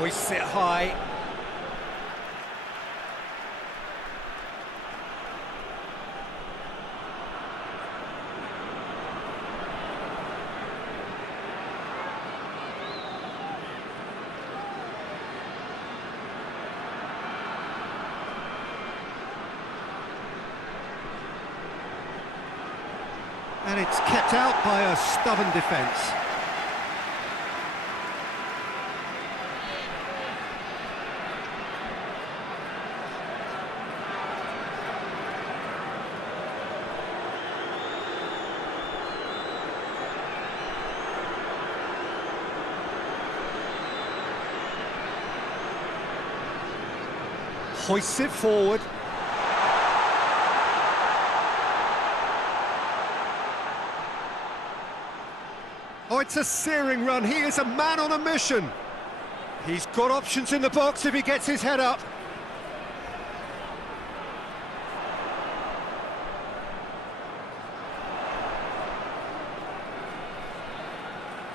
Hoists it high. And it's kept out by a stubborn defence. Hoists it forward. Oh, it's a searing run. He is a man on a mission. He's got options in the box if he gets his head up.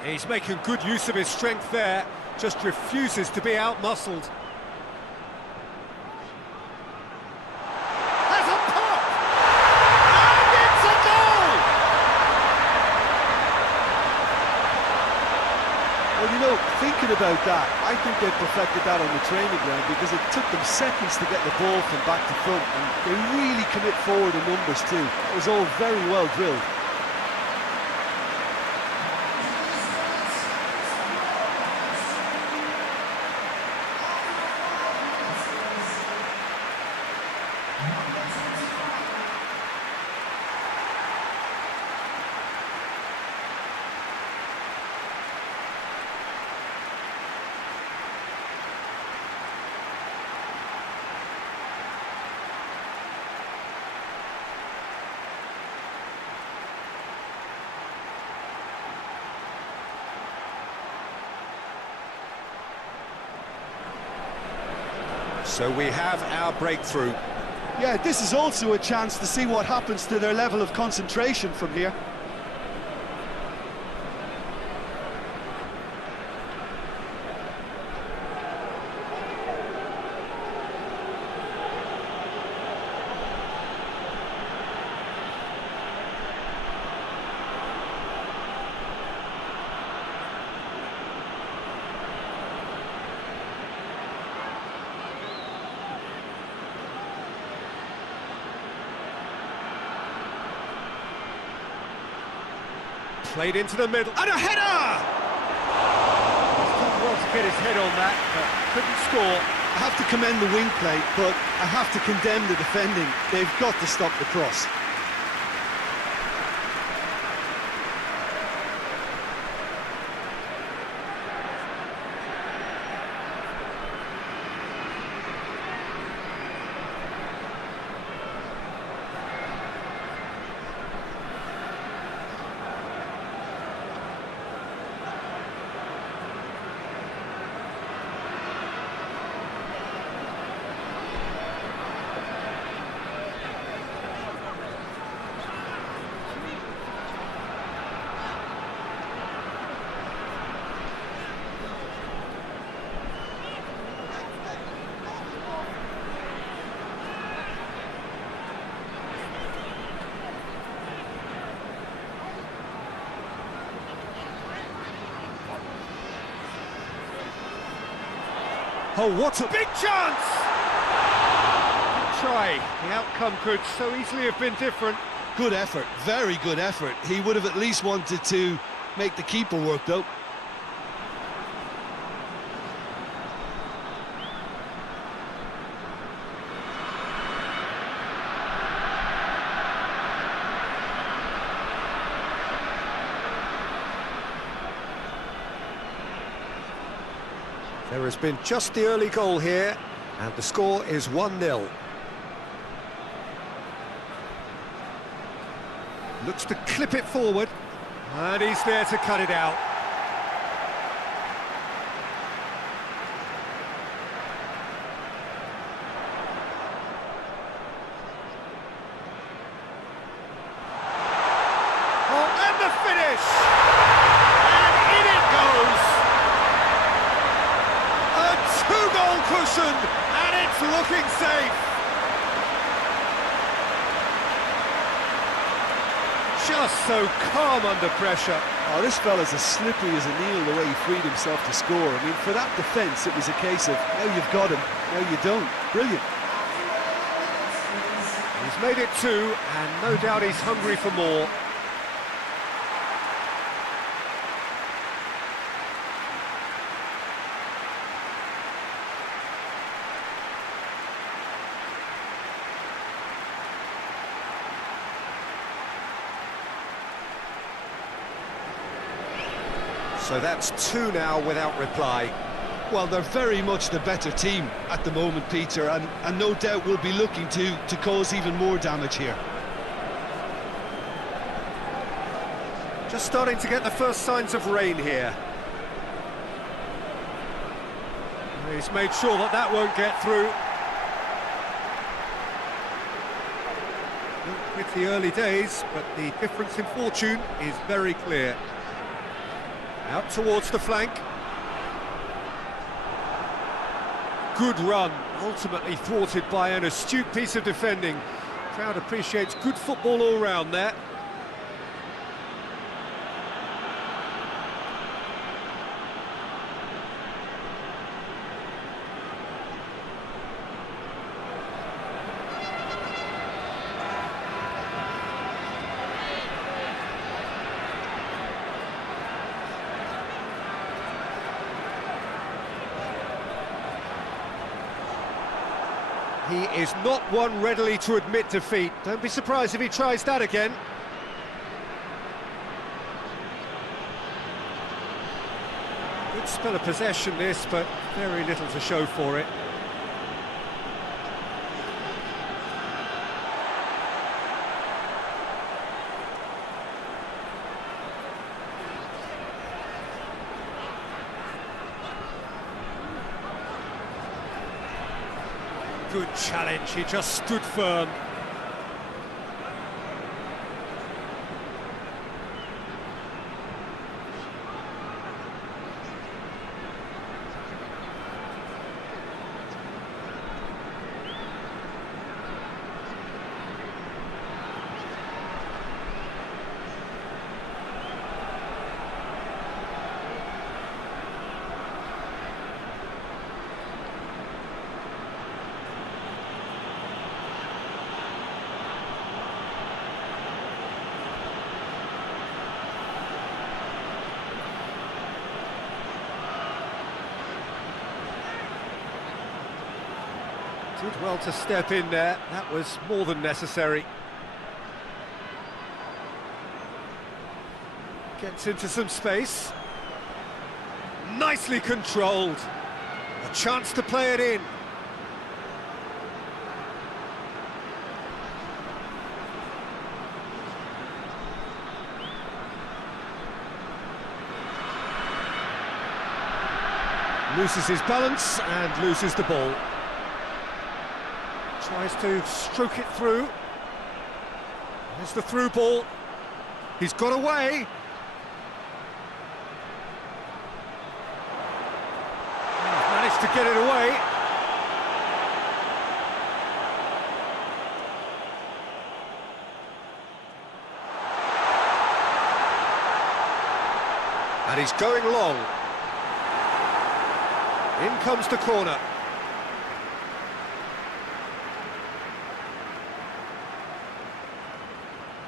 He's making good use of his strength there, just refuses to be out-muscled. Has a pop! And it's a goal! Well, you know, thinking about that, I think they perfected that on the training ground because it took them seconds to get the ball from back to front, and they really commit forward in numbers too. It was all very well drilled. So we have our breakthrough. Yeah, this is also a chance to see what happens to their level of concentration from here. Played into the middle, and a header! He's done well to get his head on that, but couldn't score. I have to commend the wing play, but I have to condemn the defending. They've got to stop the cross. Oh, what a big chance! Good try. The outcome could so easily have been different. Good effort, very good effort. He would have at least wanted to make the keeper work, though. There has been just the early goal here, and the score is 1-0. Looks to clip it forward. And he's there to cut it out. Oh, and the finish! And in it goes! A cushioned, and it's looking safe. Just so calm under pressure. Oh, this fella's as slippery as a needle the way he freed himself to score. I mean, for that defence, it was a case of, now you've got him, now you don't. Brilliant. He's made it 2, and no doubt he's hungry for more. So that's 2 now without reply. Well, they're very much the better team at the moment, Peter, and no doubt will be looking to cause even more damage here. Just starting to get the first signs of rain here. He's made sure that that won't get through. It's the early days, but the difference in fortune is very clear. Out towards the flank. Good run, ultimately thwarted by an astute piece of defending. Crowd appreciates good football all round there. He is not one readily to admit defeat. Don't be surprised if he tries that again. Good spell of possession this, but very little to show for it. Good challenge, he just stood firm. Did well to step in there, that was more than necessary. Gets into some space. Nicely controlled. A chance to play it in. Loses his balance and loses the ball. Tries to stroke it through. There's the through ball. He's got away. He's managed to get it away. And he's going long. In comes the corner.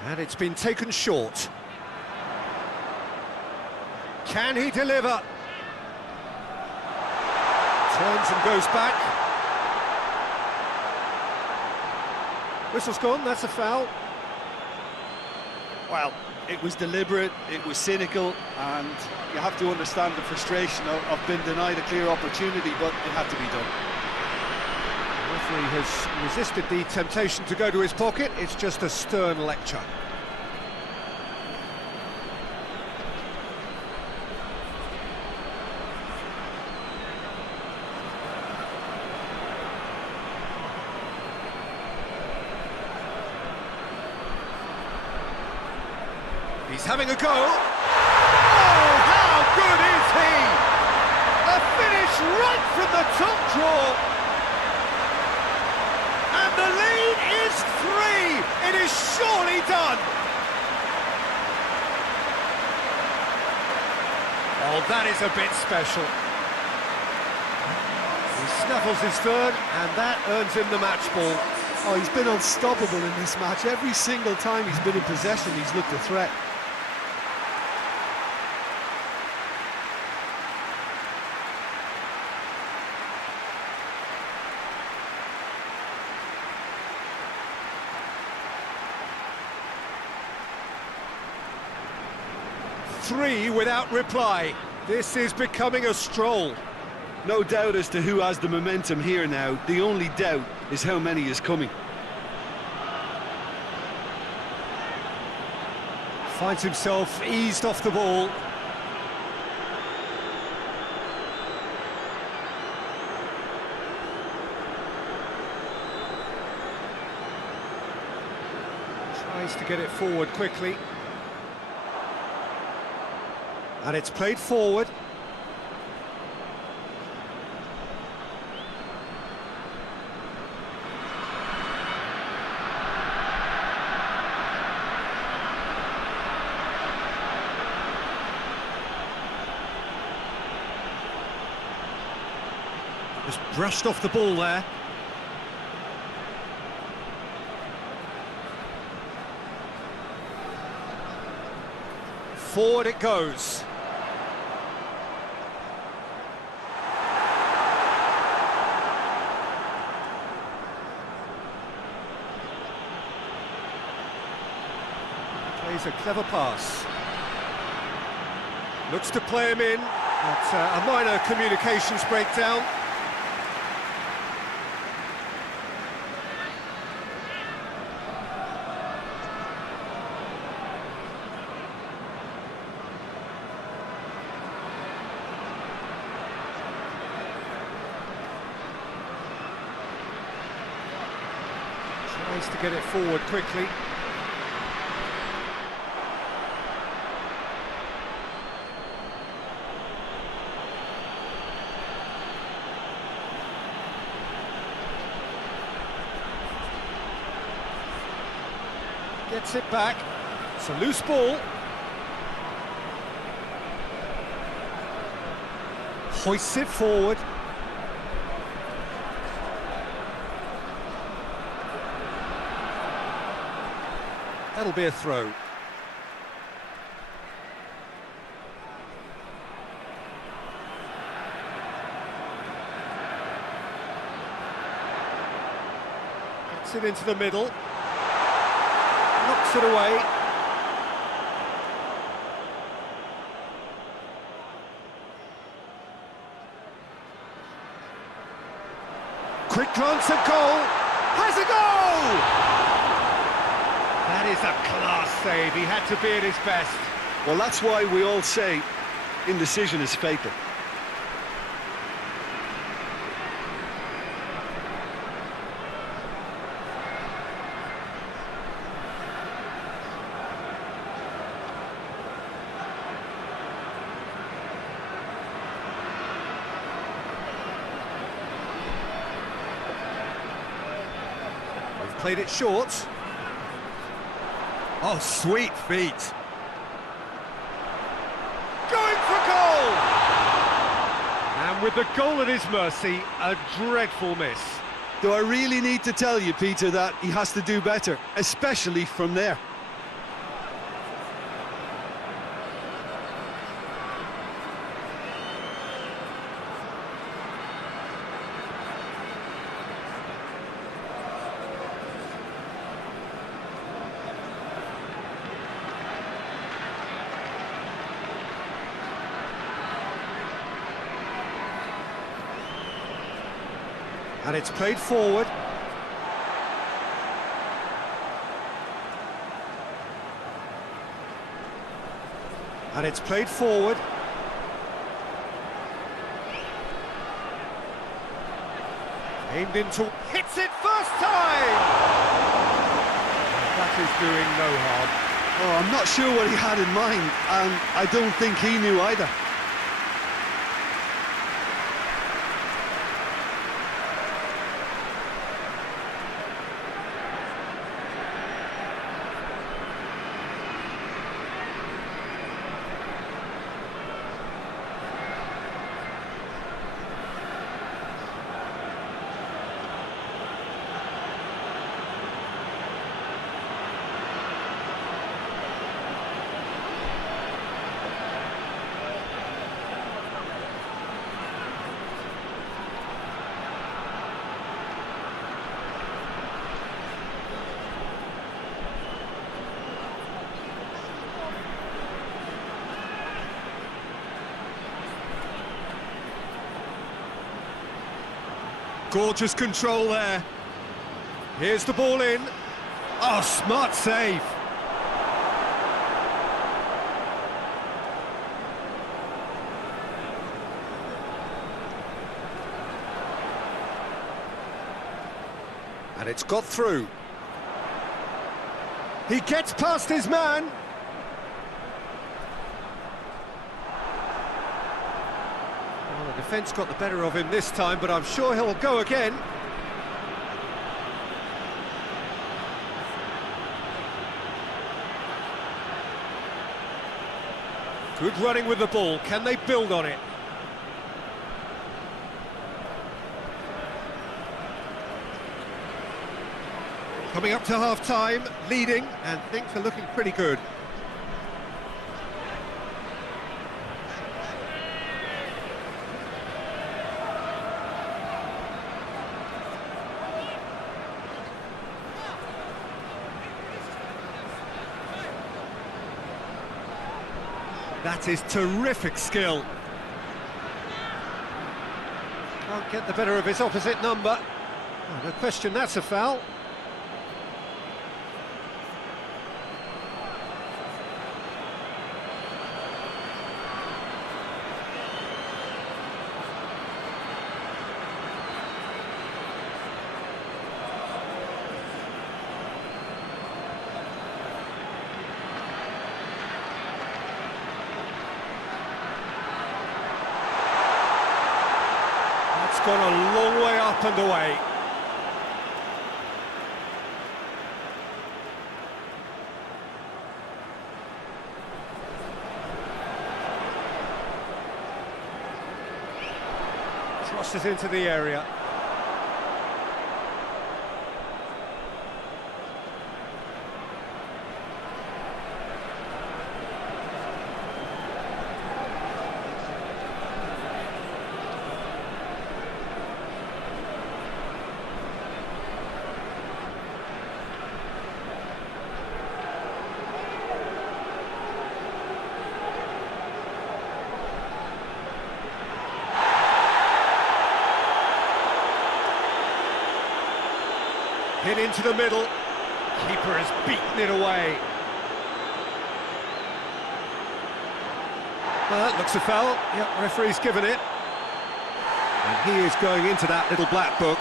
And it's been taken short. Can he deliver? Turns and goes back. Whistle's gone, that's a foul. Well, it was deliberate, it was cynical, and you have to understand the frustration of being denied a clear opportunity, but it had to be done. The referee has resisted the temptation to go to his pocket. It's just a stern lecture. He's having a go. Oh, how good is he? A finish straight from the top draw. And the lead is 3. It is surely done. Oh, that is a bit special. He snaffles his third, and that earns him the match ball. Oh, he's been unstoppable in this match. Every single time he's been in possession, he's looked a threat. Three without reply. This is becoming a stroll. No doubt as to who has the momentum here now. The only doubt is how many is coming. Finds himself eased off the ball. Tries to get it forward quickly. And it's played forward. Just brushed off the ball there. Forward it goes. Plays a clever pass. Looks to play him in. That's a minor communications breakdown. Tries to get it forward quickly. Gets it back. It's a loose ball. Hoists it forward. That'll be a throw. Gets it into the middle. Knocks it away. Quick glance at goal. Has a goal! That is a class save. He had to be at his best. Well, that's why we all say indecision is fatal. They've played it short. Oh, sweet feet. Going for goal! And with the goal at his mercy, a dreadful miss. Do I really need to tell you, Peter, that he has to do better, especially from there? And it's played forward. And it's played forward. Aimed into... Hits it first time! That is doing no harm. Oh, I'm not sure what he had in mind, and I don't think he knew either. Gorgeous control there. Here's the ball in. Oh, smart save. And it's got through. He gets past his man. Well, the defence got the better of him this time, but I'm sure he'll go again. Good running with the ball. Can they build on it? Coming up to half-time, leading, and things are looking pretty good. That is terrific skill. Can't get the better of his opposite number. Oh, no question, that's a foul. Gone a long way up and away. Crosses into the area. Hit into the middle. Keeper has beaten it away. Well, that looks a foul. Yep, referee's given it. And he is going into that little black book.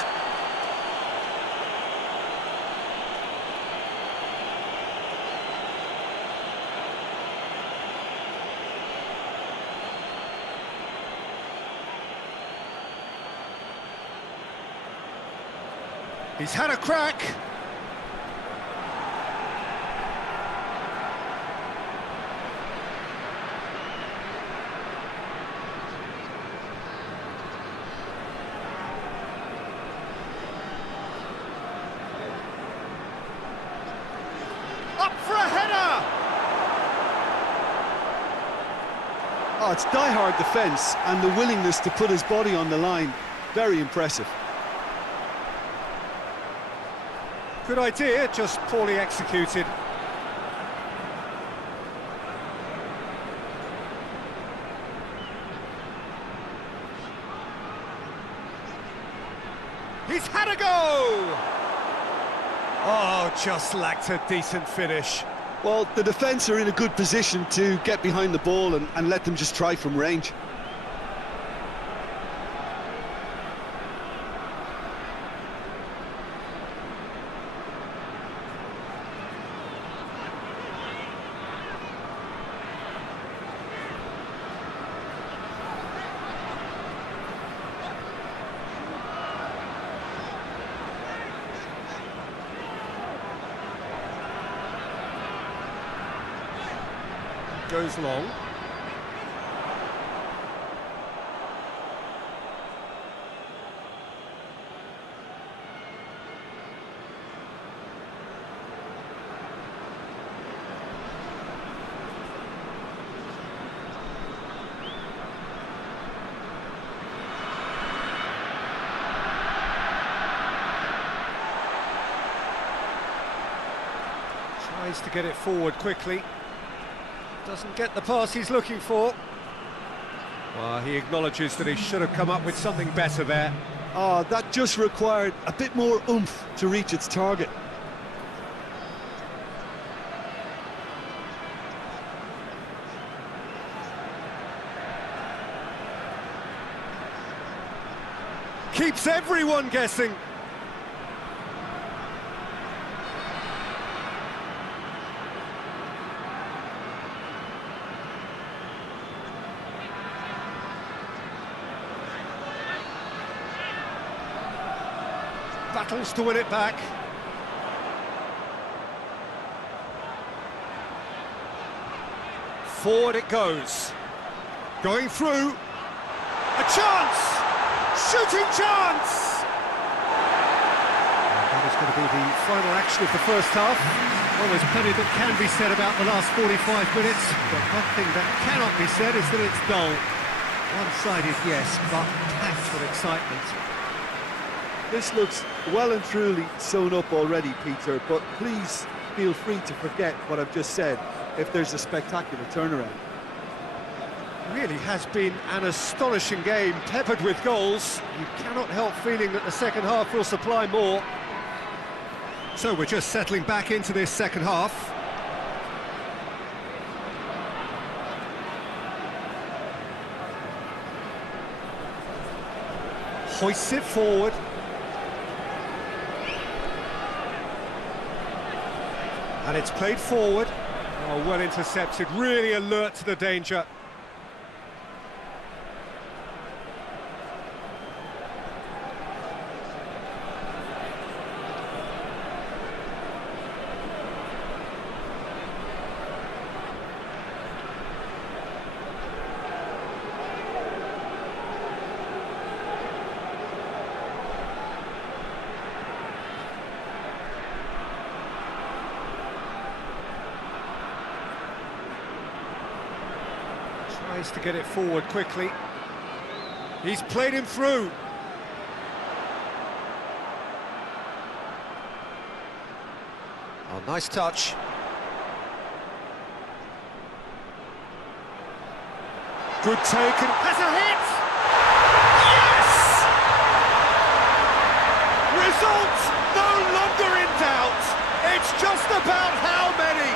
He's had a crack. Up for a header! Oh, it's die-hard defence and the willingness to put his body on the line. Very impressive. Good idea, just poorly executed. He's had a go! Oh, just lacked a decent finish. Well, the defence are in a good position to get behind the ball and let them just try from range. Goes long. Tries to get it forward quickly. Doesn't get the pass he's looking for. Well, he acknowledges that he should have come up with something better there. Oh, that just required a bit more oomph to reach its target. Keeps everyone guessing. Battles to win it back. Forward it goes. Going through. A chance! Shooting chance! And that is going to be the final action of the first half. Well, there's plenty that can be said about the last 45 minutes, but one thing that cannot be said is that it's dull. One-sided, yes, but packed with excitement. This looks well and truly sewn up already, Peter, but please feel free to forget what I've just said if there's a spectacular turnaround. Really has been an astonishing game, peppered with goals. You cannot help feeling that the second half will supply more. So we're just settling back into this second half. Hoists it forward. And it's played forward. Oh, well intercepted, really alert to the danger. Tries to get it forward quickly. He's played him through. Oh, nice touch. Good take and has a hit! Yes! Result no longer in doubt. It's just about how many.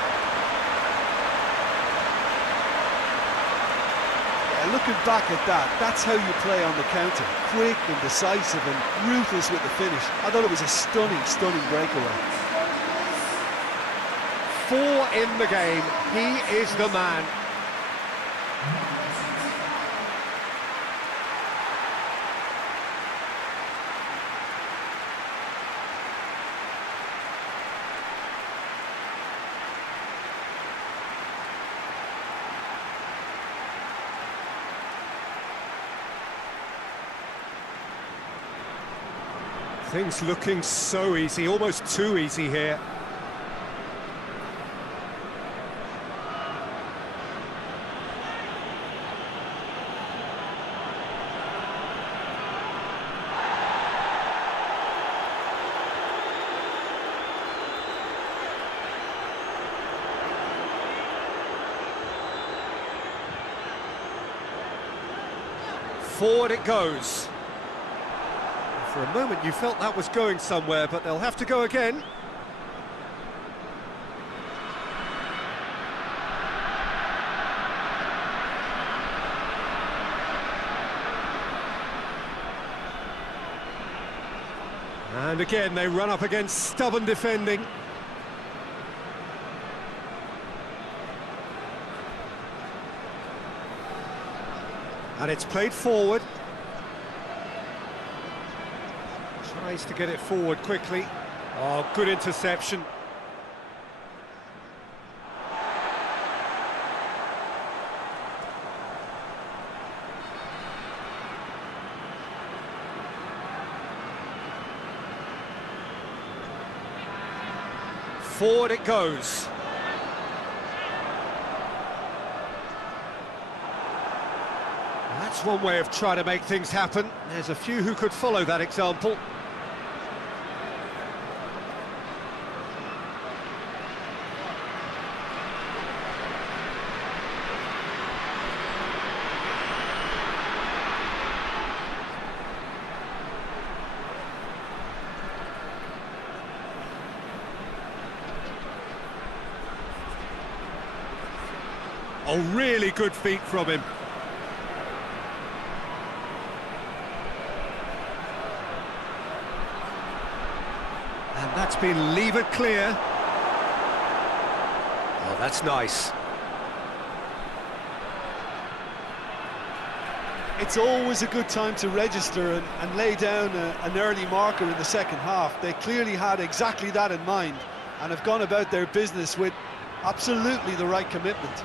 Looking back at that, that's how you play on the counter. Quick and decisive and ruthless with the finish. I thought it was a stunning, stunning breakaway. 4 in the game. He is the man. Things looking so easy, almost too easy here. Forward it goes. For a moment you felt that was going somewhere, but they'll have to go again. And again they run up against stubborn defending. And it's played forward. Tries to get it forward quickly. Oh, good interception. Forward it goes. That's one way of trying to make things happen. There's a few who could follow that example. Oh, really good feet from him. And that's been levered clear. Oh, that's nice. It's always a good time to register and lay down an early marker in the second half. They clearly had exactly that in mind and have gone about their business with absolutely the right commitment.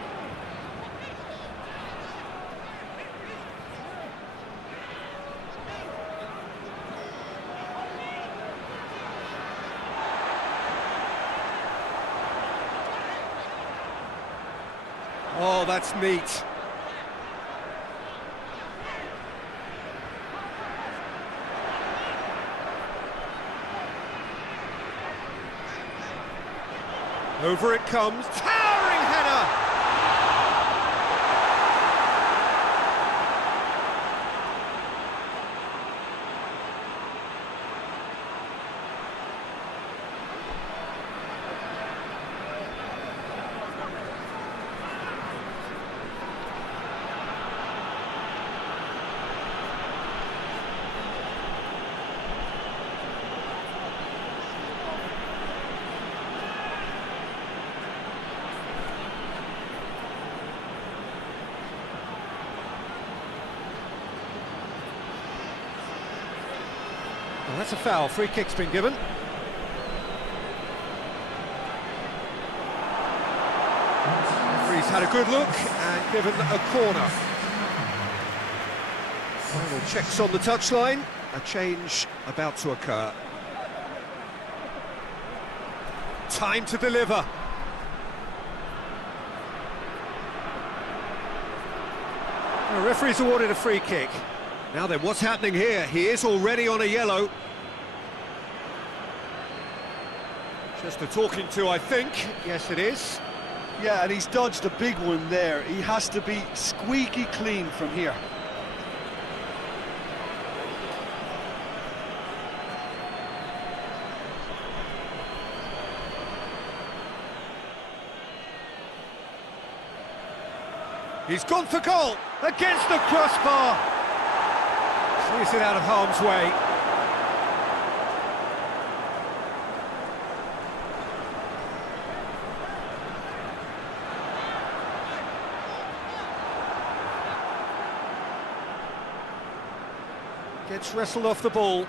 Oh, that's neat. Over it comes, towering header! Well, that's a foul. Free kick's been given. Referee's had a good look and given a corner. Final checks on the touchline. A change about to occur. Time to deliver. The referee's awarded a free kick. Now then, what's happening here? He is already on a yellow. Just a talking to, I think. Yes, it is. Yeah, and he's dodged a big one there. He has to be squeaky clean from here. He's gone for goal against the crossbar. Clears it out of harm's way. Gets wrestled off the ball.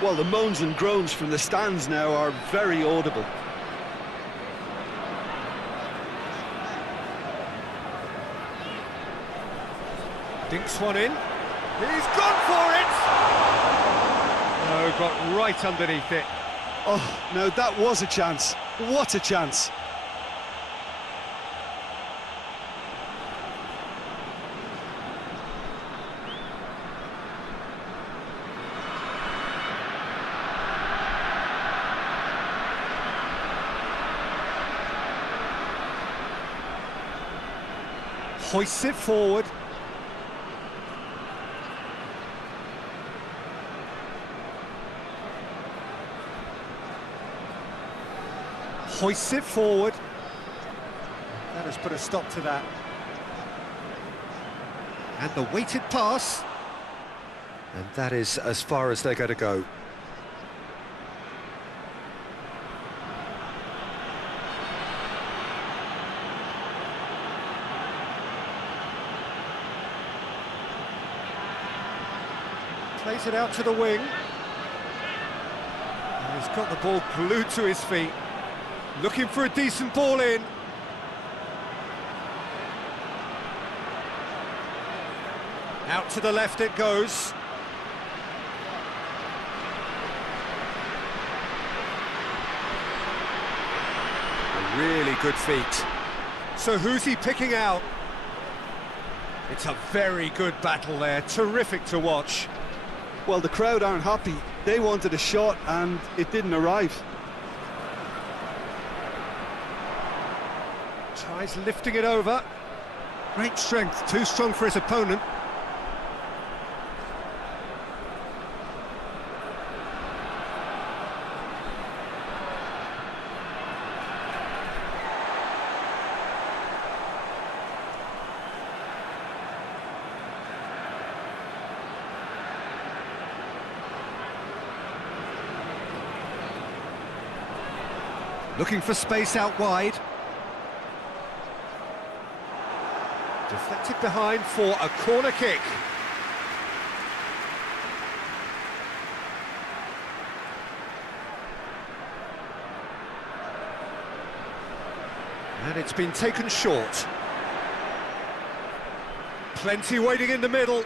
Well, the moans and groans from the stands now are very audible. Dinks one in. He's gone for it! No, got right underneath it. Oh, no, that was a chance. What a chance. Hoists it forward. Hoists it forward. That has put a stop to that. And the weighted pass. And that is as far as they're going to go. Plays it out to the wing. And he's got the ball glued to his feet. Looking for a decent ball in. Out to the left it goes. Really good feet. So who's he picking out? It's a very good battle there, terrific to watch. Well, the crowd aren't happy. They wanted a shot and it didn't arrive. Tries lifting it over. Great strength, too strong for his opponent. Looking for space out wide. Deflected behind for a corner kick. And it's been taken short. Plenty waiting in the middle.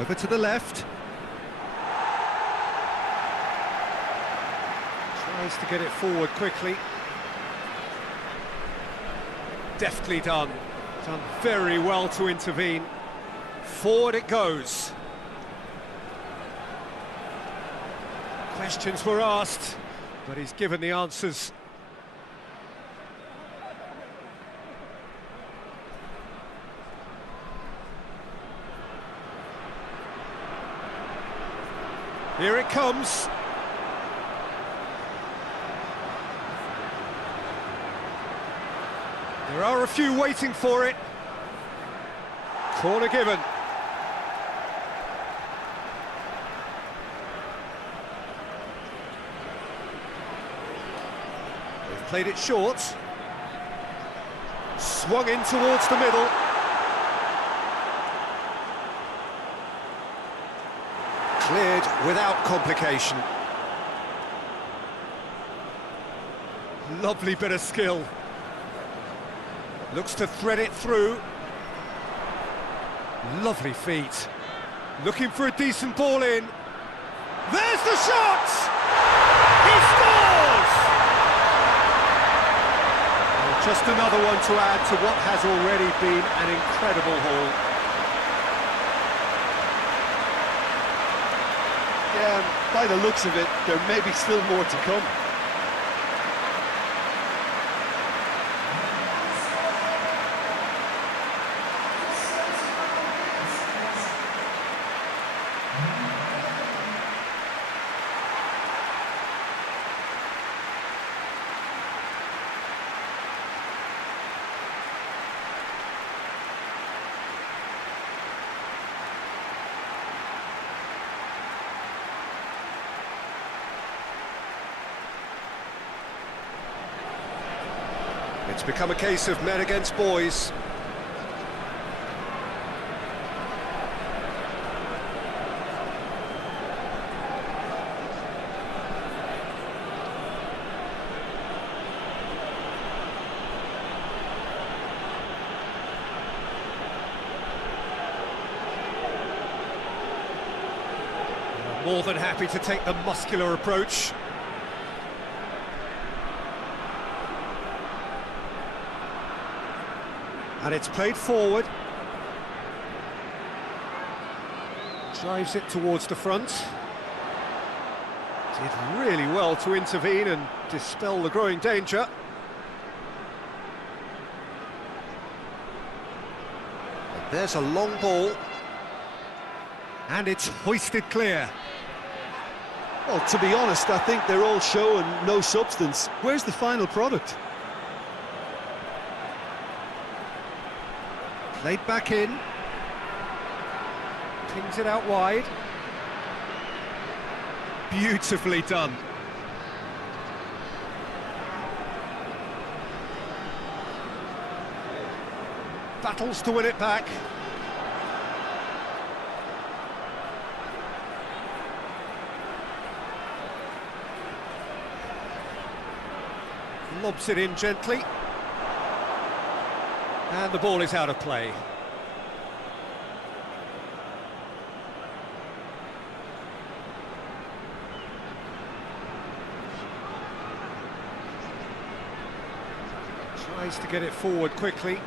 Over to the left. Tries to get it forward quickly. Deftly done. Done very well to intervene. Forward it goes. Questions were asked, but he's given the answers. Here it comes. There are a few waiting for it. Corner given. They've played it short. Swung in towards the middle. Cleared without complication. Lovely bit of skill. Looks to thread it through. Lovely feet. Looking for a decent ball in. There's the shot! He scores! Well, just another one to add to what has already been an incredible haul. Yeah, by the looks of it, there may be still more to come. It's become a case of men against boys. More than happy to take the muscular approach. And it's played forward. Drives it towards the front. Did really well to intervene and dispel the growing danger. But there's a long ball. And it's hoisted clear. Well, to be honest, I think they're all show and no substance. Where's the final product? Played back in. Pings it out wide. Beautifully done. Battles to win it back. lobs it in gently. And the ball is out of play. Tries to get it forward quickly.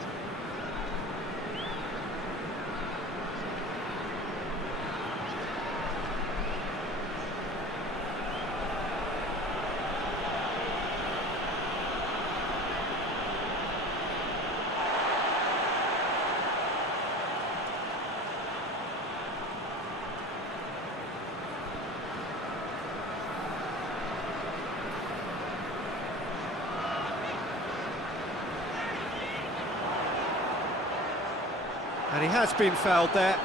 And he has been fouled there.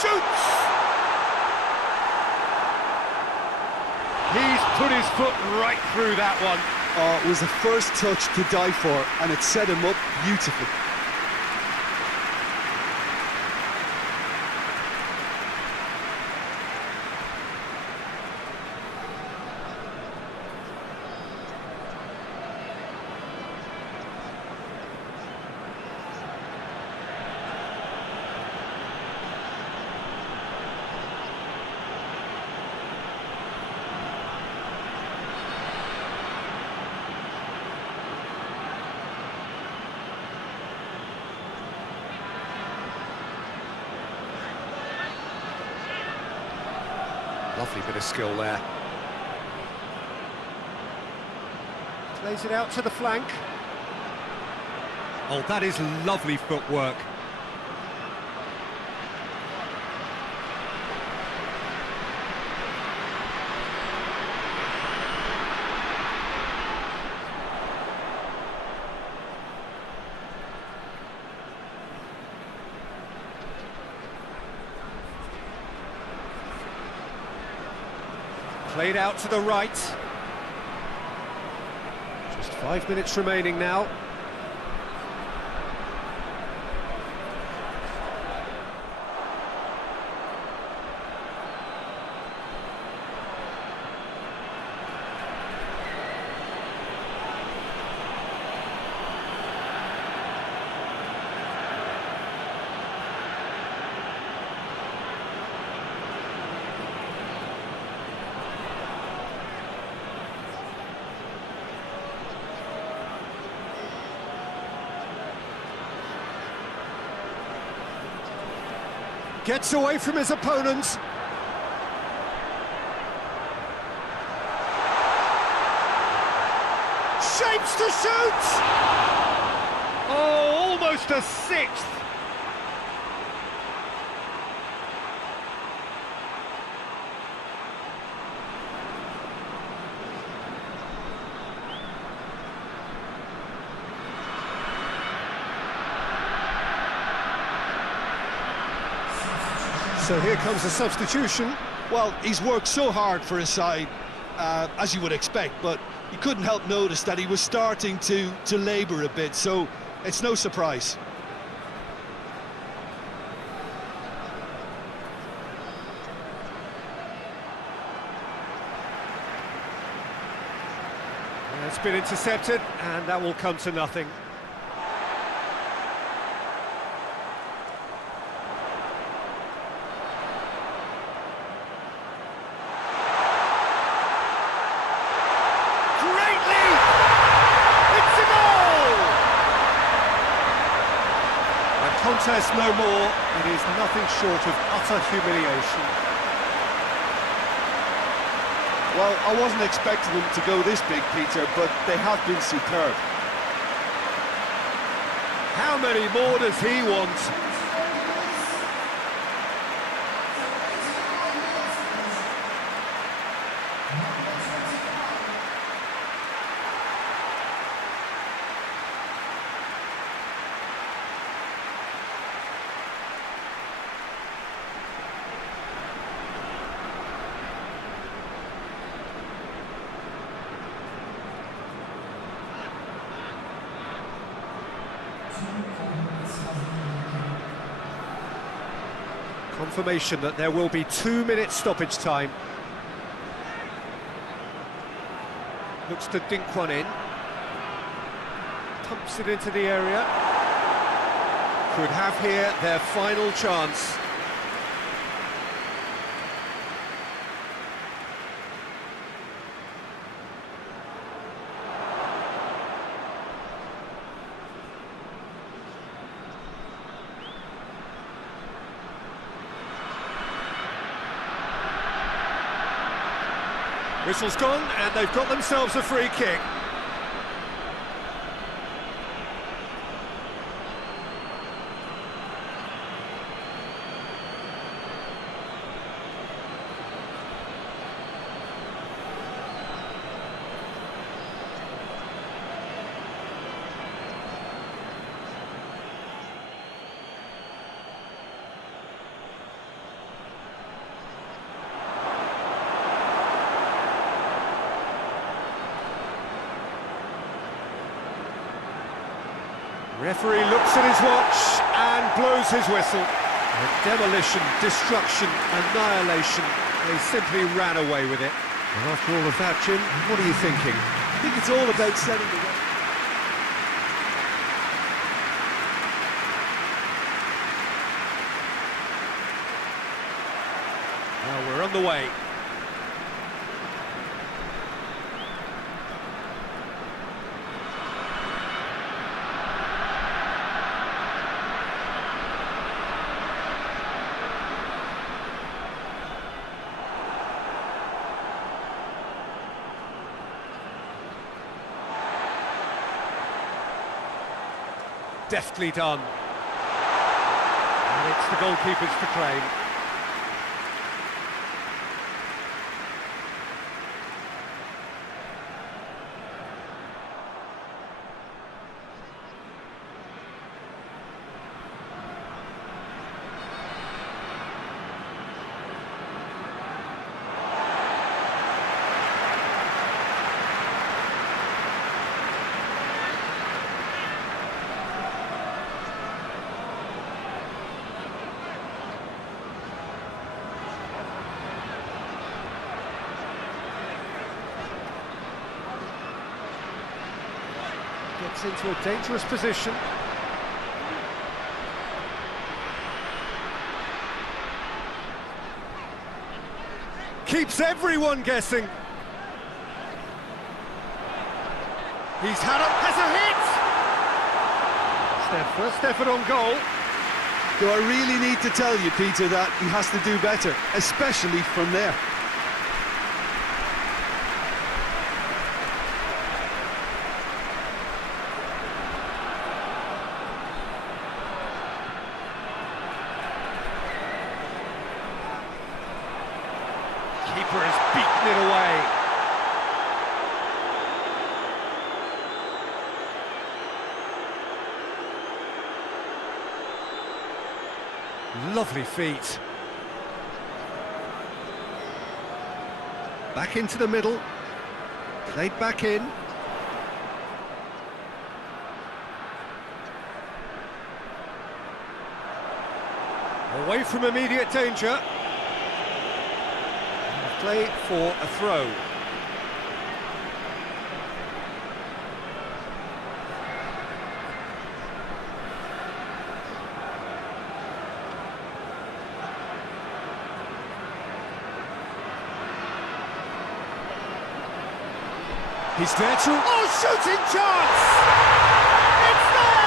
Shoots! He's put his foot right through that one. Oh, it was the first touch to die for, and it set him up beautifully. Lovely bit of skill there. Plays it out to the flank. Oh, that is lovely footwork. Played out to the right. Just 5 minutes remaining now. Gets away from his opponents. Shapes to shoot! Oh, almost a sixth. So here comes a substitution. Well, he's worked so hard for his side, as you would expect, but you couldn't help notice that he was starting to labour a bit, so it's no surprise. It's been intercepted, and that will come to nothing. Contest no more, it is nothing short of utter humiliation. Well, I wasn't expecting them to go this big, Peter, but they have been superb. How many more does he want? Confirmation that there will be 2 minutes stoppage time. Looks to dink one in. Pumps it into the area. Could have here their final chance. Whistle's gone, and they've got themselves a free kick. Referee looks at his watch and blows his whistle. Demolition, destruction, annihilation. They simply ran away with it. And after all of that, Jim, what are you thinking? I think it's all about setting the way. Well, we're on the way. Deftly done. And it's the goalkeeper's to claim. Gets into a dangerous position. Keeps everyone guessing. He's has a hit! It's their first effort on goal. Do I really need to tell you, Peter, that he has to do better, especially from there? Keeper has beaten it away. Lovely feet. Back into the middle. Played back in. Away from immediate danger. Play for a throw. He's there to... Oh, shooting chance! It's there!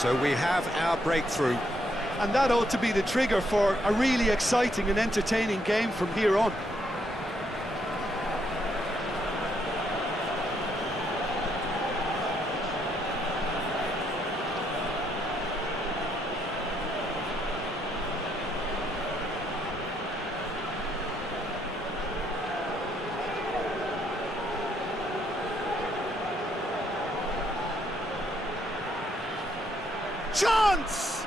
So we have our breakthrough. And that ought to be the trigger for a really exciting and entertaining game from here on. Chance!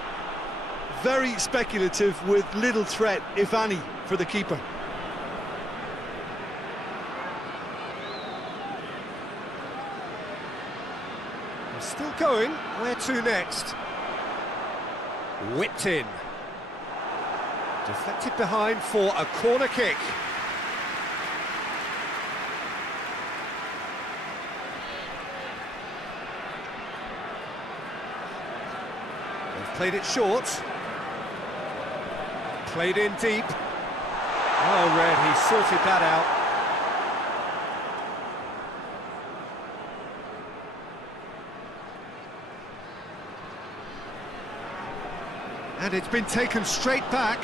Very speculative with little threat, if any, for the keeper. We're still going. Where to next? Whipped in. Deflected behind for a corner kick. They've played it short. Played in deep. Oh, Red, he sorted that out. And it's been taken straight back.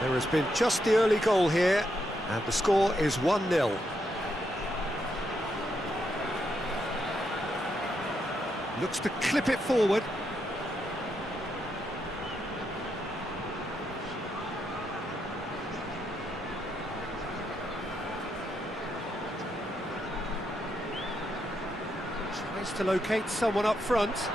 There has been just the early goal here, and the score is 1-0. Looks to clip it forward. Tries to locate someone up front.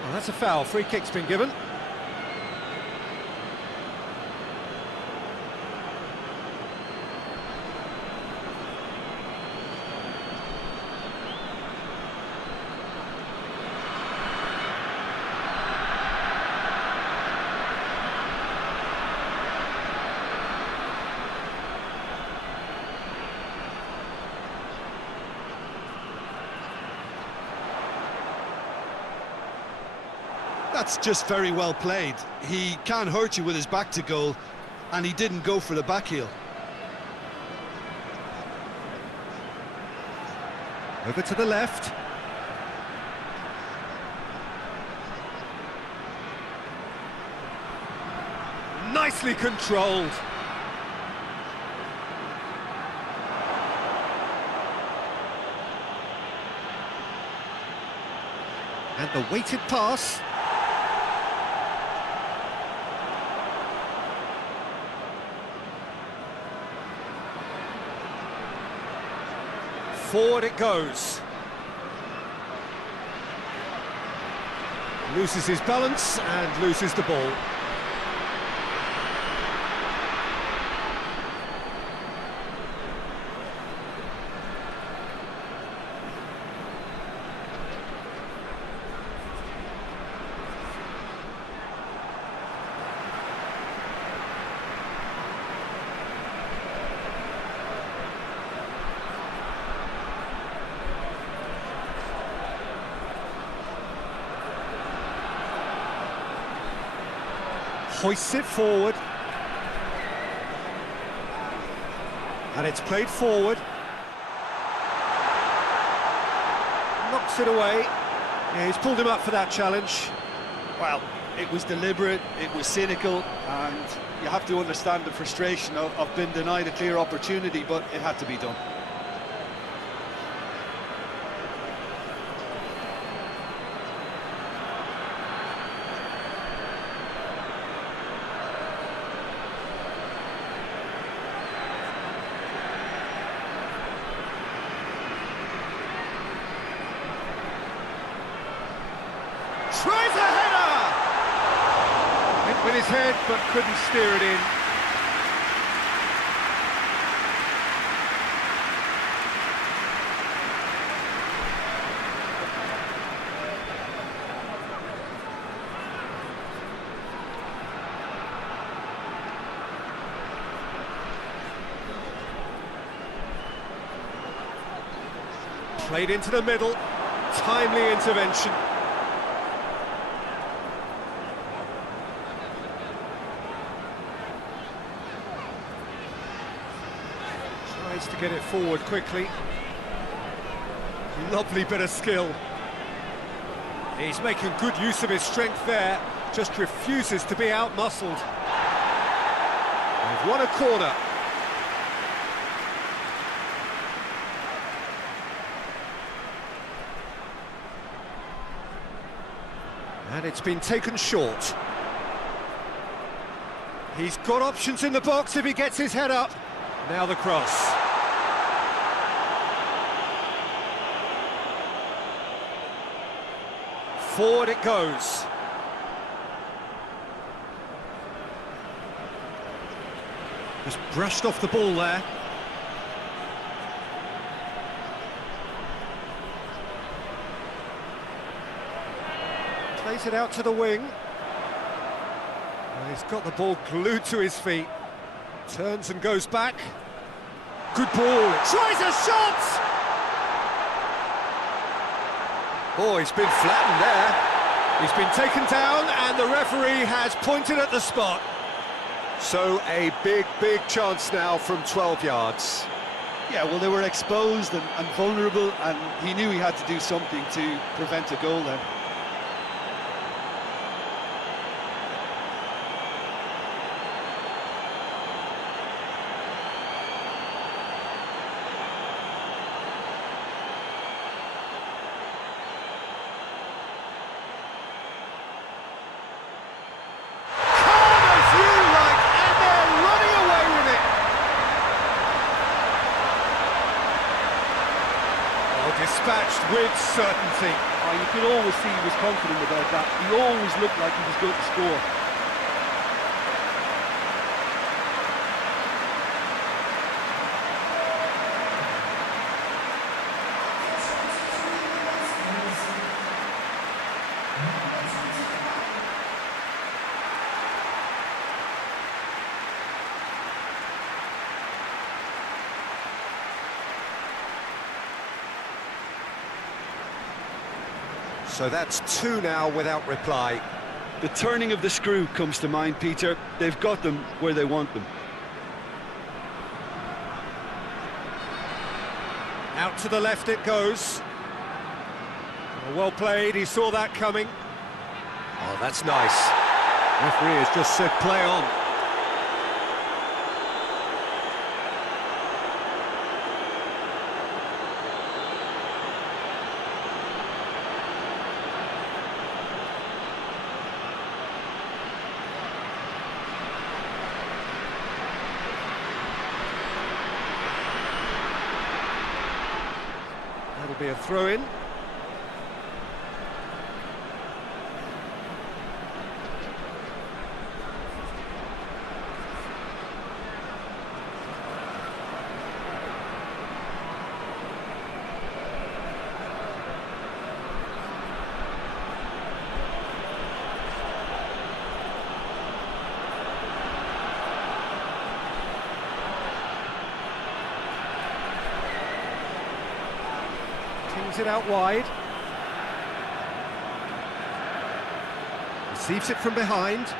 Well, that's a foul. Free kick's been given. That's just very well played. He can hurt you with his back to goal, and he didn't go for the back heel. Over to the left. Nicely controlled. And the weighted pass. Forward it goes. Loses his balance and loses the ball. Hoists it forward. And it's played forward. Knocks it away. Yeah, he's pulled him up for that challenge. Well, it was deliberate, it was cynical, and you have to understand the frustration of being denied a clear opportunity, but it had to be done. Tries a header! Hit with his head, but couldn't steer it in. Played into the middle, timely intervention. Tries to get it forward quickly. Lovely bit of skill. He's making good use of his strength there, just refuses to be outmuscled. They've won a corner. And it's been taken short. He's got options in the box if he gets his head up. Now the cross. Forward it goes. Just brushed off the ball there. Plays it out to the wing. Well, he's got the ball glued to his feet. Turns and goes back. Good ball. Tries a shot! Oh, he's been flattened there. He's been taken down and the referee has pointed at the spot. So a big chance now from 12 yards. Yeah, well, they were exposed and vulnerable, and he knew he had to do something to prevent a goal then. Dispatched with certainty. Oh, you could always see he was confident about that. He always looked like he was going to score. So that's 2 now without reply. The turning of the screw comes to mind, Peter. They've got them where they want them. Out to the left it goes. Well played, he saw that coming. Oh, that's nice. Referee has just said play on. That'll be a throw-in. Kings it out wide. Receives it from behind.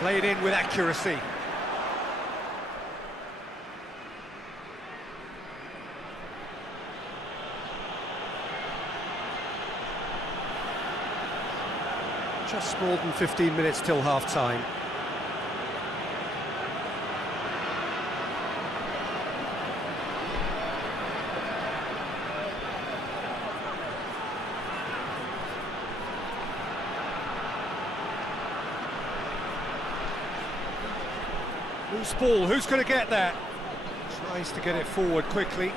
Played in with accuracy. Just more than 15 minutes till half-time. . Loose ball, who's going to get that? Tries to get it forward quickly.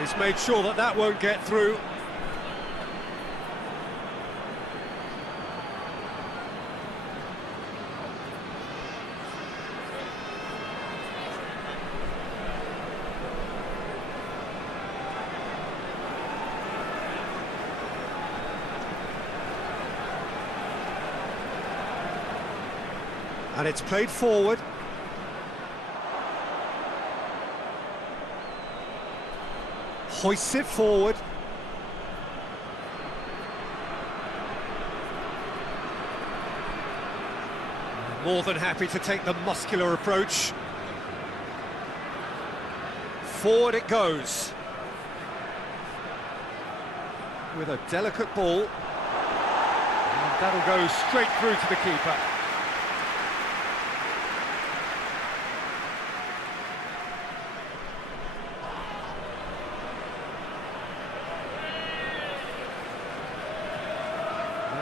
He's made sure that that won't get through. And it's played forward. Hoists it forward. More than happy to take the muscular approach. Forward it goes. With a delicate ball. And that'll go straight through to the keeper.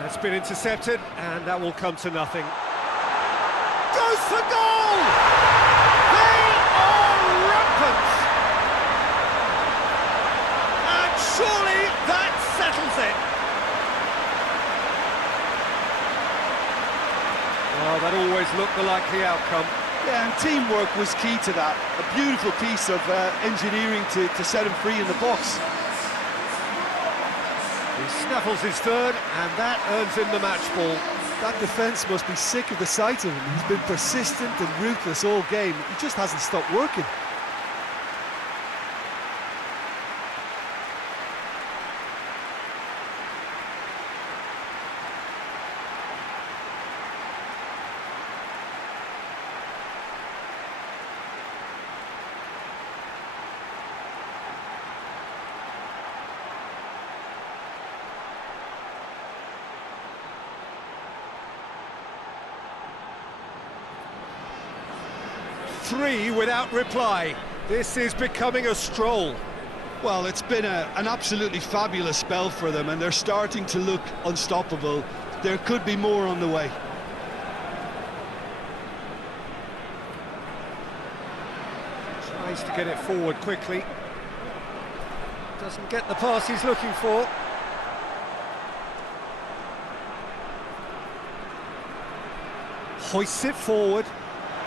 It's been intercepted, and that will come to nothing. Goes for goal! They are rampant! And surely that settles it. Oh, that always looked the likely outcome. Yeah, and teamwork was key to that. A beautiful piece of engineering to set him free in the box. He snaffles his third, and that earns him the match ball. That defence must be sick of the sight of him. He's been persistent and ruthless all game. He just hasn't stopped working. Three without reply. This is becoming a stroll. Well, it's been an absolutely fabulous spell for them, and they're starting to look unstoppable. There could be more on the way. Tries to get it forward quickly. Doesn't get the pass he's looking for. Hoists it forward.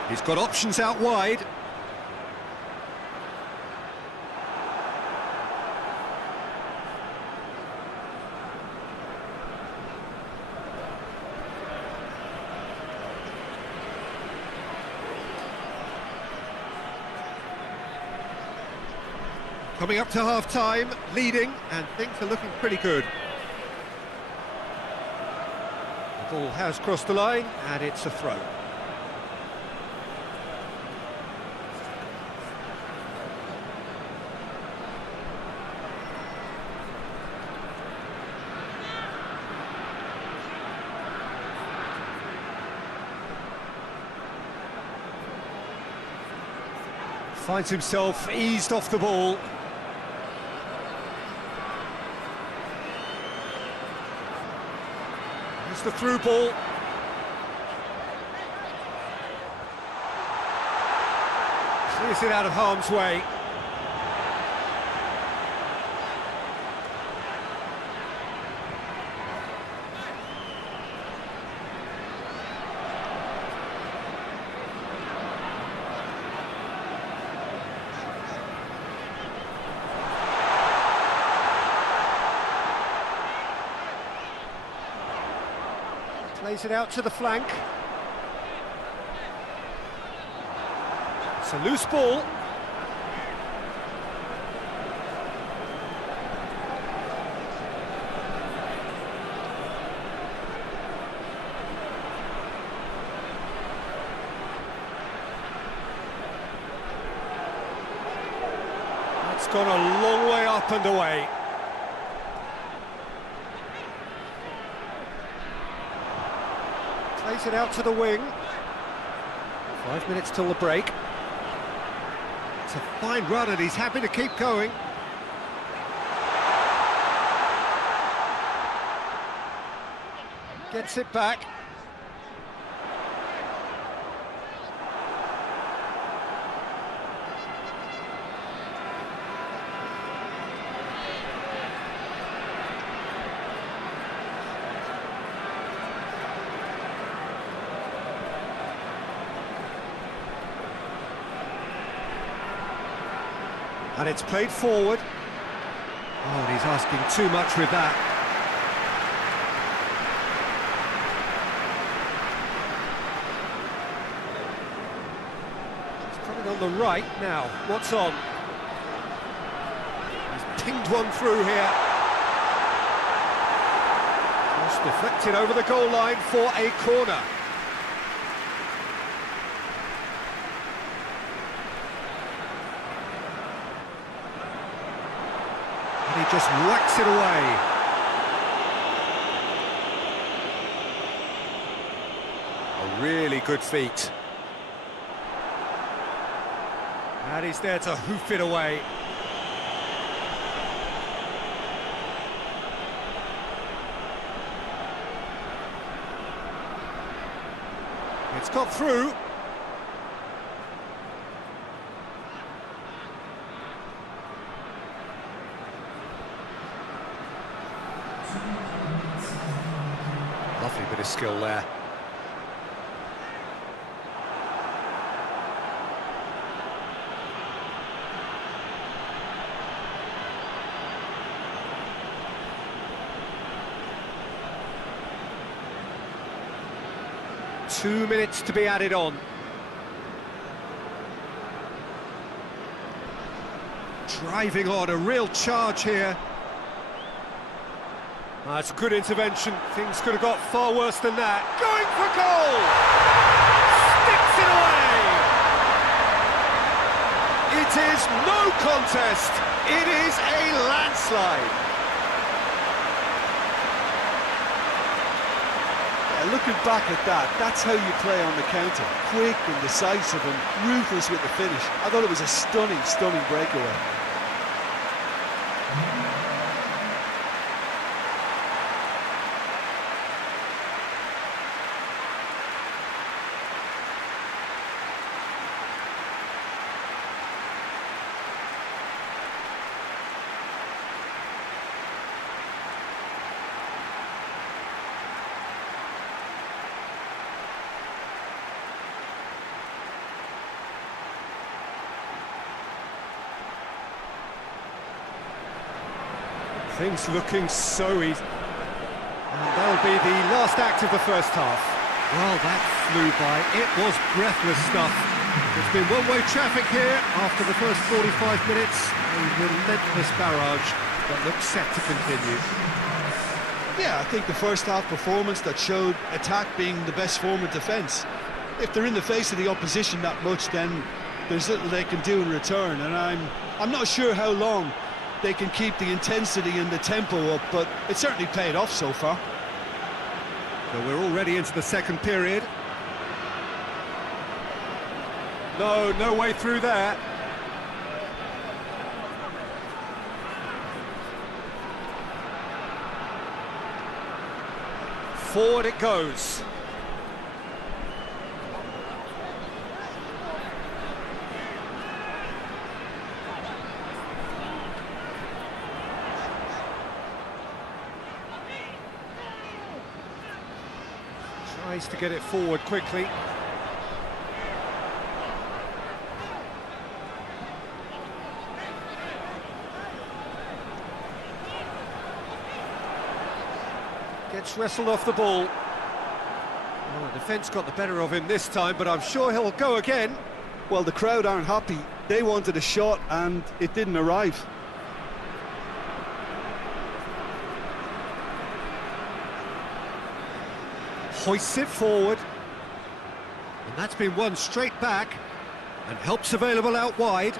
He's got options out wide. Coming up to half-time, leading, and things are looking pretty good. The ball has crossed the line, and it's a throw. Finds himself eased off the ball. Here's the through ball. Clears it out of harm's way. Plays it out to the flank. It's a loose ball. That's gone a long way up and away. Plays it out to the wing. 5 minutes till the break. It's a fine run and he's happy to keep going. Gets it back. And it's played forward. Oh, and he's asking too much with that. He's coming on the right now. What's on? He's pinged one through here. Just deflected over the goal line for a corner. And he just whacks it away. A really good feat. And he's there to hoof it away. It's got through. Lovely bit of skill there. Two minutes to be added on. Driving on, a real charge here. That's a good intervention. Things could have got far worse than that. Going for goal! Sticks it away! It is no contest. It is a landslide. Looking back at that, that's how you play on the counter. Quick and decisive and ruthless with the finish. I thought it was a stunning, stunning breakaway. Things looking so easy. And that'll be the last act of the first half. Well, that flew by. It was breathless stuff. There's been one-way traffic here after the first 45 minutes. A relentless barrage that looks set to continue. Yeah, I think the first half performance that showed attack being the best form of defence. If they're in the face of the opposition that much, then there's little they can do in return, and I'm not sure how long they can keep the intensity and the tempo up, but it certainly paid off so far. So we're already into the second period. No way through there. Forward it goes. Tries to get it forward quickly. Gets wrestled off the ball. Well, the defence got the better of him this time, but I'm sure he'll go again. Well, the crowd aren't happy. They wanted a shot and it didn't arrive. Hoists it forward, and that's been won straight back, and help's available out wide.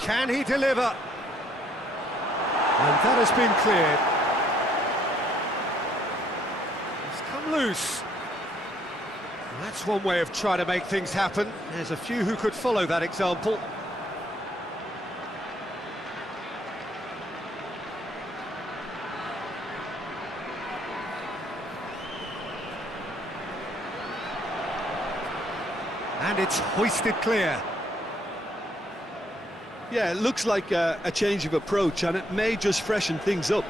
Can he deliver? And that has been cleared. loose. That's one way of trying to make things happen. There's a few who could follow that example. And it's hoisted clear. Yeah, it looks like a change of approach, and it may just freshen things up.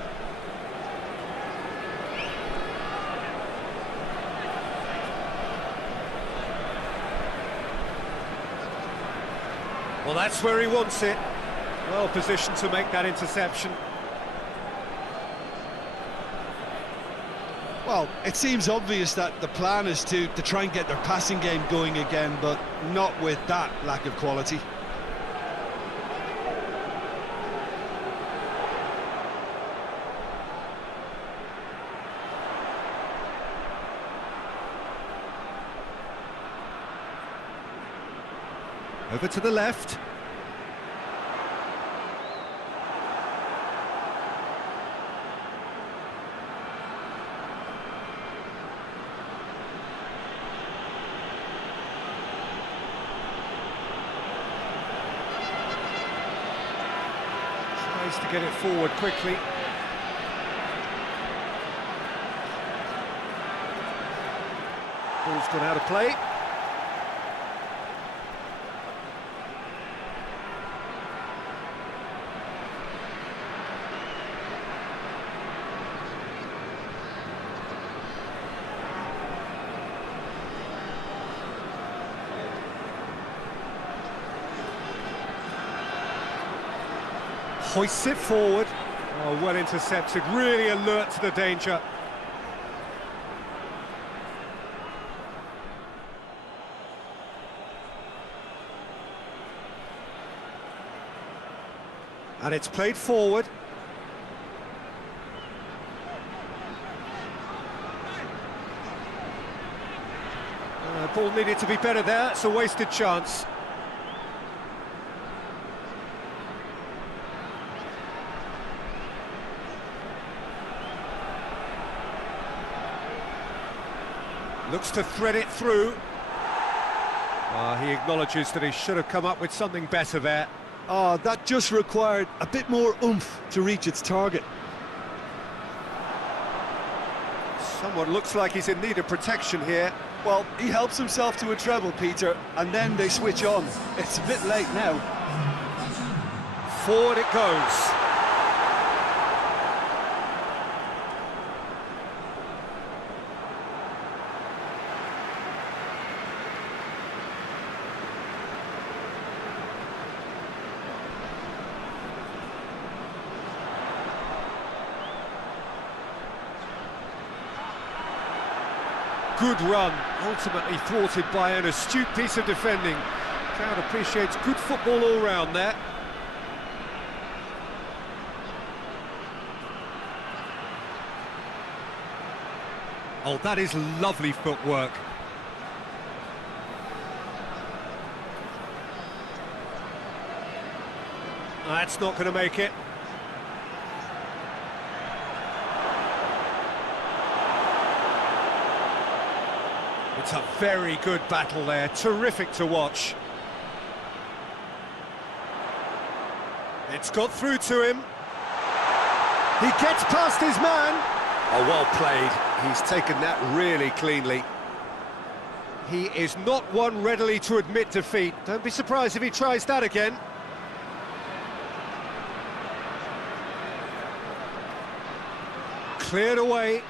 Well, that's where he wants it. Well positioned to make that interception. Well, it seems obvious that the plan is to try and get their passing game going again, but not with that lack of quality. Over to the left. Tries to get it forward quickly. Ball's gone out of play. Hoists it forward. Oh, well intercepted, really alert to the danger. And it's played forward. Ball needed to be better there, it's a wasted chance. Looks to thread it through. He acknowledges that he should have come up with something better there. Oh, that just required a bit more oomph to reach its target. Someone looks like he's in need of protection here. Well, he helps himself to a treble, Peter, and then they switch on. It's a bit late now. Forward it goes. Good run, ultimately thwarted by an astute piece of defending. Crowd appreciates good football all round there. Oh, that is lovely footwork. That's not going to make it. It's a very good battle there, terrific to watch. It's got through to him. He gets past his man. Oh, well played. He's taken that really cleanly. He is not one readily to admit defeat. Don't be surprised if he tries that again. Cleared away.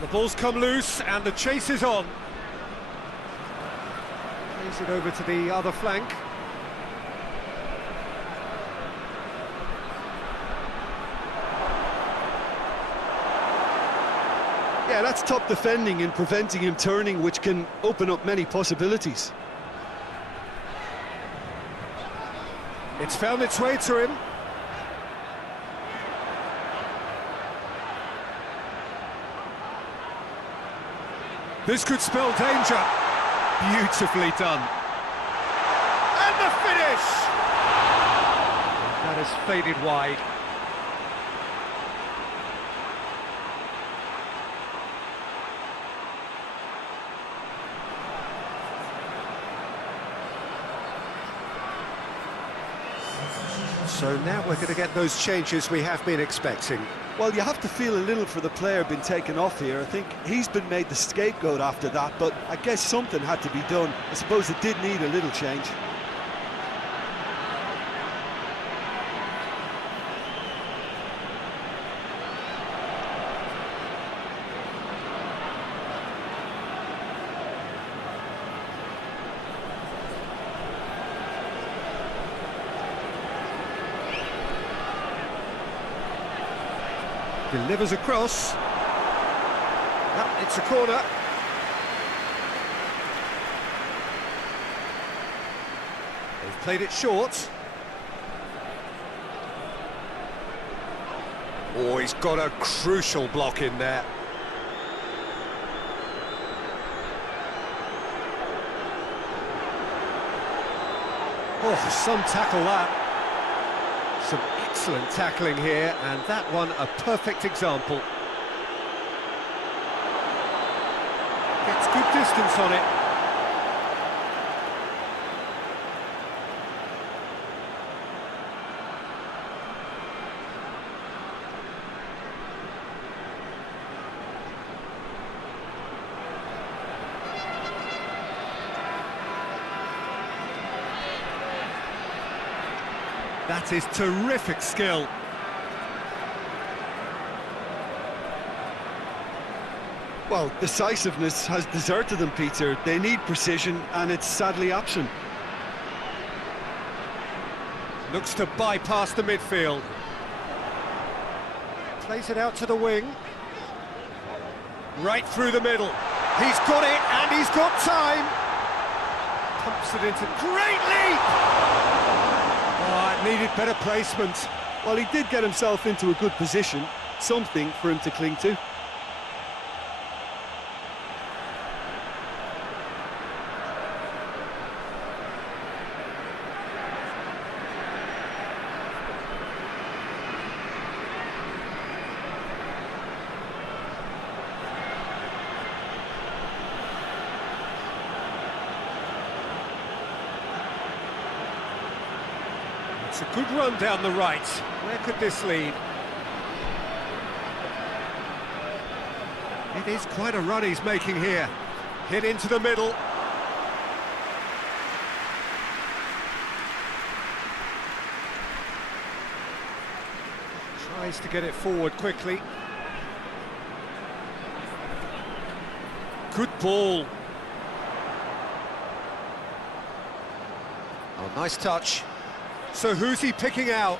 The ball's come loose and the chase is on. Plays it over to the other flank. Yeah, that's top defending and preventing him turning, which can open up many possibilities. It's found its way to him. This could spell danger. Beautifully done. And the finish! That has faded wide. So now we're going to get those changes we have been expecting. Well, you have to feel a little for the player being taken off here. I think he's been made the scapegoat after that, but I guess something had to be done. I suppose it did need a little change. Delivers across. Ah, it's a corner. They've played it short. Oh, he's got a crucial block in there. Oh, some tackle that. Some excellent tackling here, and that one a perfect example. Gets good distance on it. That is terrific skill. Well, decisiveness has deserted them, Peter. They need precision, and it's sadly absent. Looks to bypass the midfield. Plays it out to the wing. Right through the middle. He's got it, and he's got time. Pumps it into great leap. Oh, it needed better placement. Well, he did get himself into a good position, something for him to cling to. It's a good run down the right. Where could this lead? It is quite a run he's making here. Hit into the middle. Tries to get it forward quickly. Good ball. Oh, nice touch. So who's he picking out?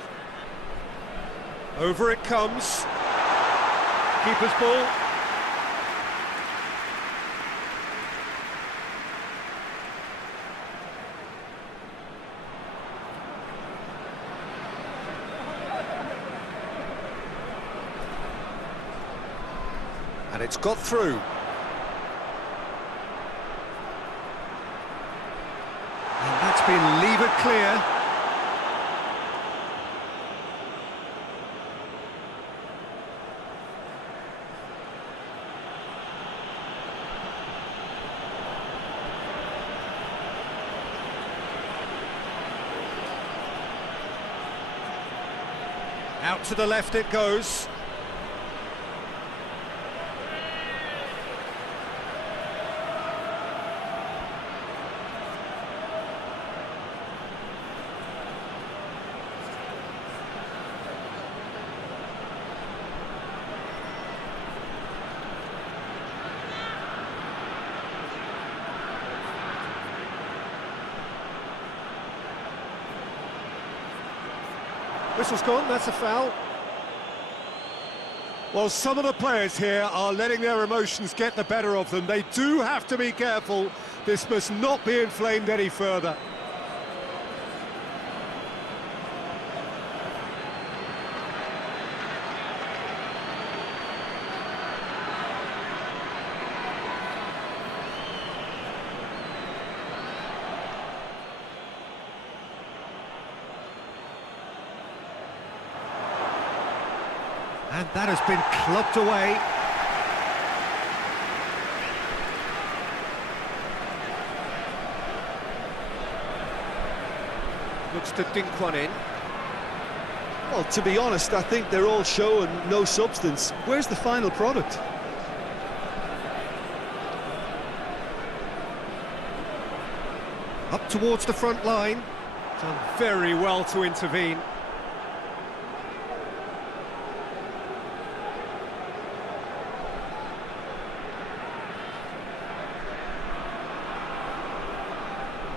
Over it comes. Keeper's ball. And it's got through. And that's been levered clear. Out to the left it goes. Whistle's gone, that's a foul. Well, some of the players here are letting their emotions get the better of them. They do have to be careful. This must not be inflamed any further. And that has been clubbed away. Looks to dink one in. Well, to be honest, I think they're all show and no substance. Where's the final product? Up towards the front line. Done very well to intervene.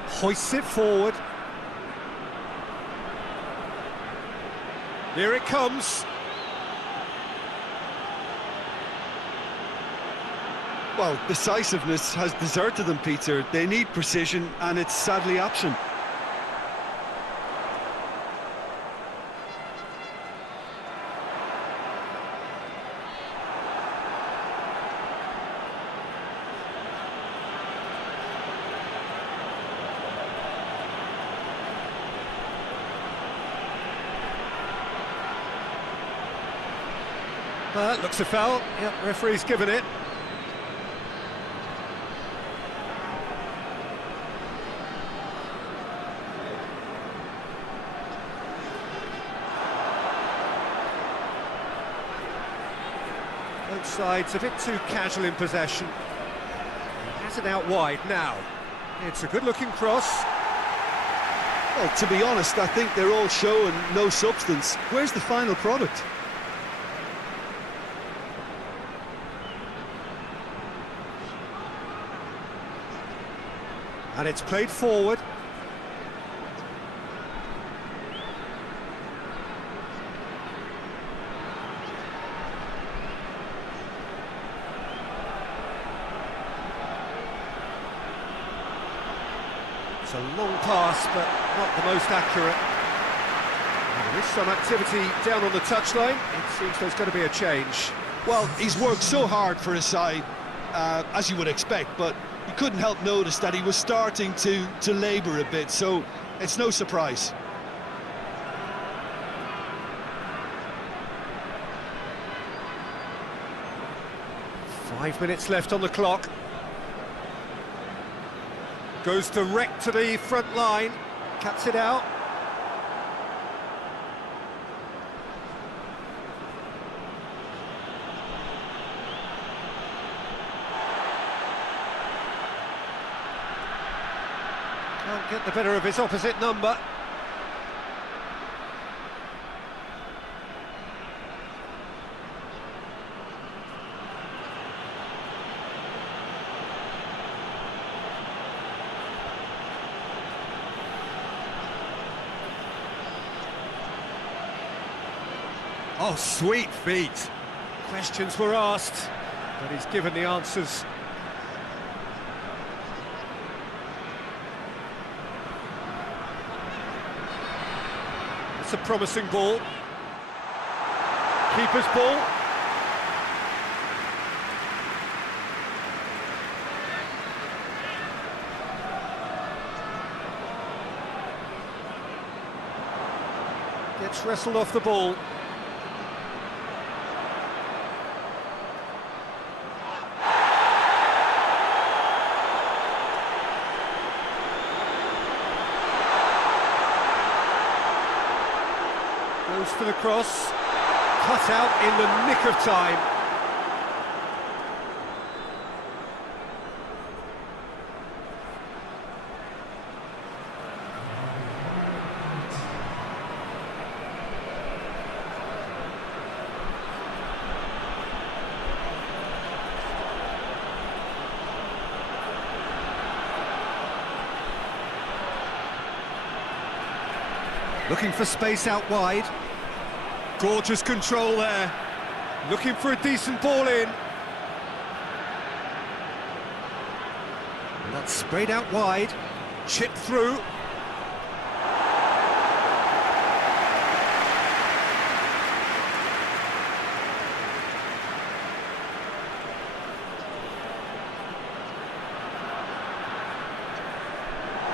Hoists it forward. Here it comes. Well, decisiveness has deserted them, Peter. They need precision, and it's sadly absent. Looks a foul. Yep, referee's given it. Both sides a bit too casual in possession. He has it out wide now. It's a good-looking cross. Well, to be honest, I think they're all show and no substance. Where's the final product? And it's played forward. It's a long pass, but not the most accurate. There is some activity down on the touchline. It seems there's going to be a change. Well, he's worked so hard for his side, as you would expect, but you couldn't help notice that he was starting to labour a bit, so it's no surprise. Five minutes left on the clock. Goes direct to the front line, cuts it out. Can't get the better of his opposite number. Oh, sweet feet. Questions were asked, but he's given the answers. It's a promising ball. Keeper's ball. Gets wrestled off the ball. Goes for the cross, cut out in the nick of time. Looking for space out wide. Gorgeous control there. Looking for a decent ball in. And that's sprayed out wide. Chipped through.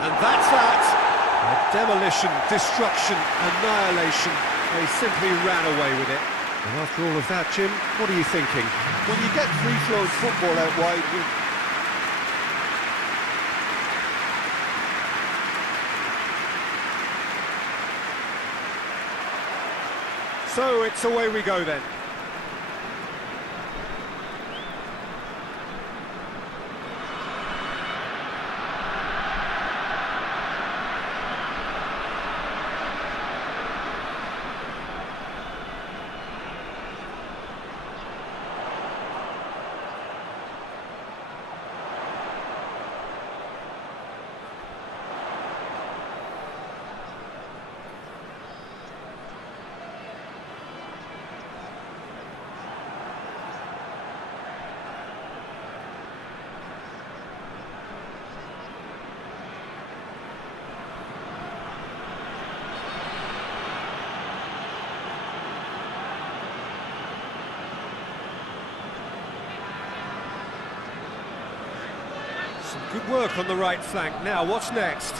And that's that. Demolition, destruction, annihilation. They simply ran away with it. And after all of that, Jim, what are you thinking? When you get free-flowing football out wide, So it's away we go then. Some good work on the right flank. Now, what's next?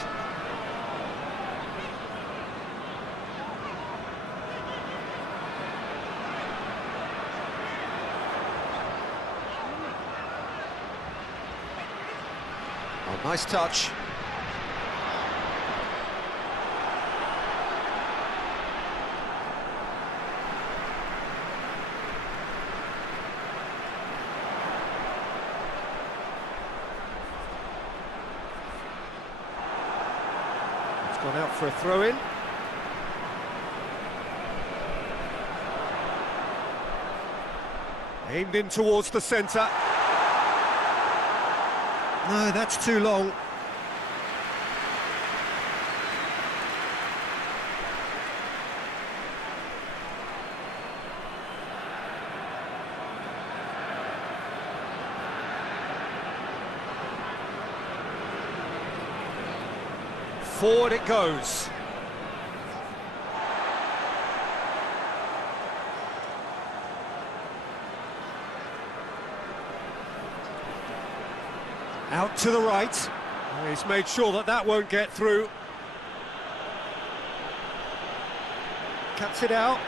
Oh, nice touch. Gone out for a throw-in. Aimed in towards the centre. No, that's too long. Forward it goes. Out to the right. He's made sure that that won't get through. Cuts it out.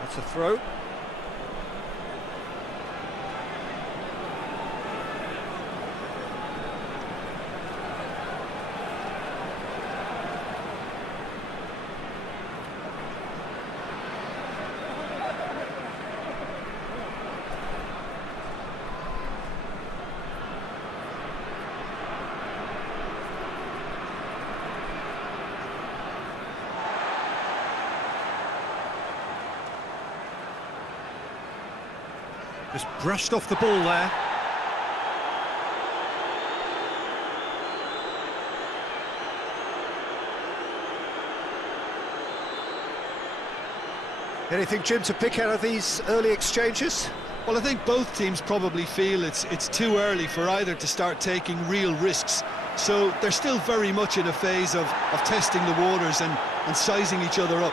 That's a throw. Just brushed off the ball there. Anything, Jim, to pick out of these early exchanges? well, I think both teams probably feel it's too early for either to start taking real risks. So they're still very much in a phase of testing the waters and sizing each other up.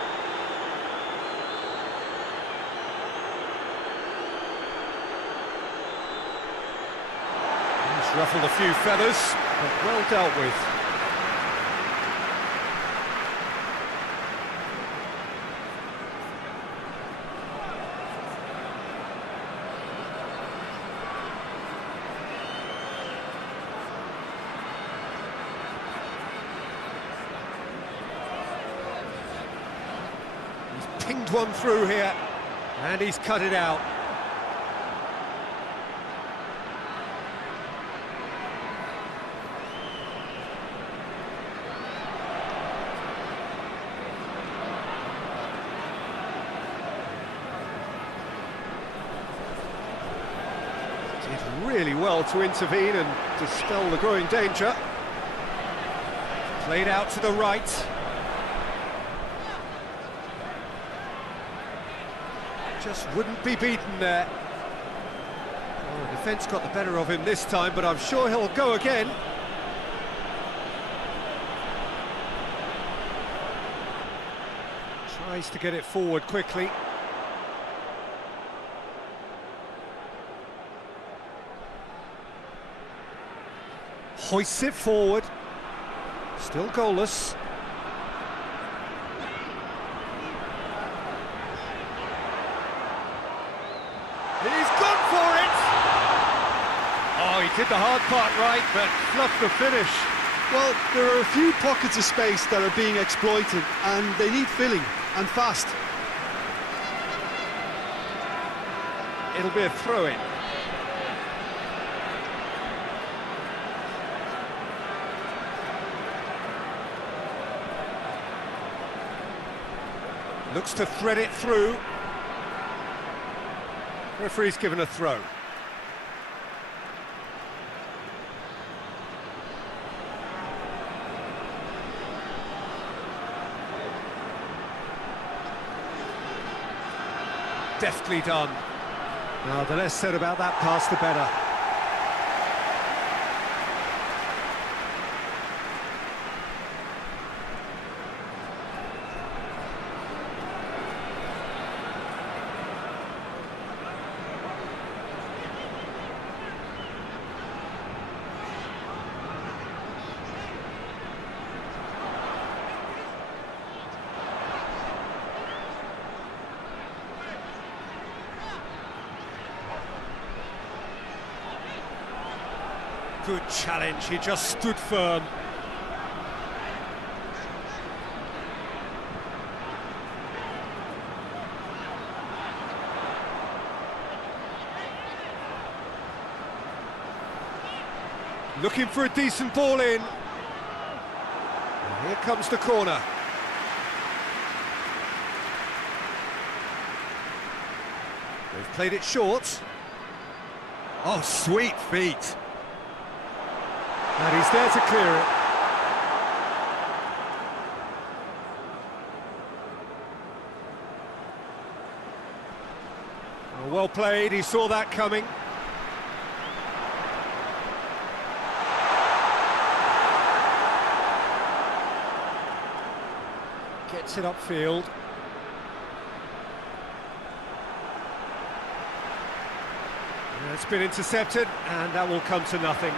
Ruffled a few feathers, but well dealt with. He's pinged one through here, and he's cut it out. really well to intervene and dispel the growing danger. Played out to the right. Just wouldn't be beaten there. Oh, the defence got the better of him this time, but I'm sure he'll go again. Tries to get it forward quickly. Hoists it forward. Still goalless. He's gone for it! Oh, he did the hard part right, but fluffed the finish. Well, there are a few pockets of space that are being exploited, and they need filling, and fast. It'll be a throw-in. Looks to thread it through. Referee's given a throw. Deftly done. Now, the less said about that pass, the better. Good challenge, he just stood firm. Looking for a decent ball in. And here comes the corner. They've played it short. Oh, sweet feet. And he's there to clear it. Oh, well played, he saw that coming. Gets it upfield. And it's been intercepted, and that will come to nothing.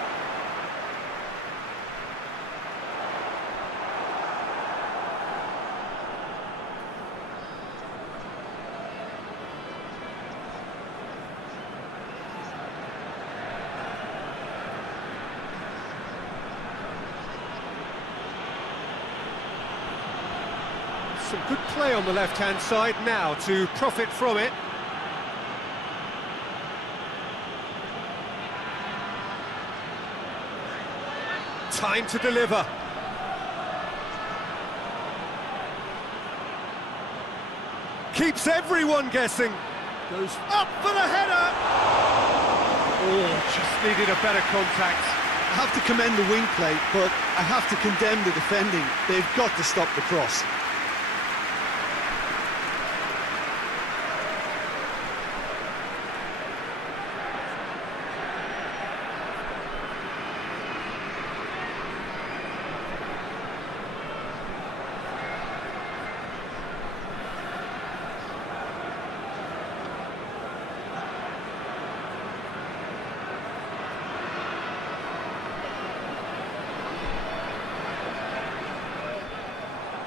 Some good play on the left-hand side now to profit from it. Time to deliver. Keeps everyone guessing. Goes up for the header. Oh, just needed a better contact. I have to commend the wing play, but I have to condemn the defending. They've got to stop the cross.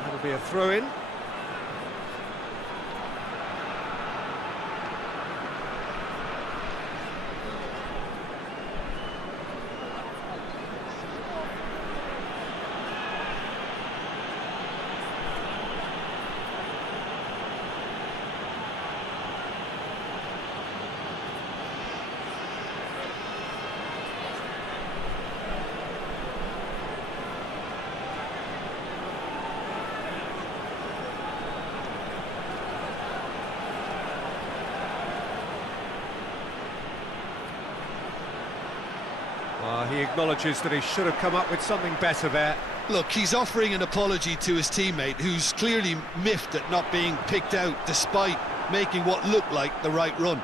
That'll be a throw-in. He acknowledges that he should have come up with something better there. Look, he's offering an apology to his teammate, who's clearly miffed at not being picked out despite making what looked like the right run.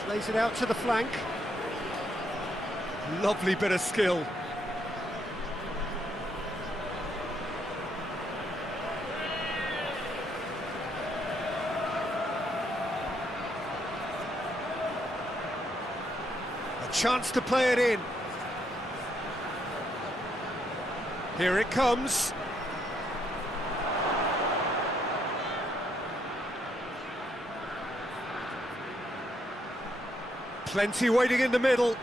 Plays it out to the flank. Lovely bit of skill. A chance to play it in. Here it comes. Plenty waiting in the middle.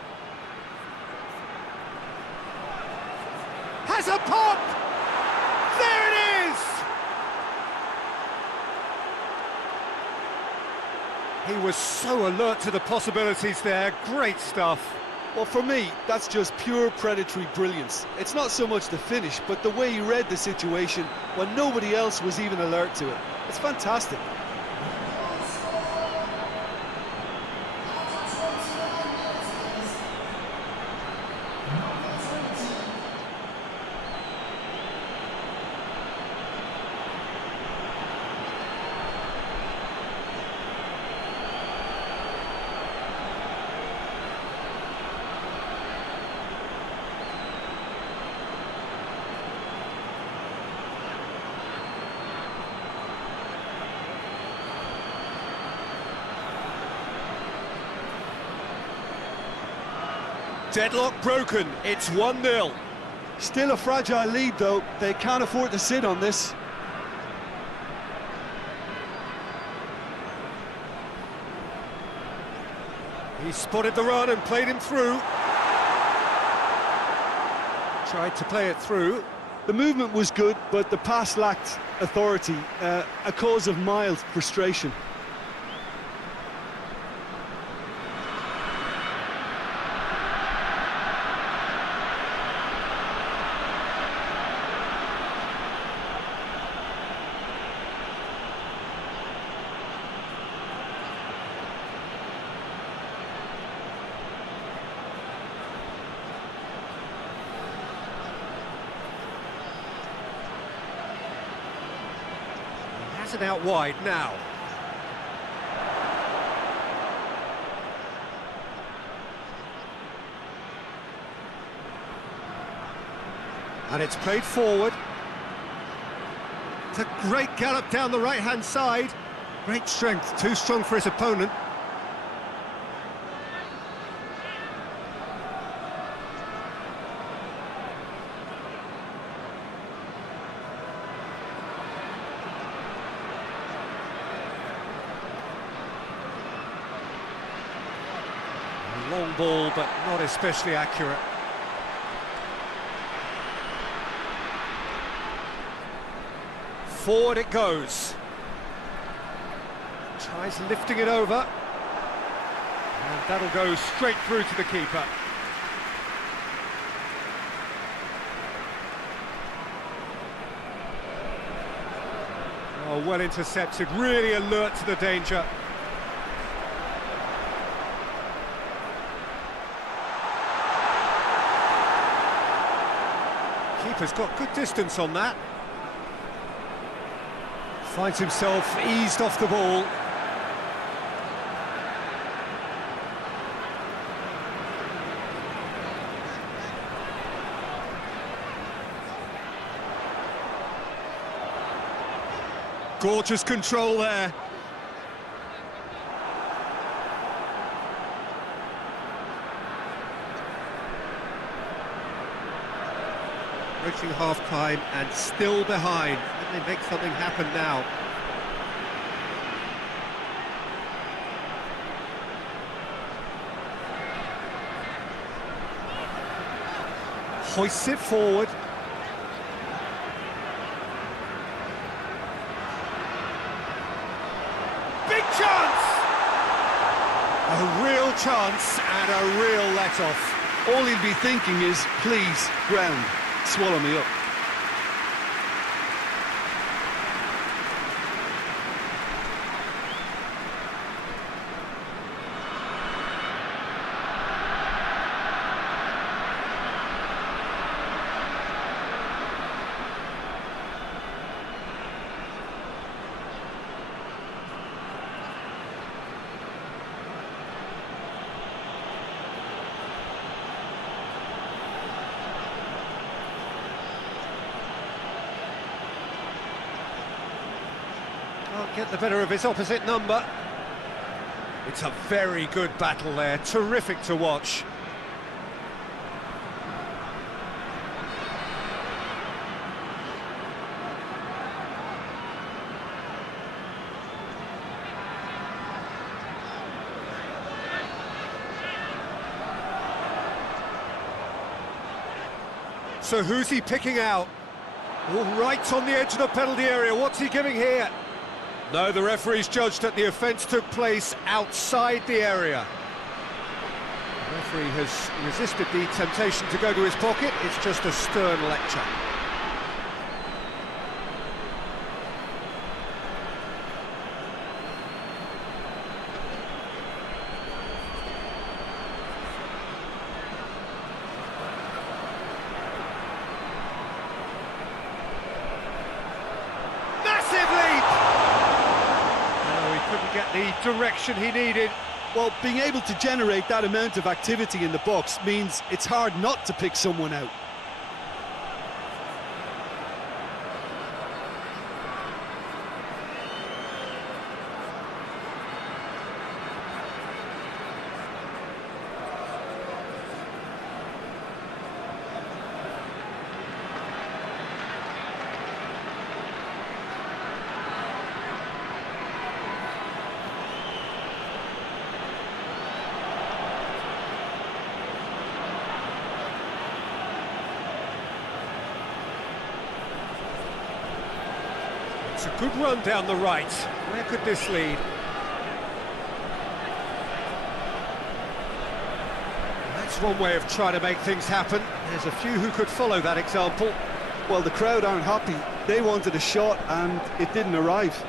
Has a pop! There it is! He was so alert to the possibilities there. Great stuff. Well, for me, that's just pure predatory brilliance. It's not so much the finish, but the way he read the situation when nobody else was even alert to it. It's fantastic. Deadlock broken, it's 1-0. Still a fragile lead, though. They can't afford to sit on this. He spotted the run and played him through. Tried to play it through. The movement was good, but the pass lacked authority, a cause of mild frustration. It out wide now. And it's played forward. It's a great gallop down the right-hand side. Great strength, too strong for his opponent. Long ball, but not especially accurate. Forward it goes. Tries lifting it over. And that'll go straight through to the keeper. Oh, well intercepted, really alert to the danger. Keeper's got good distance on that. Finds himself eased off the ball. Gorgeous control there. Approaching half-time and still behind. Can they make something happen now? Hoists it forward. Big chance! A real chance and a real let-off. all he'll be thinking is, please, ground, swallow me up. Can't get the better of his opposite number. It's a very good battle there, terrific to watch. So who's he picking out? Oh, right on the edge of the penalty area. What's he giving here? No, the referee's judged that the offence took place outside the area. The referee has resisted the temptation to go to his pocket. It's just a stern lecture. The direction he needed. Well, being able to generate that amount of activity in the box means it's hard not to pick someone out. It's a good run down the right. Where could this lead? That's one way of trying to make things happen. There's a few who could follow that example. Well, the crowd aren't happy. They wanted a shot and it didn't arrive.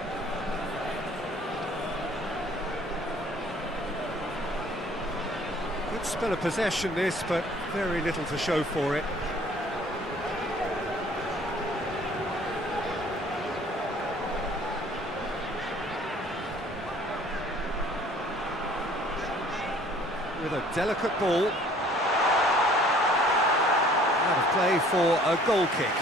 Good spell of possession this, but very little to show for it. With a delicate ball. Out of play for a goal kick.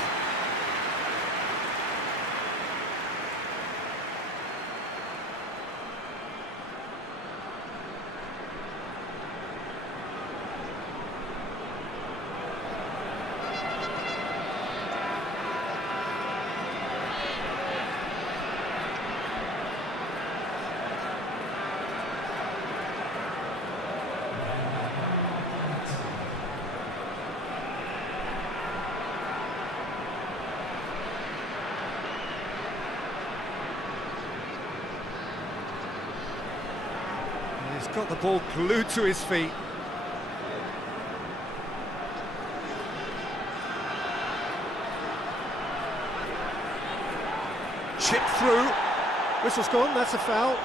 He's got the ball glued to his feet. Chip through. Whistle's gone, that's a foul.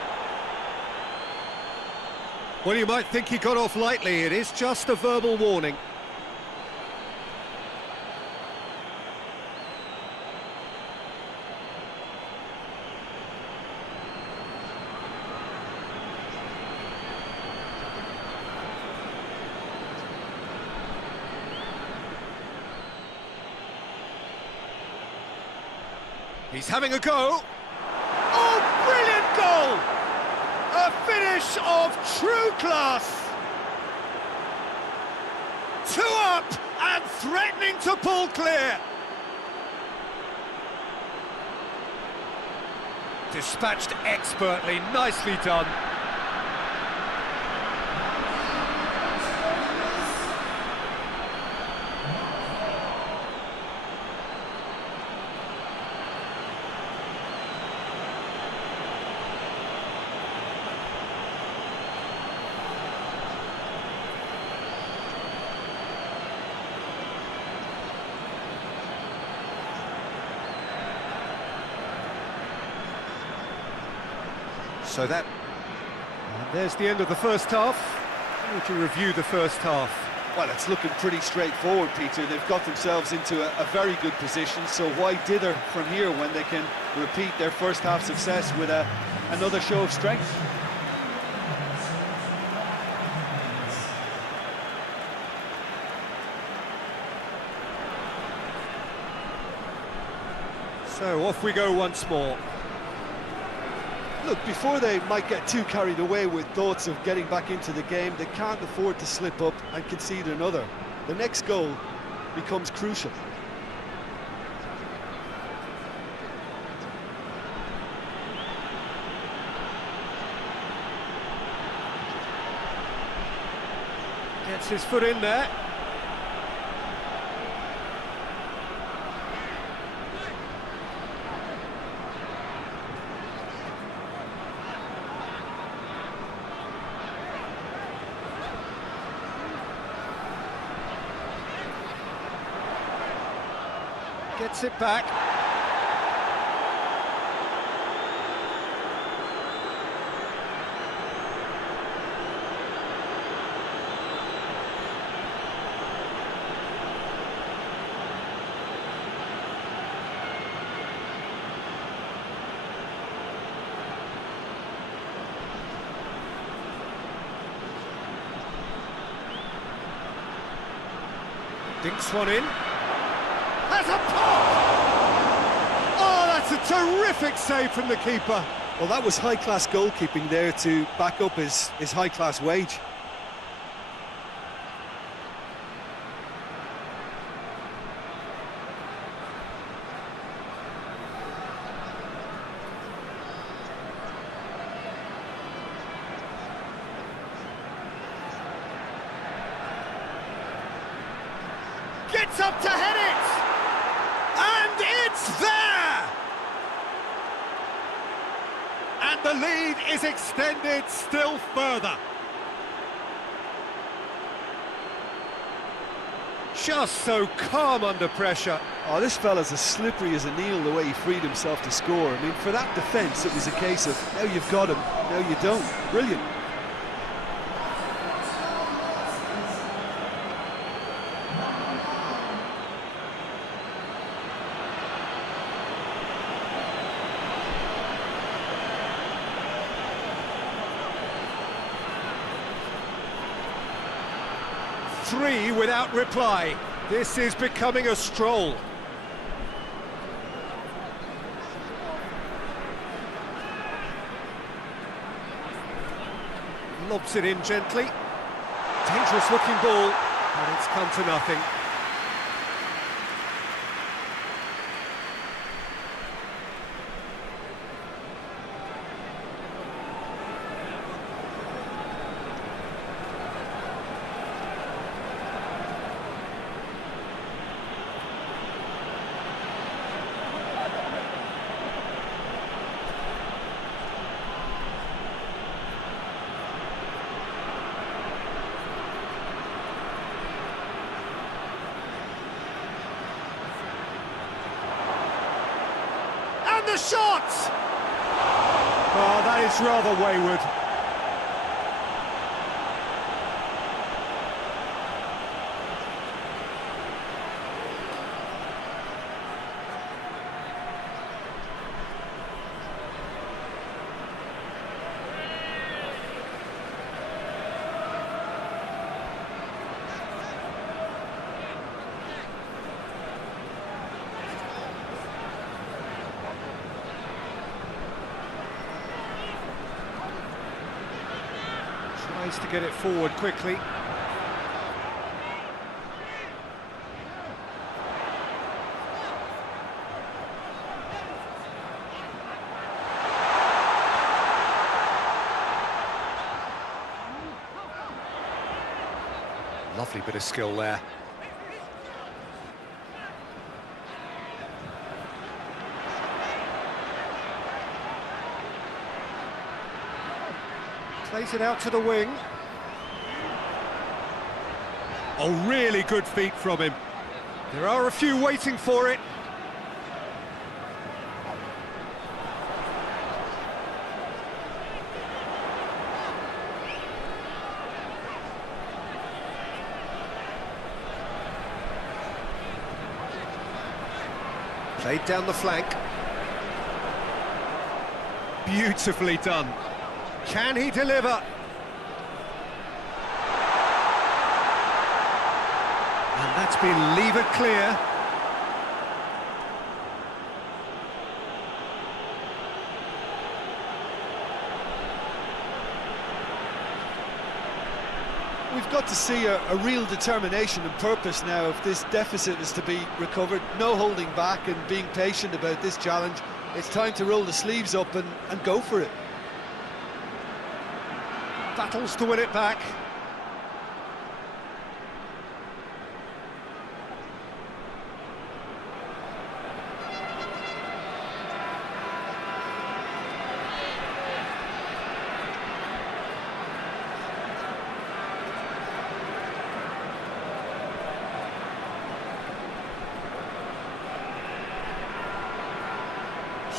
Well, you might think he got off lightly. It is just a verbal warning. He's having a go. Oh, brilliant goal! A finish of true class. 2 up and threatening to pull clear. Dispatched expertly, nicely done. So that... And there's the end of the first half. How would you review the first half? Well, it's looking pretty straightforward, Peter. They've got themselves into a very good position, so why dither from here when they can repeat their first half success with another show of strength? So off we go once more. Look, before they might get too carried away with thoughts of getting back into the game, they can't afford to slip up and concede another. The next goal becomes crucial. Gets his foot in there. Gets it back. Dinks one in. Has a pop! Oh, that's a terrific save from the keeper. Well, that was high-class goalkeeping there to back up his high-class wage. Gets up to head it! And it's there! And the lead is extended still further. Just so calm under pressure. Oh, this fella's as slippery as a needle the way he freed himself to score. I mean, for that defence, it was a case of, now you've got him, now you don't. Brilliant. Three without reply. This is becoming a stroll. Lobs it in gently. Dangerous looking ball, but it's come to nothing. The shot! Oh, that is rather wayward. Tries to get it forward quickly. Lovely bit of skill there. Plays it out to the wing. Oh, really good feet from him. There are a few waiting for it. Played down the flank. Beautifully done. Can he deliver? And that's been levered clear. We've got to see a real determination and purpose now if this deficit is to be recovered. No holding back and being patient about this challenge. It's time to roll the sleeves up and go for it. Battles to win it back.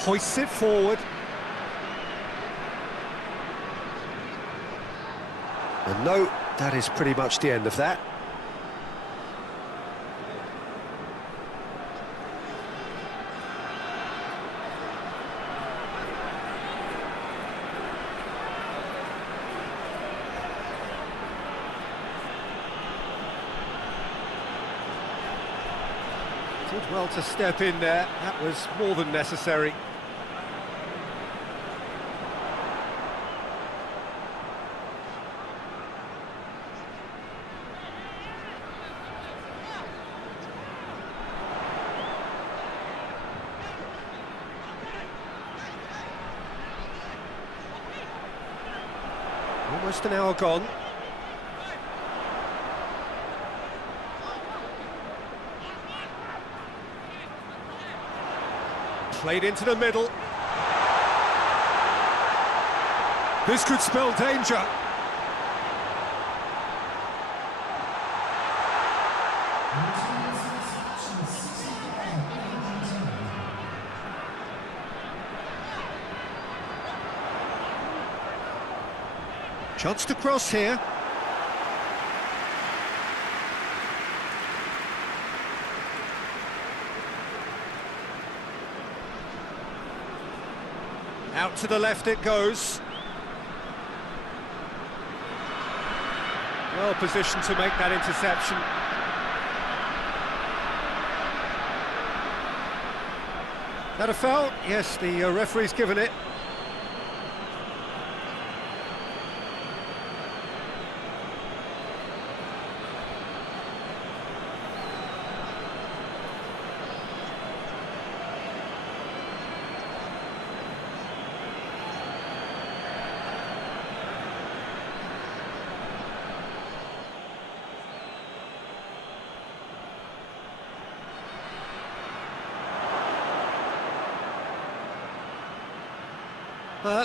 Hoists it forward. And no, that is pretty much the end of that. Did well to step in there. That was more than necessary. Almost an hour gone. Played into the middle. This could spell danger. Chance to cross here. Out to the left it goes. Well positioned to make that interception. That a foul? Yes, the referee's given it.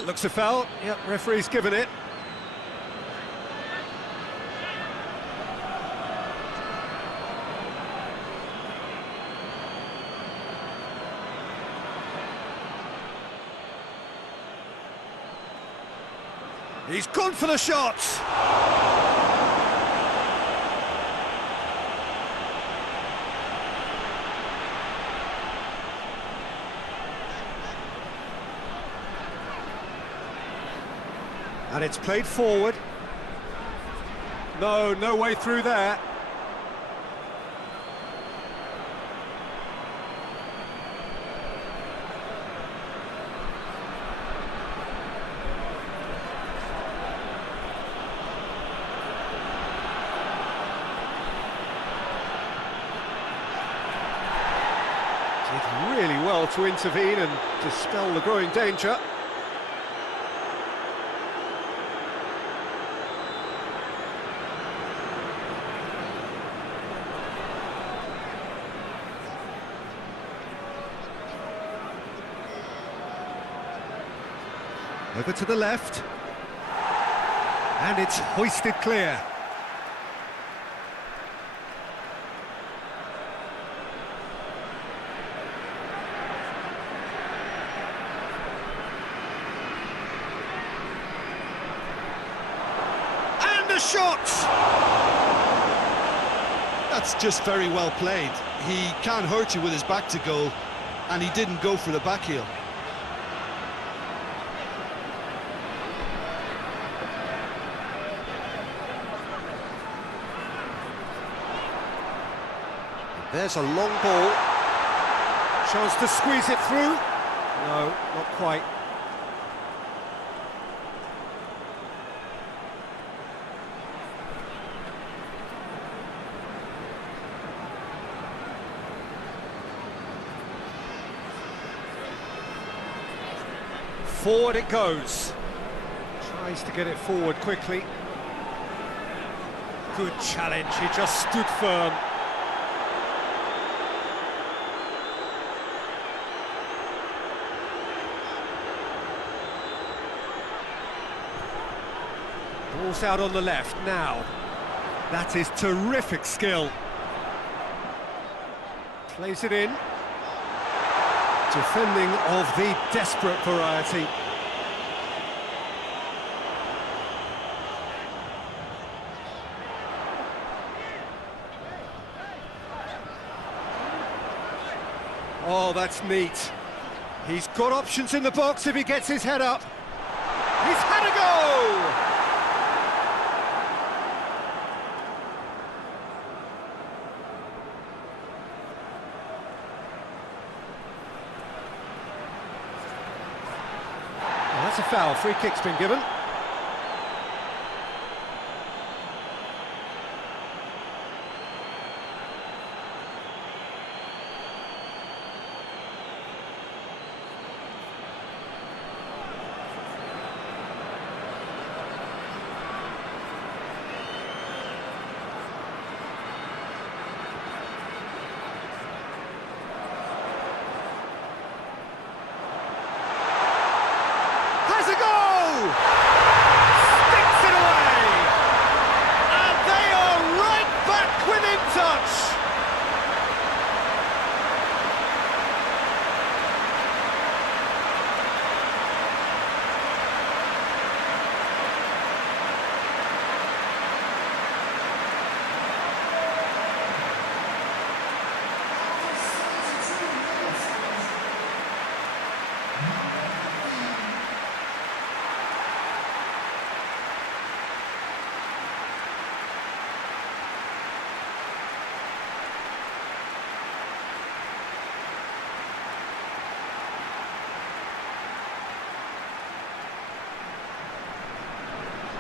Looks a foul. Yep, referee's given it. He's gone for the shot. And it's played forward. No way through there. Did really well to intervene and dispel the growing danger. Over to the left, and it's hoisted clear. And a shot! That's just very well played. He can't hurt you with his back to goal, and he didn't go for the back heel. There's a long ball. Chance to squeeze it through. No, not quite. Forward it goes. Tries to get it forward quickly. Good challenge, he just stood firm. Ball's out on the left now. That is terrific skill. Plays it in. Defending of the desperate variety. Oh, that's neat. He's got options in the box if he gets his head up. He's had a go! That's a foul, free kick's been given. Has a goal! Sticks it away! And they are right back within touch!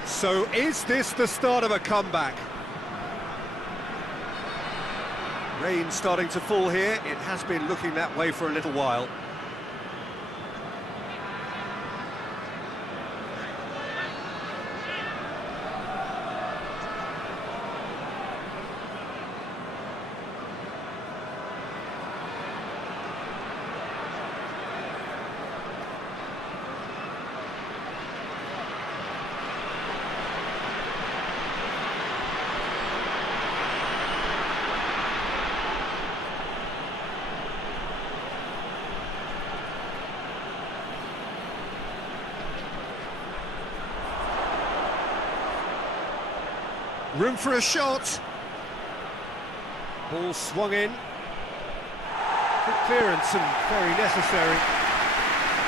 So is this the start of a comeback? Rain starting to fall here. It has been looking that way for a little while. Room for a shot. Ball swung in. Good clearance and very necessary.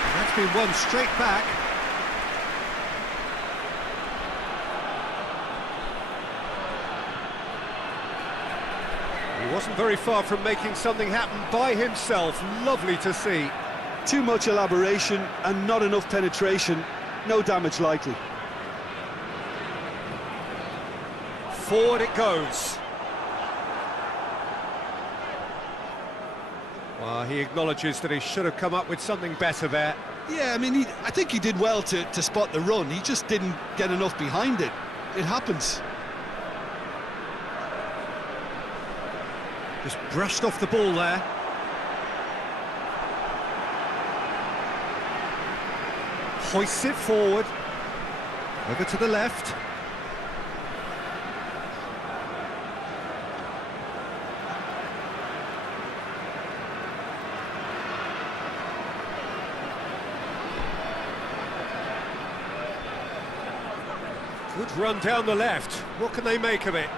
And that's been won straight back. He wasn't very far from making something happen by himself. Lovely to see. Too much elaboration and not enough penetration. No damage likely. Forward it goes. Well, he acknowledges that he should have come up with something better there. Yeah, I mean, I think he did well to spot the run. He just didn't get enough behind it. It happens. Just brushed off the ball there. Hoists it forward. Over to the left. Good run down the left. What can they make of it?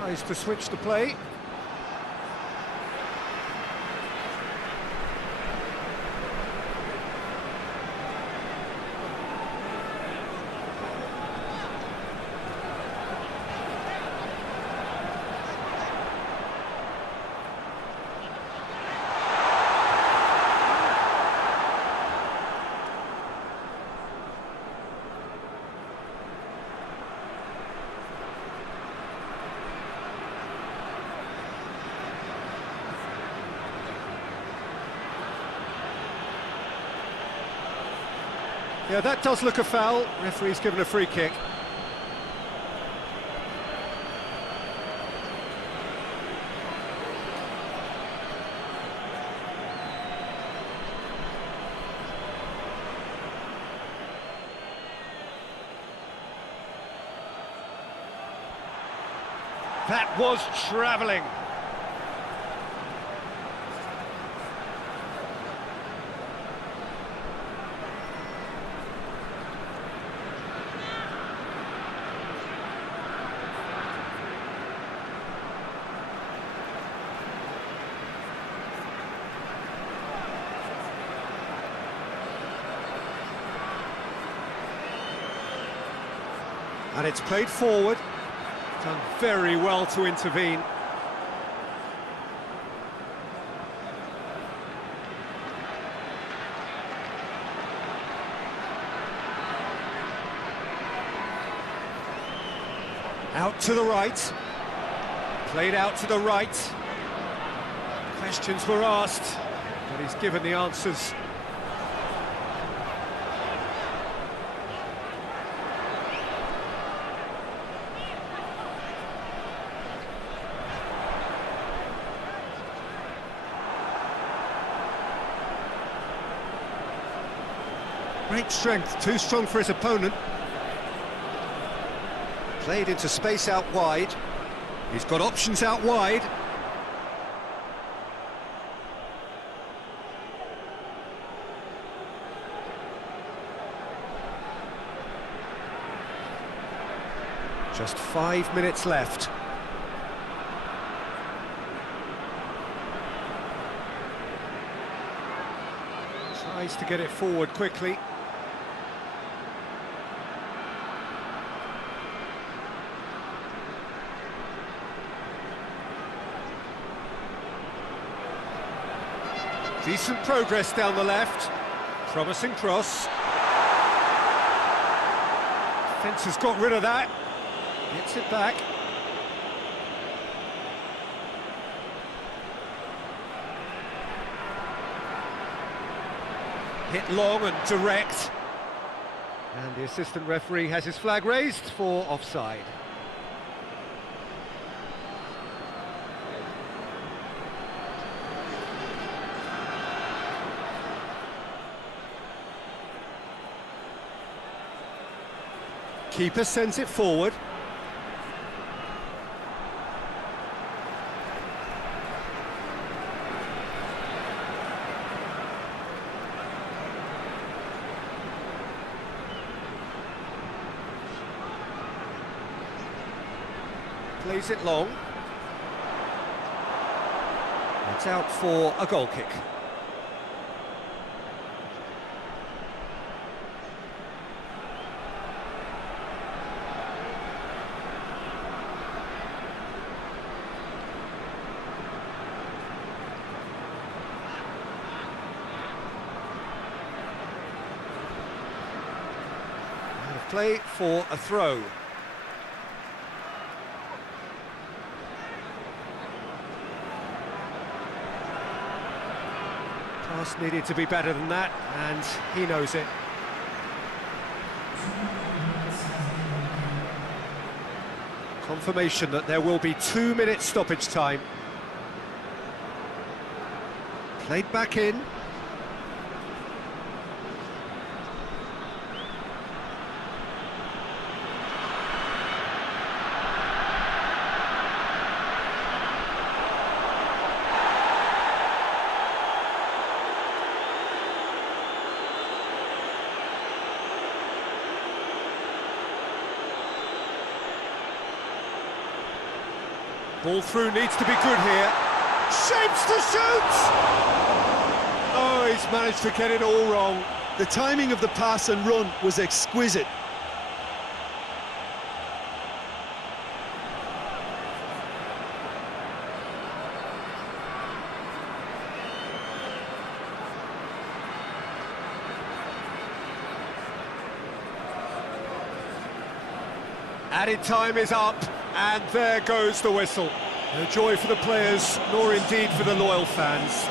Tries to switch the play. Yeah, that does look a foul. Referee's given a free kick. That was travelling. And it's played forward. Done very well to intervene. Out to the right. Played out to the right. Questions were asked, but he's given the answers. Great strength, too strong for his opponent. Played into space out wide. He's got options out wide. Just 5 minutes left. Tries to get it forward quickly. Decent progress down the left. Promising cross. Defence has got rid of that. Gets it back. Hit long and direct. And the assistant referee has his flag raised for offside. Keeper sends it forward. Plays it long. It's out for a goal kick. Play for a throw. Pass needed to be better than that, and he knows it. Confirmation that there will be 2 minutes stoppage time. Played back in. Ball through needs to be good here. Shapes to shoot! Oh, he's managed to get it all wrong. The timing of the pass and run was exquisite. Added time is up, and there goes the whistle. No joy for the players, nor indeed for the loyal fans.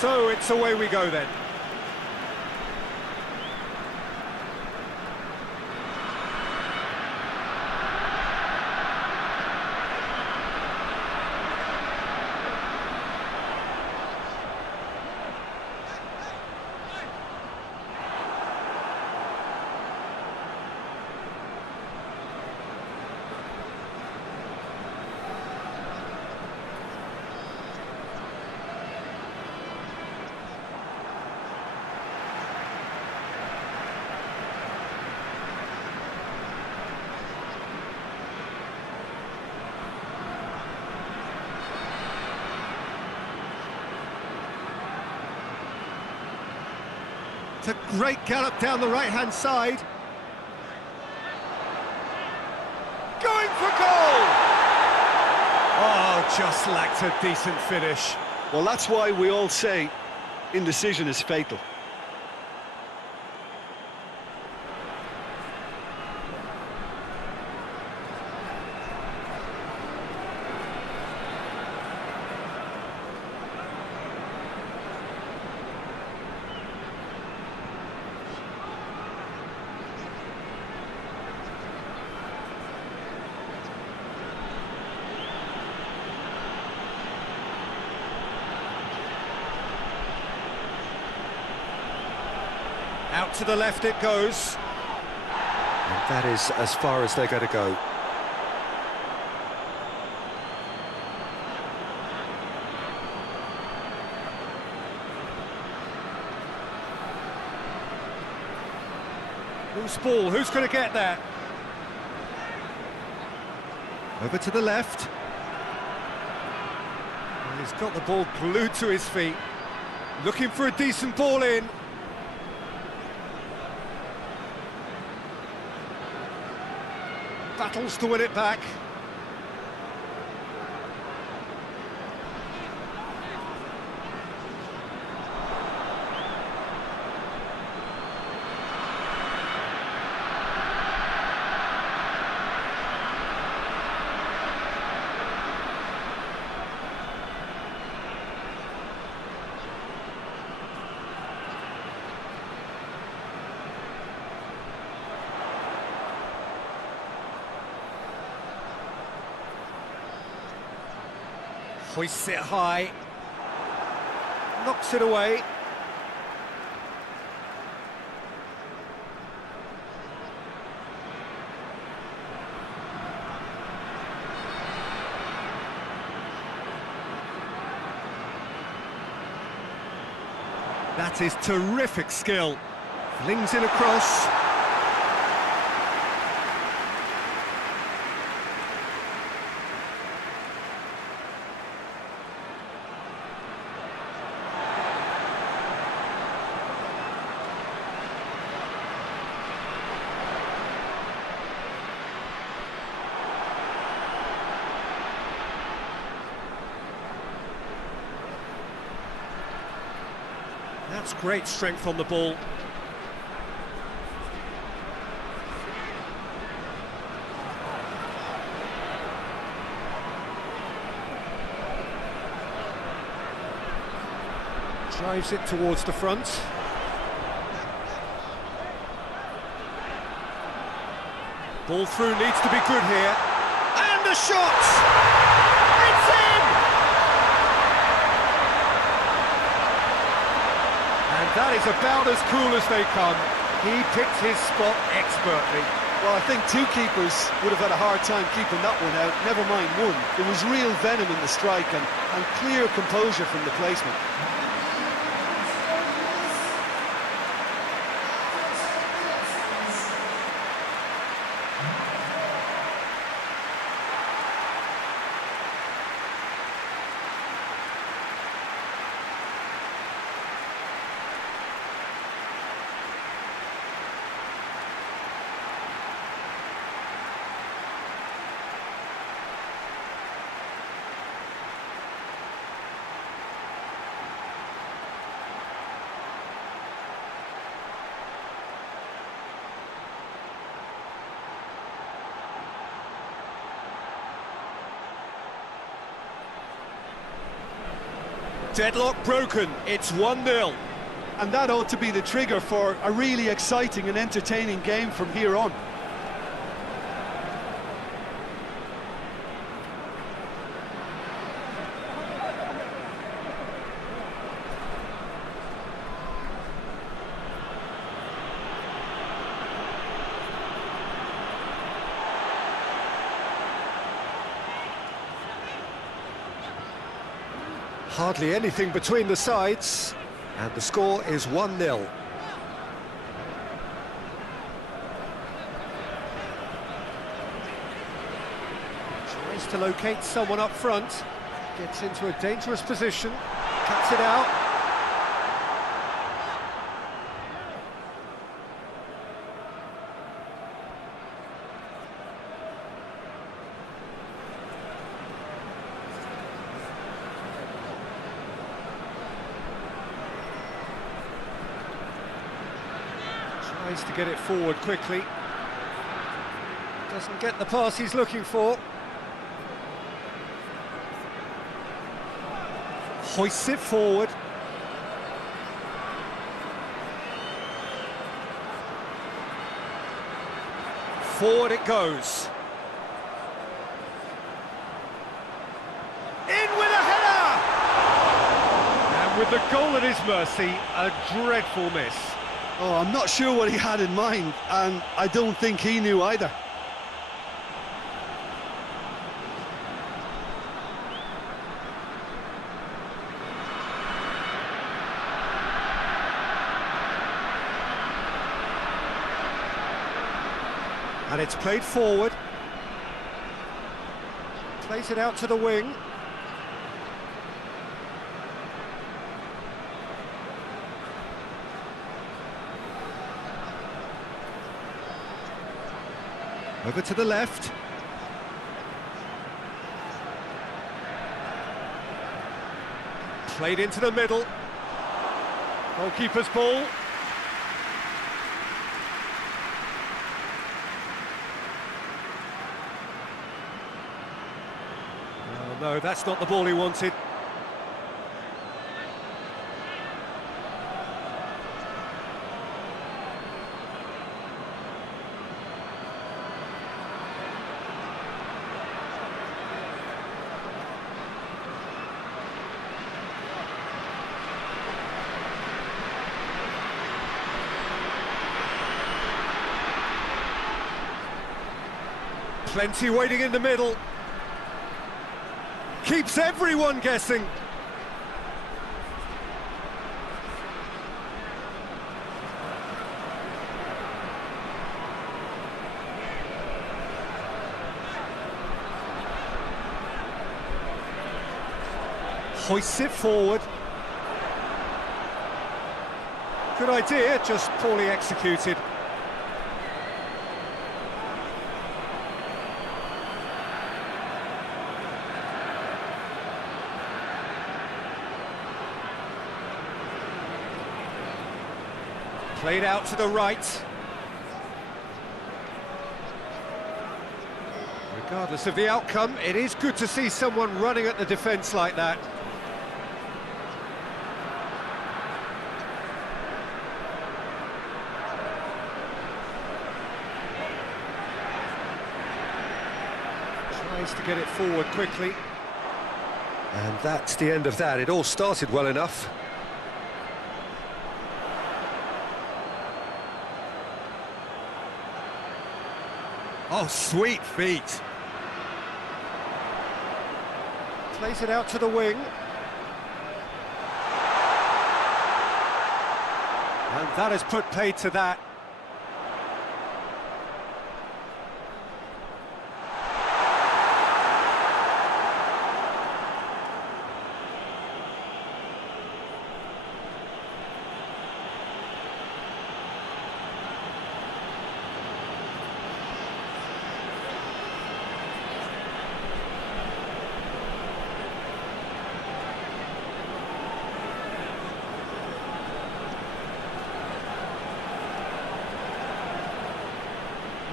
So it's away we go then. It's a great gallop down the right-hand side. Going for goal! Oh, just lacked a decent finish. Well, that's why we all say indecision is fatal. Out to the left it goes. And that is as far as they're going to go. Loose ball, who's going to get there? Over to the left. And he's got the ball glued to his feet. Looking for a decent ball in. Battles to win it back. Hoists it high, knocks it away. That is terrific skill. Flings it across. That's great strength on the ball. Drives it towards the front. Ball through needs to be good here. And a shot! It's in! And that is about as cool as they come. He picked his spot expertly. Well, I think two keepers would have had a hard time keeping that one out, never mind one. There was real venom in the strike and clear composure from the placement. Deadlock broken, it's 1-0. And that ought to be the trigger for a really exciting and entertaining game from here on. Hardly anything between the sides, and the score is 1-0. Tries to locate someone up front, gets into a dangerous position, cuts it out. Tries to get it forward quickly. Doesn't get the pass he's looking for. Hoists it forward. Forward it goes. In with a header! And with the goal at his mercy, a dreadful miss. Oh, I'm not sure what he had in mind, and I don't think he knew either. And it's played forward. Plays it out to the wing. Over to the left. Played into the middle. Goalkeeper's ball. Oh, no, that's not the ball he wanted. Plenty waiting in the middle. Keeps everyone guessing. Hoists it forward. Good idea, just poorly executed. Played out to the right. Regardless of the outcome, it is good to see someone running at the defence like that. Tries to get it forward quickly. And that's the end of that. It all started well enough. Oh, sweet feet. Plays it out to the wing. And that has put paid to that.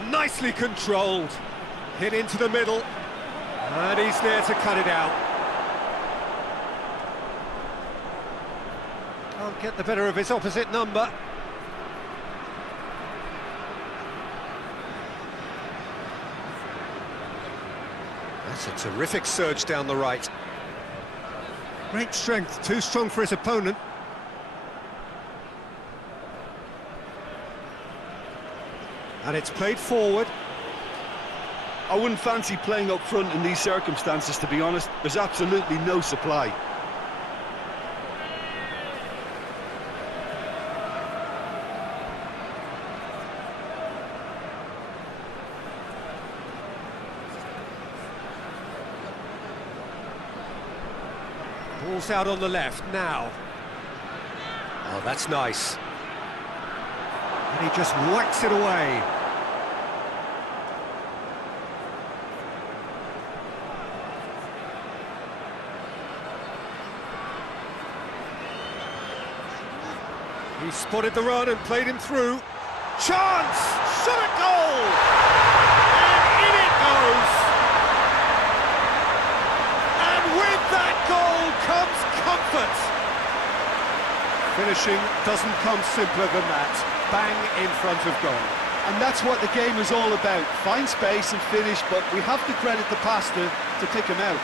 Nicely controlled. Hit into the middle. And he's there to cut it out. Can't get the better of his opposite number. That's a terrific surge down the right. Great strength, too strong for his opponent. And it's played forward. I wouldn't fancy playing up front in these circumstances, to be honest. There's absolutely no supply. Ball's out on the left now. Oh, that's nice. And he just whacks it away. He spotted the run and played him through. Chance! Shot at goal! And in it goes! And with that goal comes comfort! Finishing doesn't come simpler than that. Bang in front of goal. And that's what the game is all about. Find space and finish, but we have to credit the passer to pick him out.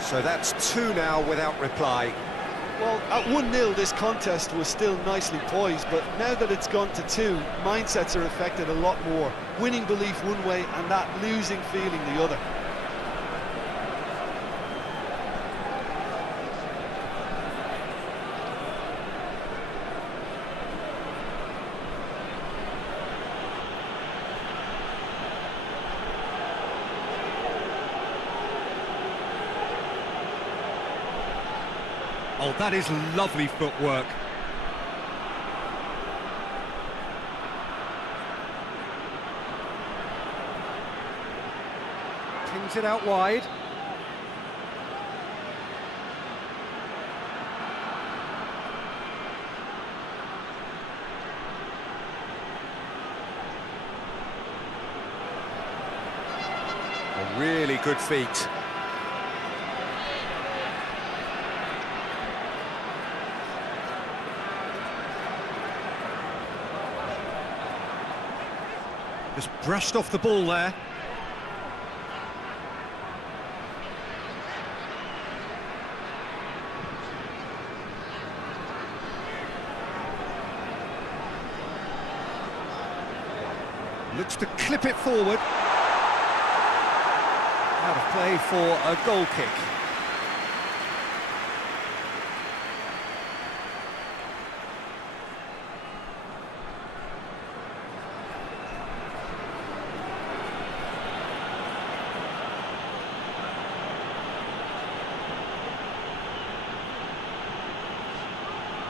So that's 2 now without reply. Well, at 1-0 this contest was still nicely poised, but now that it's gone to 2, mindsets are affected a lot more. Winning belief one way and that losing feeling the other. Oh, that is lovely footwork. Pings it out wide. A really good feat. Just brushed off the ball there. Looks to clip it forward. Out of play for a goal kick.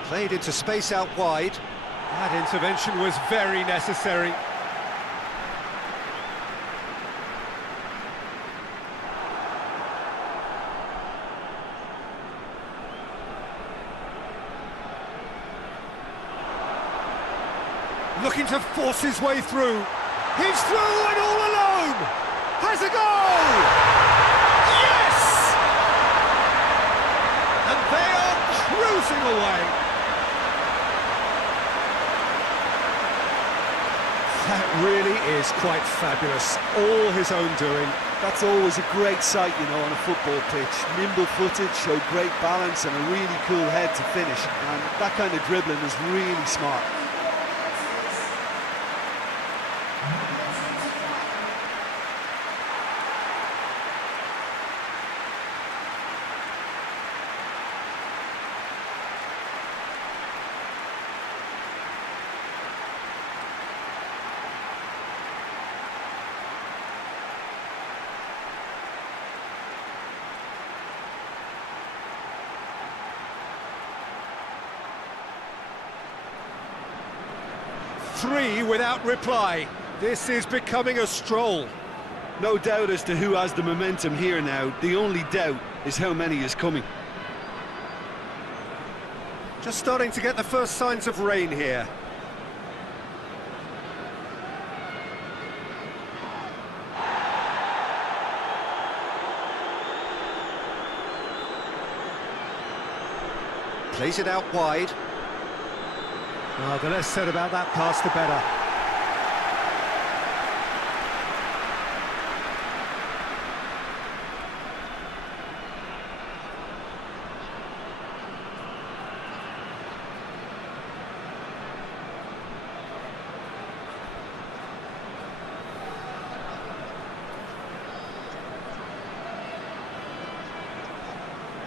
Played into space out wide. That intervention was very necessary. Looking to force his way through. He's through and all alone! Has a goal! Yes! And they are cruising away. That really is quite fabulous. All his own doing. That's always a great sight, you know, on a football pitch. Nimble-footed, showed great balance and a really cool head to finish. And that kind of dribbling is really smart. Three without reply. This is becoming a stroll. No doubt as to who has the momentum here now. The only doubt is how many is coming. Just starting to get the first signs of rain here. Plays it out wide. Oh, the less said about that pass, the better.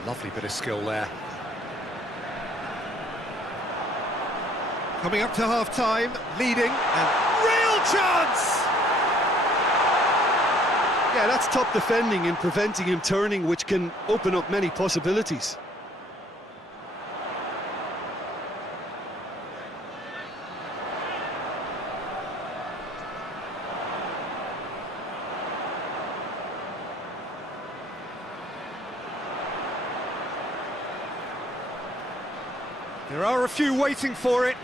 Lovely bit of skill there. Coming up to half-time, leading, and real chance! Yeah, that's top defending and preventing him turning, which can open up many possibilities. There are a few waiting for it.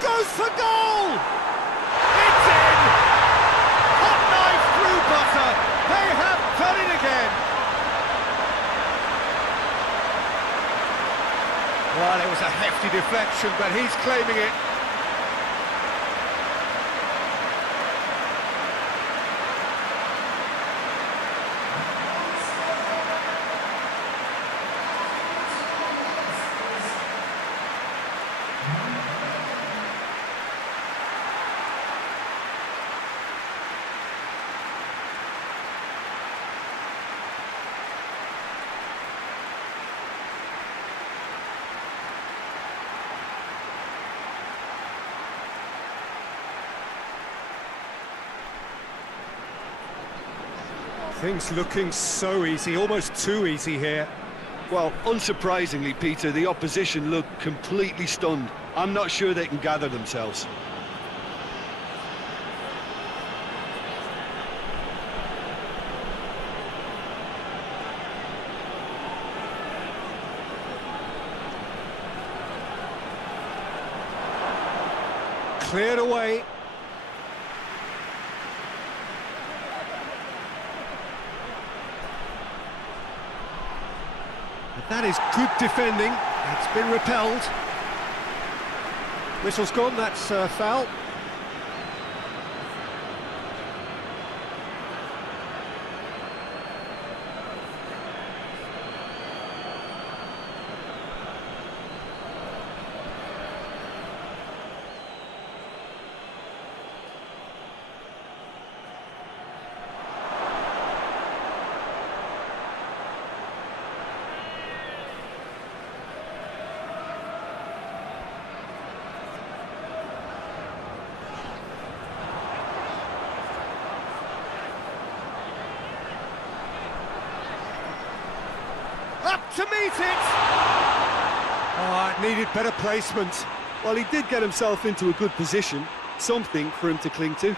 Goes for goal! It's in! Hot knife through butter. They have done it again. Well, it was a hefty deflection, but he's claiming it. Things looking so easy, almost too easy here. Well, unsurprisingly, Peter, the opposition look completely stunned. I'm not sure they can gather themselves. Cleared away. But that is good defending. It's been repelled. Whistle's gone, that's foul. Up to meet it! Oh, it needed better placement. Well, he did get himself into a good position, something for him to cling to.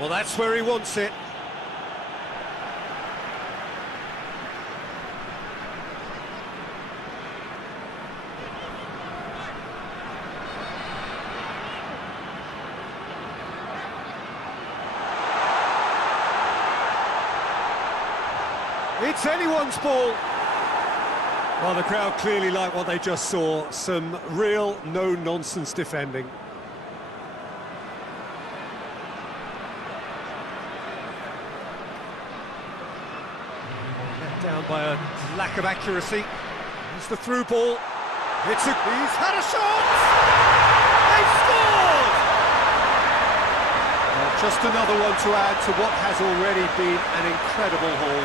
Well, that's where he wants it. It's anyone's ball. Well, the crowd clearly like what they just saw. Some real no-nonsense defending. Let down by a lack of accuracy. It's the through ball. He's had a shot! They've scored! Just another one to add to what has already been an incredible haul.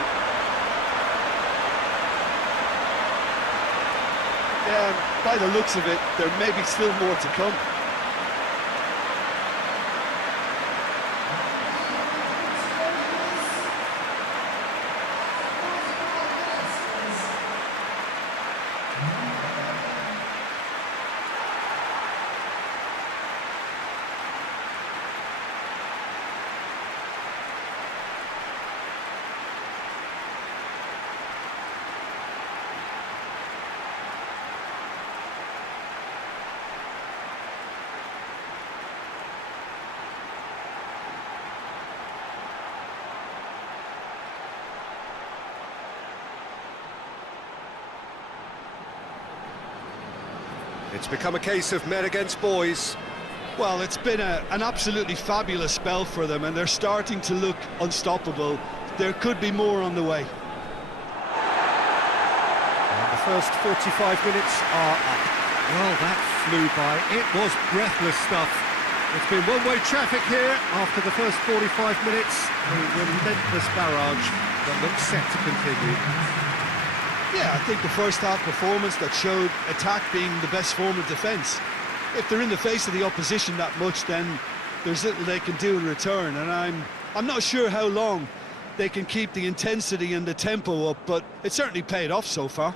Yeah, by the looks of it, there may be still more to come. It's become a case of men against boys. Well, it's been an absolutely fabulous spell for them, and they're starting to look unstoppable. There could be more on the way. And the first 45 minutes are up. Well, that flew by. It was breathless stuff. It's been one-way traffic here after the first 45 minutes. A relentless barrage that looks set to continue. Yeah, I think the first half performance that showed attack being the best form of defence. If they're in the face of the opposition that much, then there's little they can do in return, and I'm not sure how long they can keep the intensity and the tempo up, but it certainly paid off so far.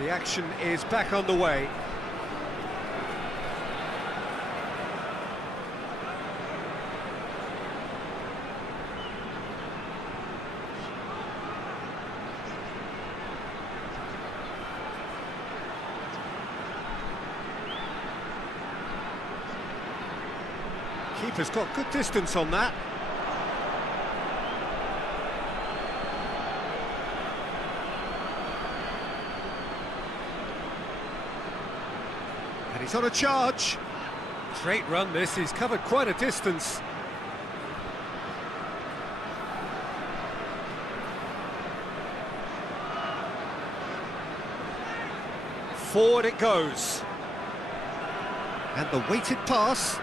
The action is back on the way. Keeper's got good distance on that. And he's on a charge. Great run this, he's covered quite a distance. Forward it goes. And the weighted pass.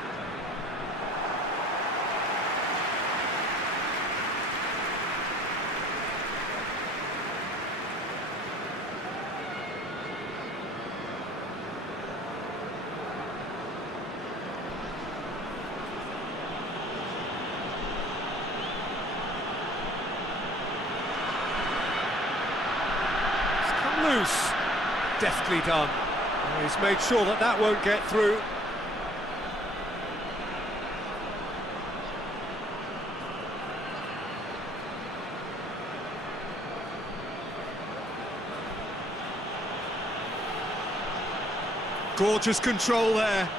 Loose, deftly done. He's made sure that that won't get through. Gorgeous control there.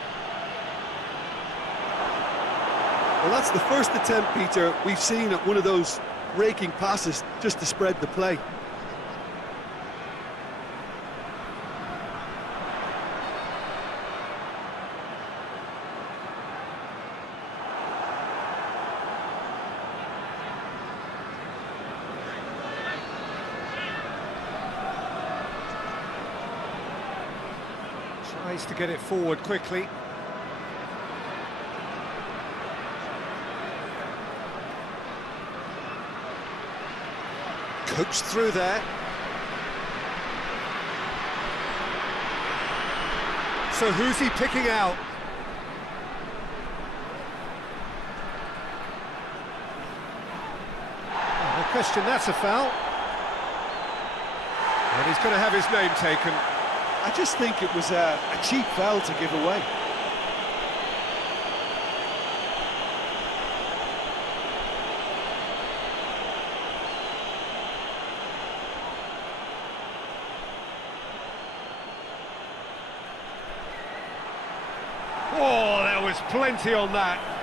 Well, that's the first attempt, Peter, we've seen at one of those raking passes just to spread the play. Tries to get it forward quickly. Coached through there. So who's he picking out? No question, that's a foul. And he's going to have his name taken. I just think it was a cheap foul to give away. Oh, there was plenty on that.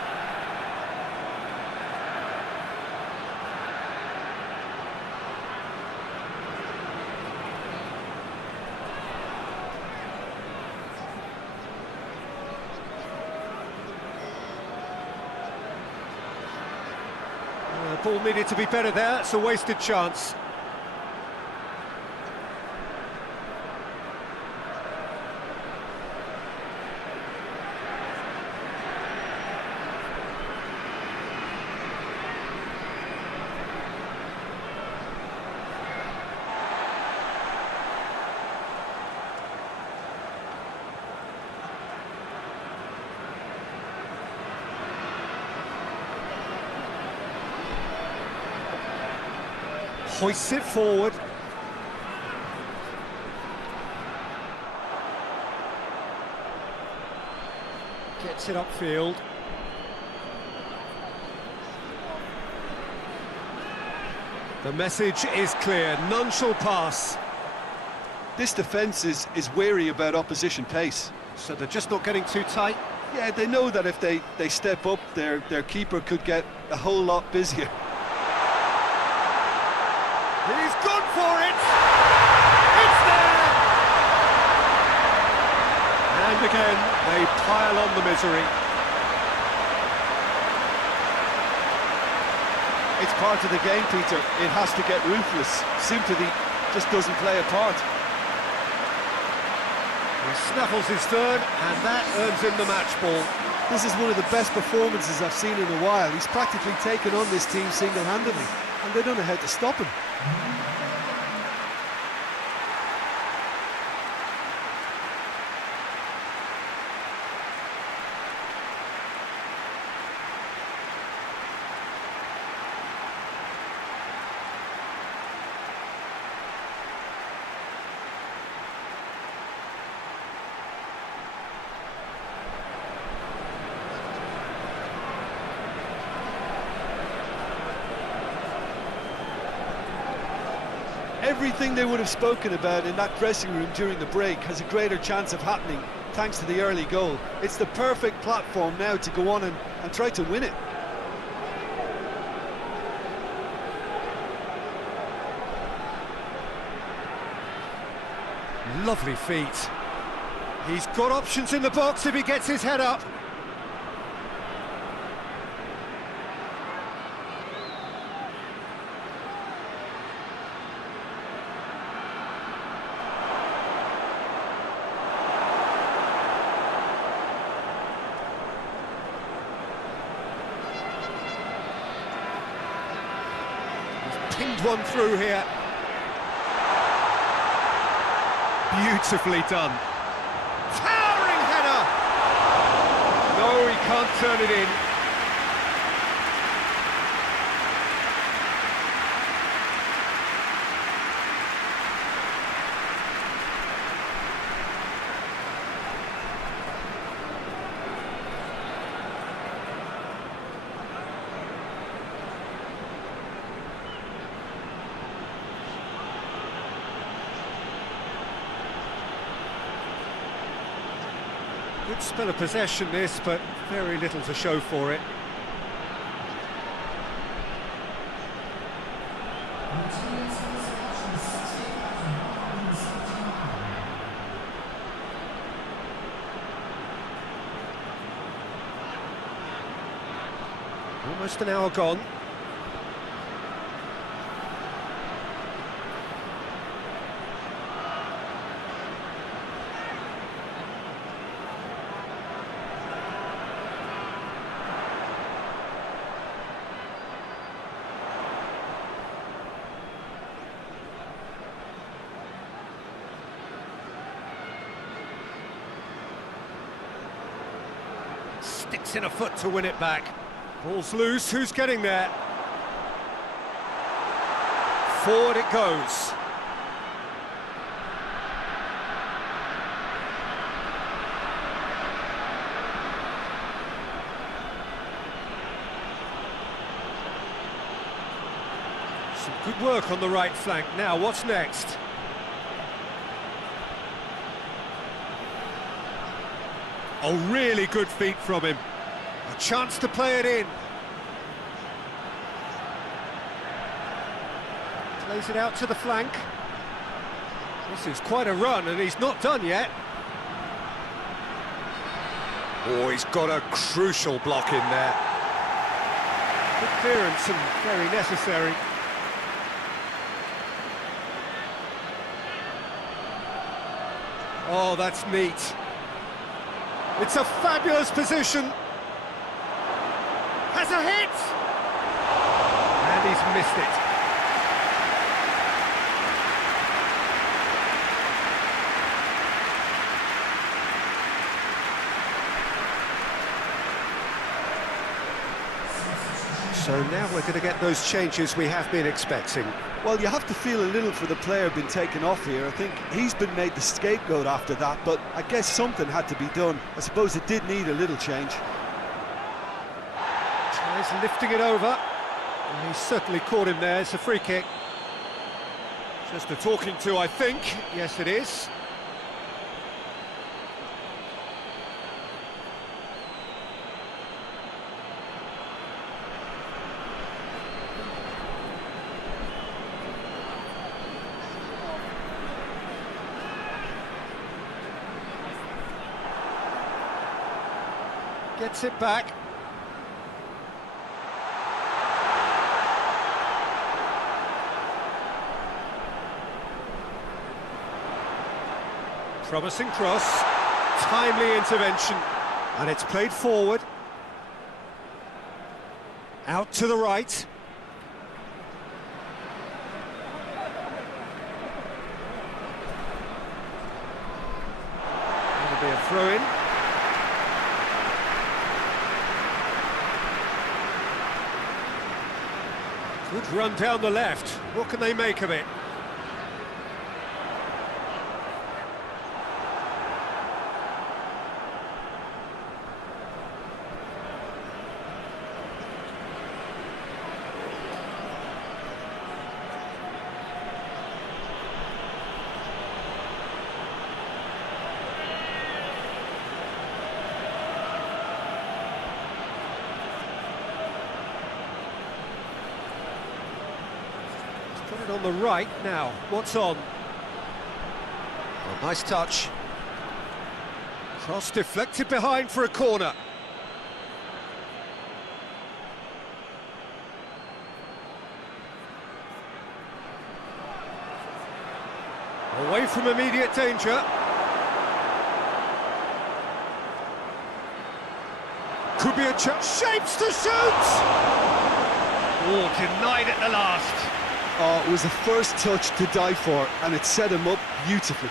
The ball needed to be better there, it's a wasted chance. Hoists it forward. Gets it upfield. The message is clear, none shall pass. This defence is wary about opposition pace. So they're just not getting too tight. Yeah, they know that if they step up, their keeper could get a whole lot busier. He's gone for it! It's there! And again, they pile on the misery. It's part of the game, Peter. It has to get ruthless. Sympathy just doesn't play a part. He snaffles his third, and that earns him the match ball. This is one of the best performances I've seen in a while. He's practically taken on this team single-handedly, and they don't know how to stop him. everything they would have spoken about in that dressing room during the break has a greater chance of happening thanks to the early goal. It's the perfect platform now to go on and try to win it. Lovely feet. He's got options in the box if he gets his head up. He's pinged one through here. Beautifully done. Towering header! No, he can't turn it in. Good spell of possession this, but very little to show for it. Almost an hour gone. Sticks in a foot to win it back. Ball's loose, who's getting there? Forward it goes. Some good work on the right flank. Now, what's next? Oh, really good feet from him. A chance to play it in. Plays it out to the flank. This is quite a run, and he's not done yet. Oh, he's got a crucial block in there. Good clearance and very necessary. Oh, that's neat. It's a fabulous position. Has a hit! And he's missed it. So now we're going to get those changes we have been expecting. Well, you have to feel a little for the player being taken off here. I think he's been made the scapegoat after that, but I guess something had to be done. I suppose it did need a little change. Tries lifting it over. And he's certainly caught him there. It's a free kick. Just a talking to, I think. Yes, it is. Gets it back. Promising cross, timely intervention, and it's played forward. Out to the right. That'll be a throw-in. Good run down the left. What can they make of it? And on the right now, what's on? Well, nice touch. Cross deflected behind for a corner. Away from immediate danger. Could be a chance. Shapes to shoot! Oh, denied at the last. Oh, it was the first touch to die for, and it set him up beautifully.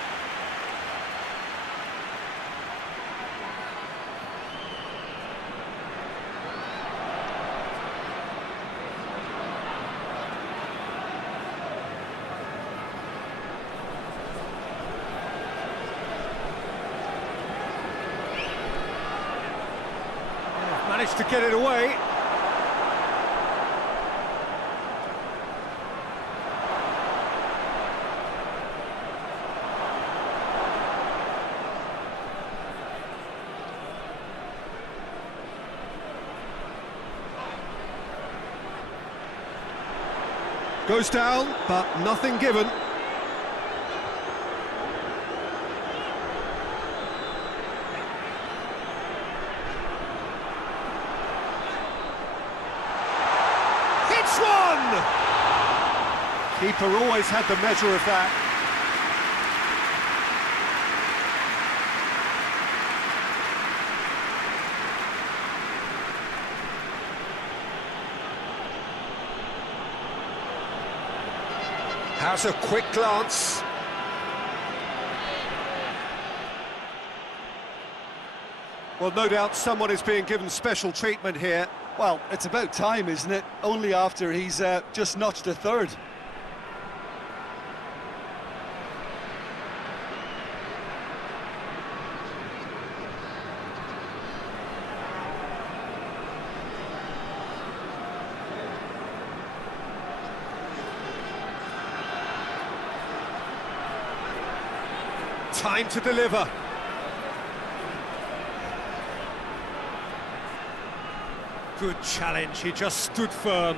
Managed to get it away. Goes down, but nothing given. Hits one! Keeper always had the measure of that. Has a quick glance. Well, no doubt someone is being given special treatment here. Well, it's about time, isn't it? Only after he's just notched a third. Time to deliver. Good challenge, he just stood firm.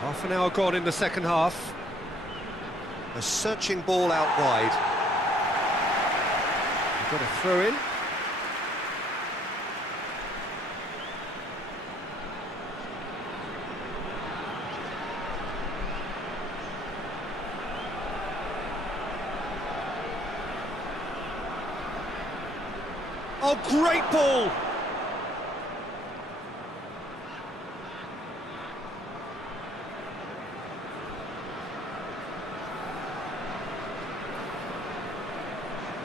Half an hour gone in the second half. A searching ball out wide. Got a throw in. Oh, great ball!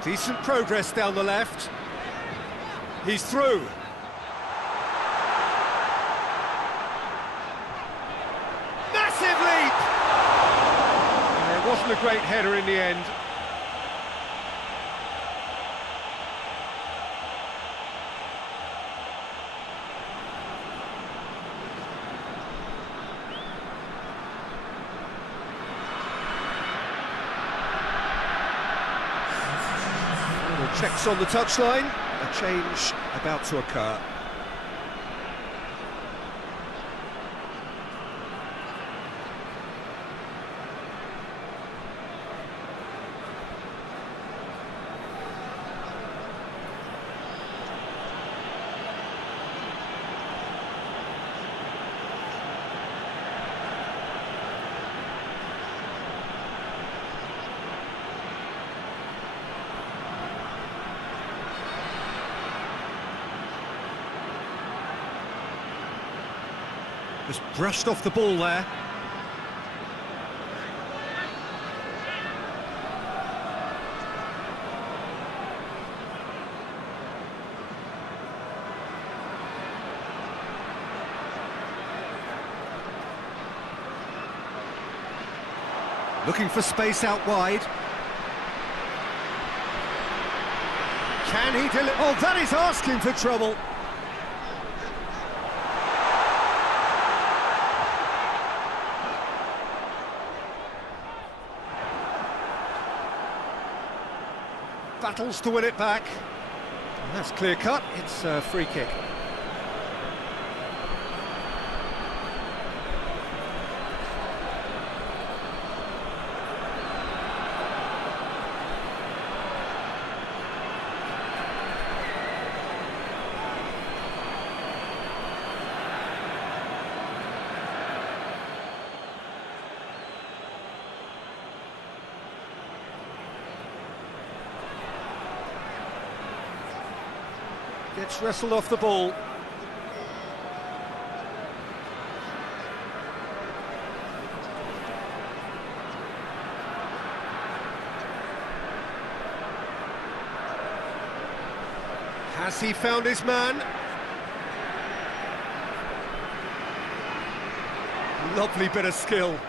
Decent progress down the left. He's through. Massive leap! And it wasn't a great header in the end. Checks on the touchline, a change about to occur. Just brushed off the ball there. Looking for space out wide. Can he deliver? Oh, that is asking for trouble. Battles to win it back. And that's clear cut. It's a free kick. Gets wrestled off the ball. Has he found his man? Lovely bit of skill.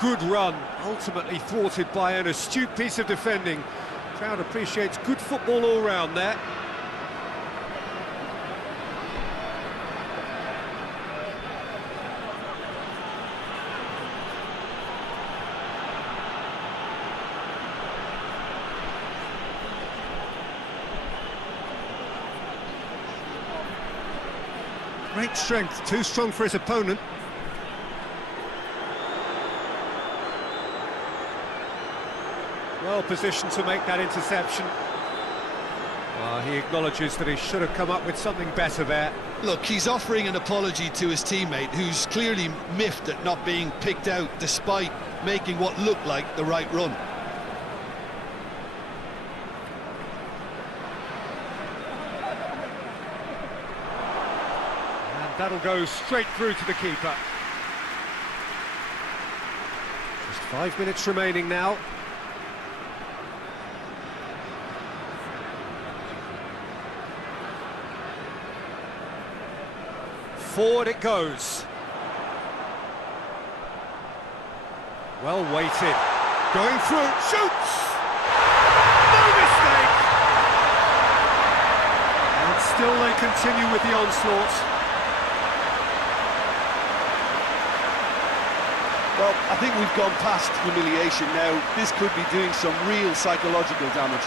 Good run, ultimately thwarted by an astute piece of defending. Crowd appreciates good football all round there. Great strength, too strong for his opponent. Well positioned to make that interception. He acknowledges that he should have come up with something better there. Look, he's offering an apology to his teammate, who's clearly miffed at not being picked out despite making what looked like the right run. That'll go straight through to the keeper. Just 5 minutes remaining now. Forward it goes. Well weighted. Going through, shoots! No mistake! And still they continue with the onslaught. Well, I think we've gone past humiliation now. This could be doing some real psychological damage.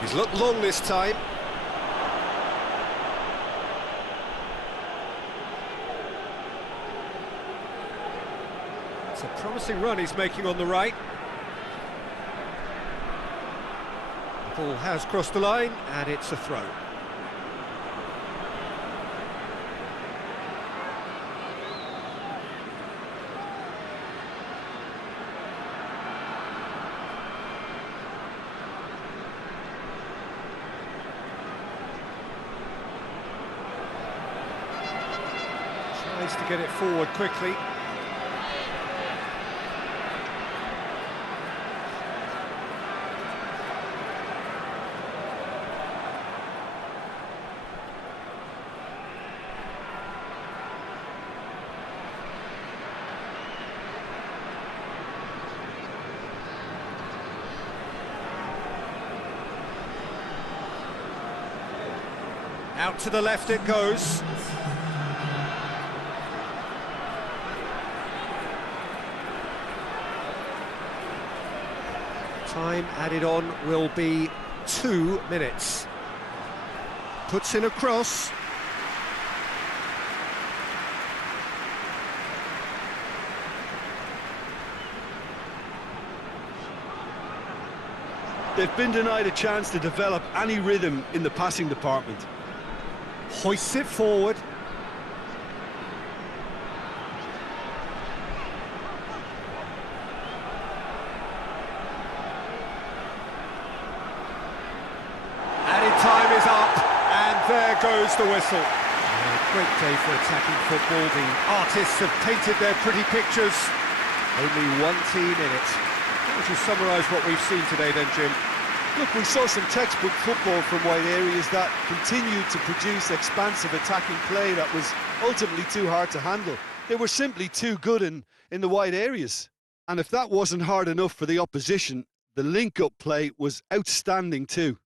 He's looked long this time. It's a promising run he's making on the right. The ball has crossed the line, and it's a throw. Tries to get it forward quickly. Out to the left it goes. Time added on will be 2 minutes. Puts in a cross. They've been denied a chance to develop any rhythm in the passing department. Hoists it forward. Added time is up, and there goes the whistle. Great day for attacking football. The artists have painted their pretty pictures. Only one team in it. How would you summarise what we've seen today then, Jim? Look, we saw some textbook football from wide areas that continued to produce expansive attacking play that was ultimately too hard to handle. They were simply too good in the wide areas. And if that wasn't hard enough for the opposition, the link-up play was outstanding too.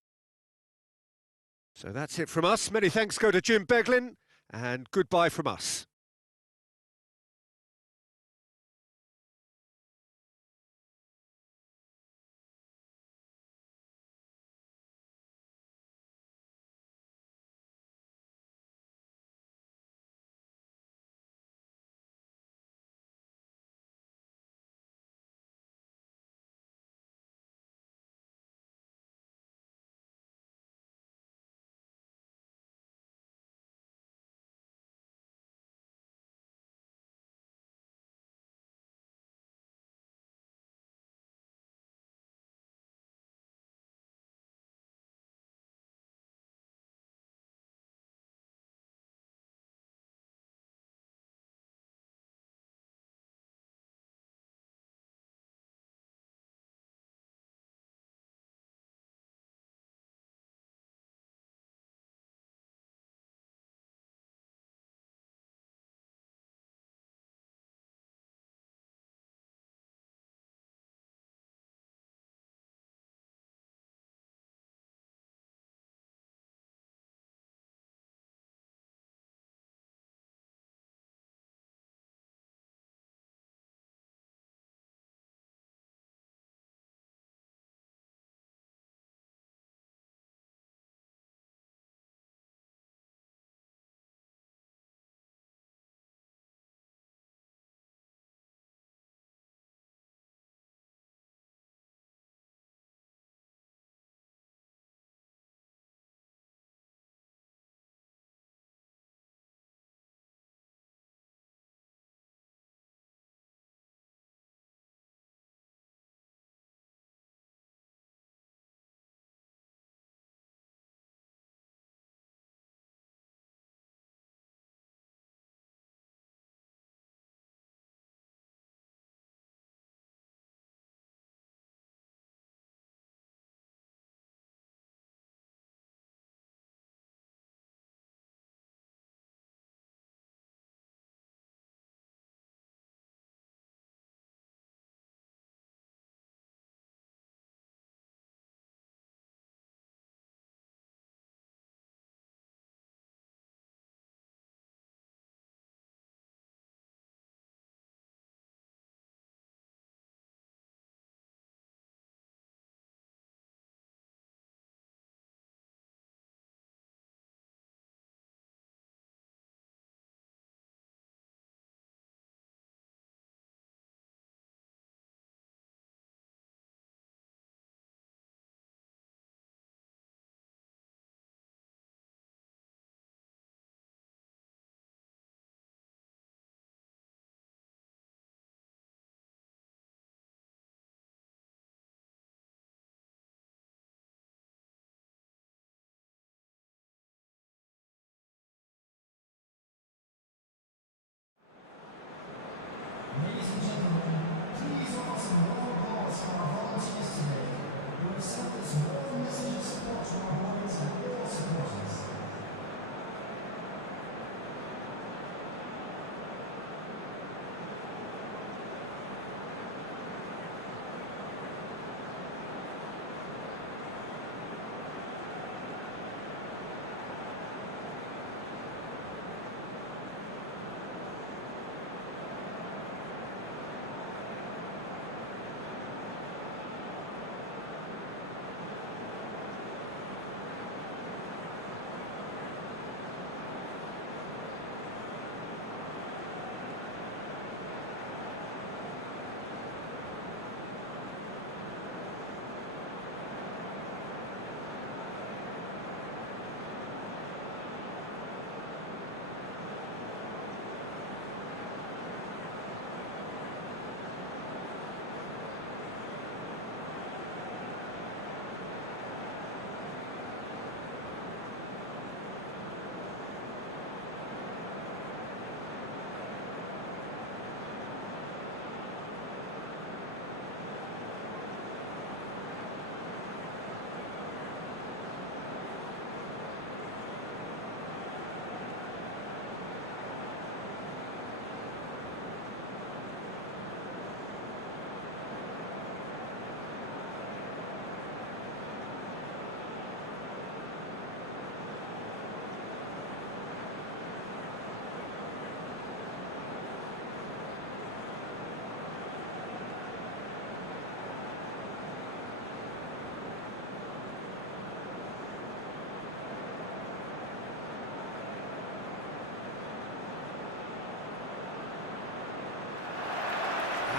So that's it from us. Many thanks go to Jim Beglin, and goodbye from us.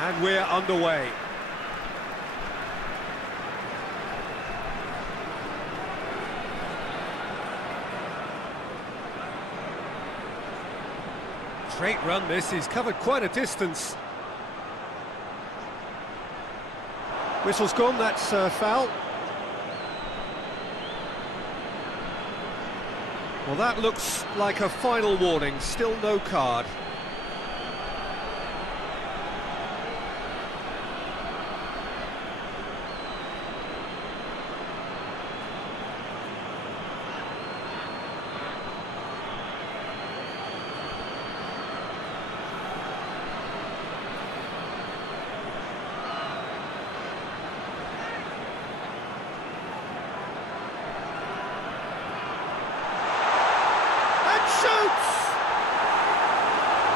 And we're underway. Great run this, he's covered quite a distance. Whistle's gone, that's foul. Well, that looks like a final warning, still no card.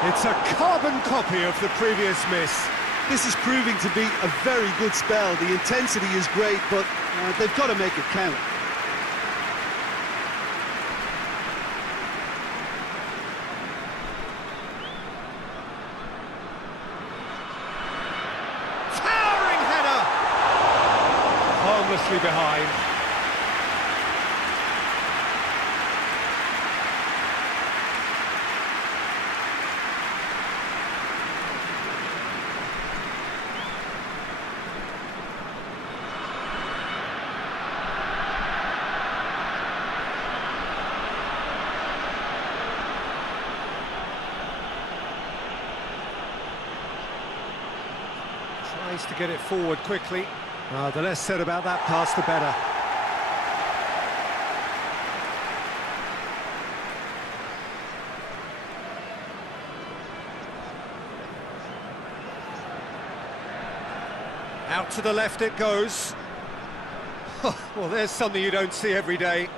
It's a carbon copy of the previous miss. This is proving to be a very good spell. The intensity is great, but they've got to make it count. Towering header! Harmlessly behind. Tries to get it forward quickly. The less said about that pass, the better. Out to the left it goes. Well, there's something you don't see every day.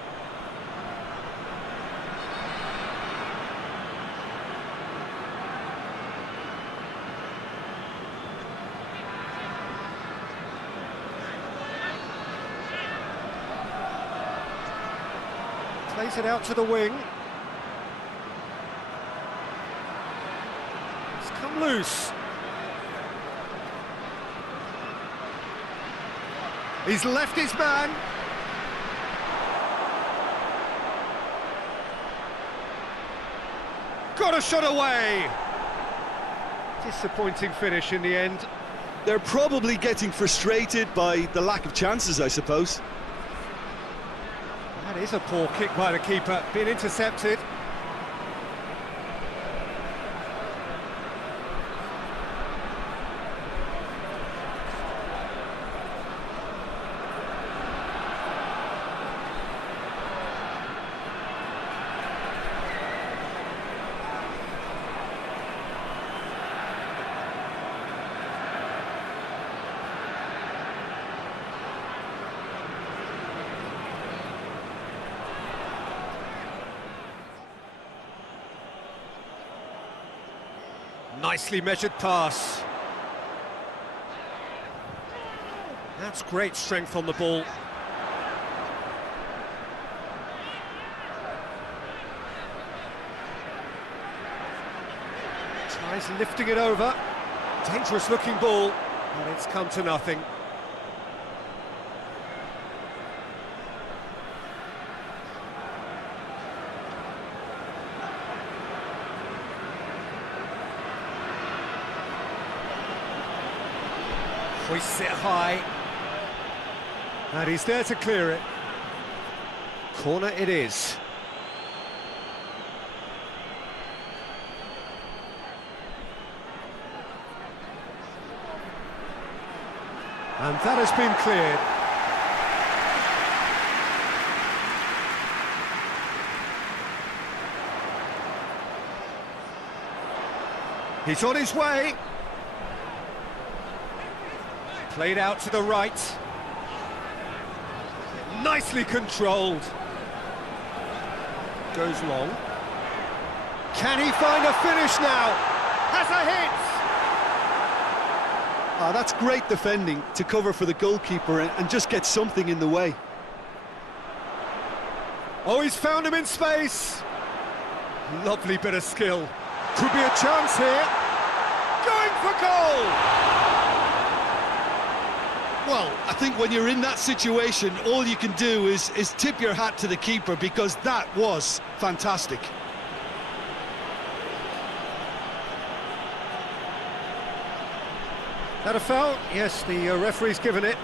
Plays it out to the wing. It's come loose. He's left his man. Got a shot away. Disappointing finish in the end. They're probably getting frustrated by the lack of chances, I suppose. That is a poor kick by the keeper, being intercepted. Nicely measured pass. That's great strength on the ball. Tries lifting it over. Dangerous looking ball, but it's come to nothing. Hoists it high. And he's there to clear it. Corner it is. And that has been cleared. He's on his way. Played out to the right. Nicely controlled. Goes long. Can he find a finish now? Has a hit! That's great defending to cover for the goalkeeper and just get something in the way. Oh, he's found him in space. Lovely bit of skill. Could be a chance here. Going for goal! Well, I think when you're in that situation, all you can do is tip your hat to the keeper, because that was fantastic. That a foul? Yes, the referee's given it.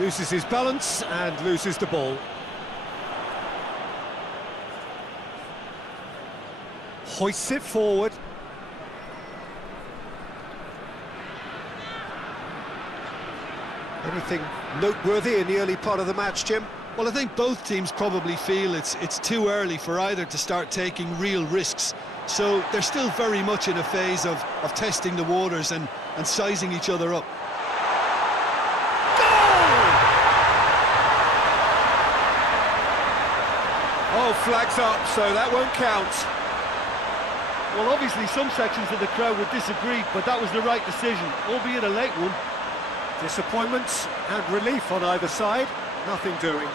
Loses his balance and loses the ball. Hoists it forward. Anything noteworthy in the early part of the match, Jim? Well, I think both teams probably feel it's too early for either to start taking real risks. So they're still very much in a phase of testing the waters and sizing each other up. Oh, flags up, so that won't count. Well, obviously some sections of the crowd would disagree, but that was the right decision, albeit a late one. Disappointment and relief on either side. Nothing doing.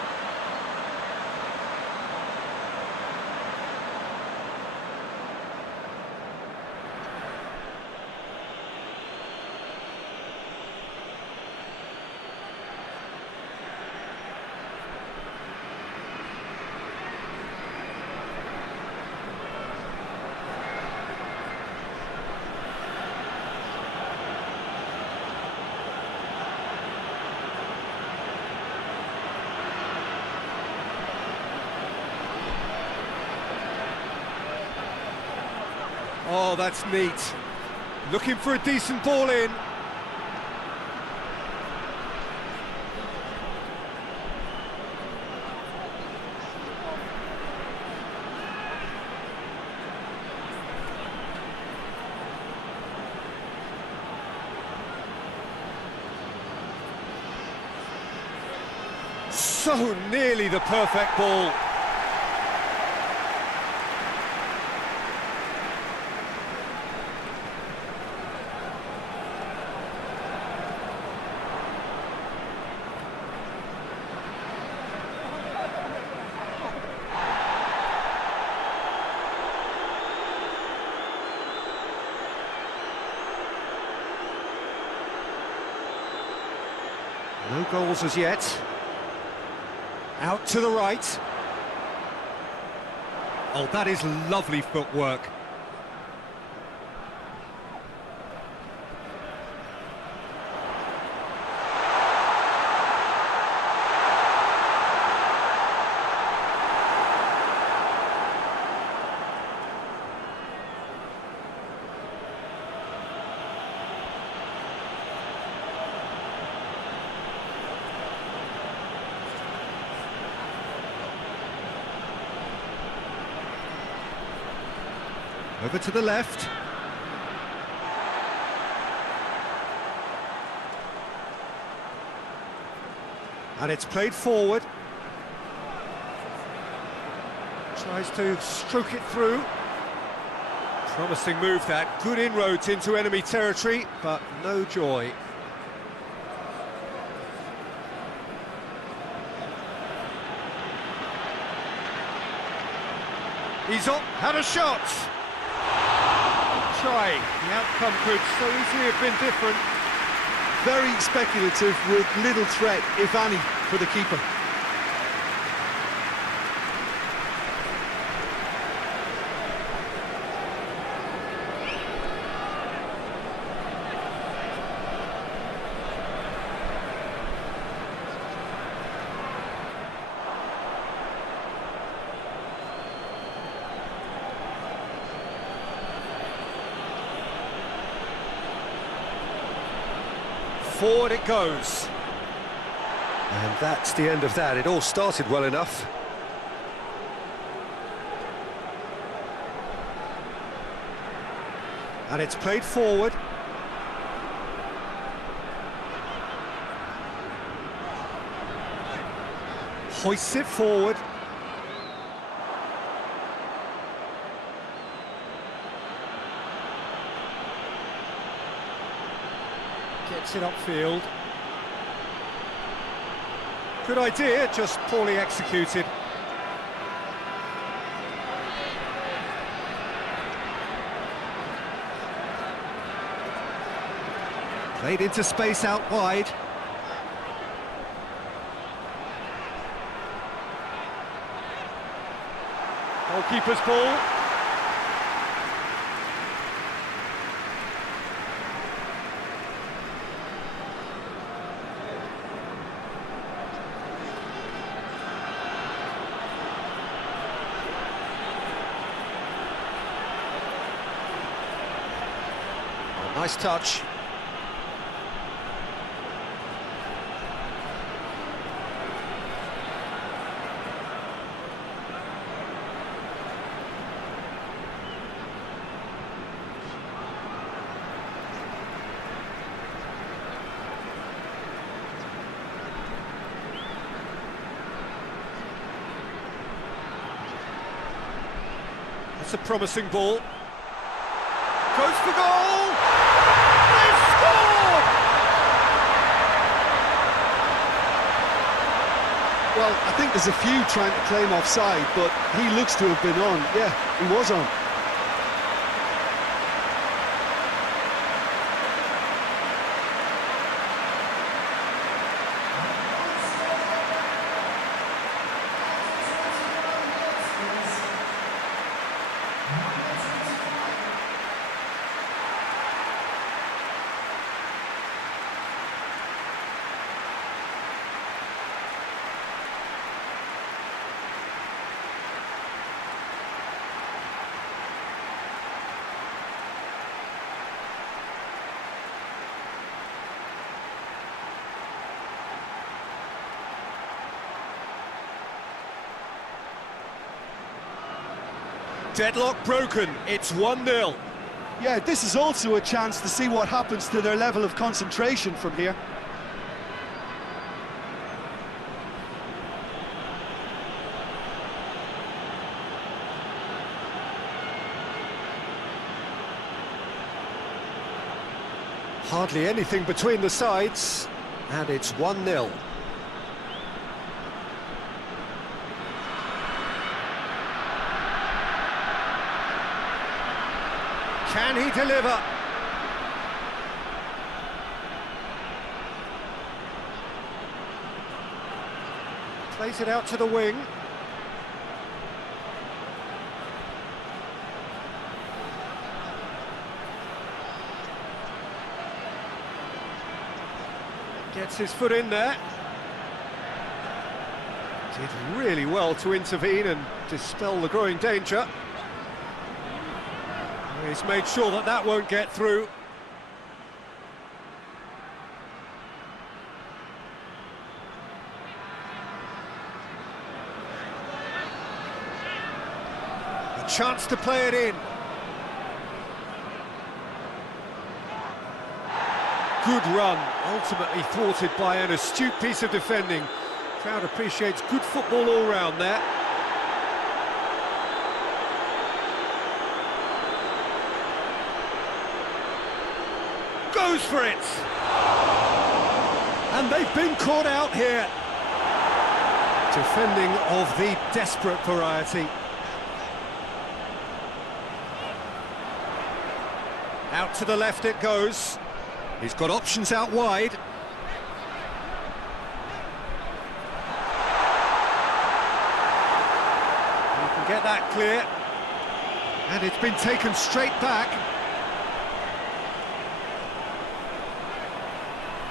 Oh, that's neat. Looking for a decent ball in. So nearly the perfect ball. No goals as yet. Out to the right. Oh, that is lovely footwork. Over to the left. And it's played forward. Tries to stroke it through. Promising move that. Good inroads into enemy territory, but no joy. He's up, had a shot. Try. The outcome could so easily have been different. Very speculative with little threat, if any, for the keeper. Forward it goes. And that's the end of that. It all started well enough. And it's played forward. Hoists it forward. Gets it upfield. Good idea, just poorly executed. Played into space out wide. Goalkeeper's ball. Nice touch. That's a promising ball. Goes for goal! They've scored! Well, I think there's a few trying to claim offside, but he looks to have been on. Yeah, he was on. Deadlock broken, it's 1-0. Yeah, this is also a chance to see what happens to their level of concentration from here. Hardly anything between the sides, and it's 1-0. Can he deliver? Plays it out to the wing. Gets his foot in there. Did really well to intervene and dispel the growing danger. He's made sure that that won't get through. A chance to play it in. Good run, ultimately thwarted by an astute piece of defending. Crowd appreciates good football all round there. Goes for it! And they've been caught out here. Defending of the desperate variety. Out to the left it goes. He's got options out wide. He can get that clear. And it's been taken straight back.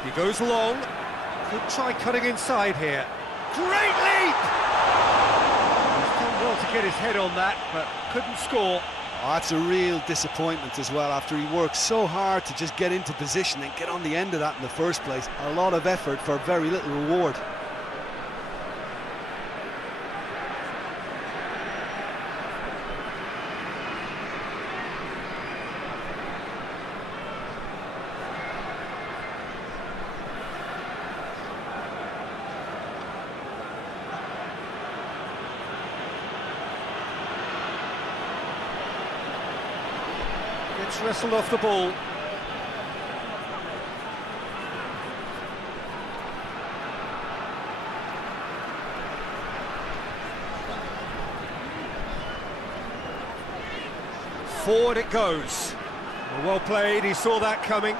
He goes long. Could try cutting inside here. Great leap! He's done well to get his head on that, but couldn't score. Oh, that's a real disappointment as well, after he worked so hard to just get into position and get on the end of that in the first place. A lot of effort for very little reward. Gets wrestled off the ball. Forward it goes. Well played, he saw that coming.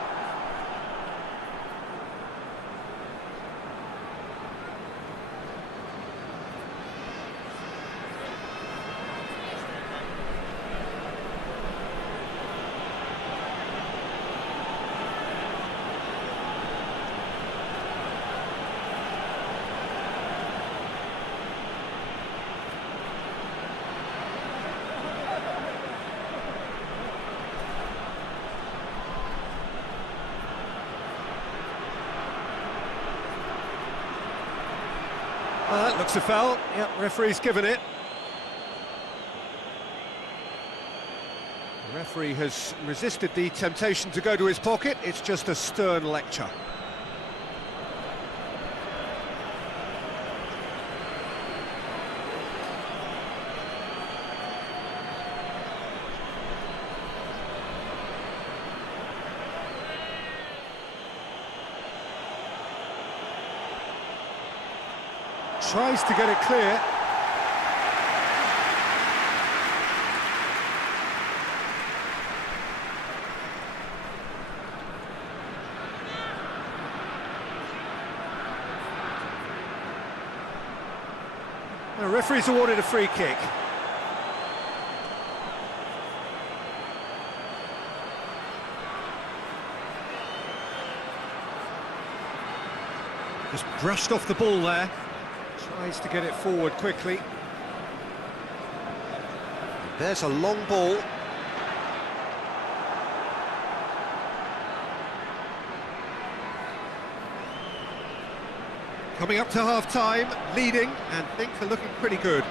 That looks a foul. Yep, referee's given it. The referee has resisted the temptation to go to his pocket. It's just a stern lecture. Tries to get it clear. The referee's awarded a free kick. Just brushed off the ball there. Tries to get it forward quickly. There's a long ball. Coming up to half-time, leading, and things are looking pretty good.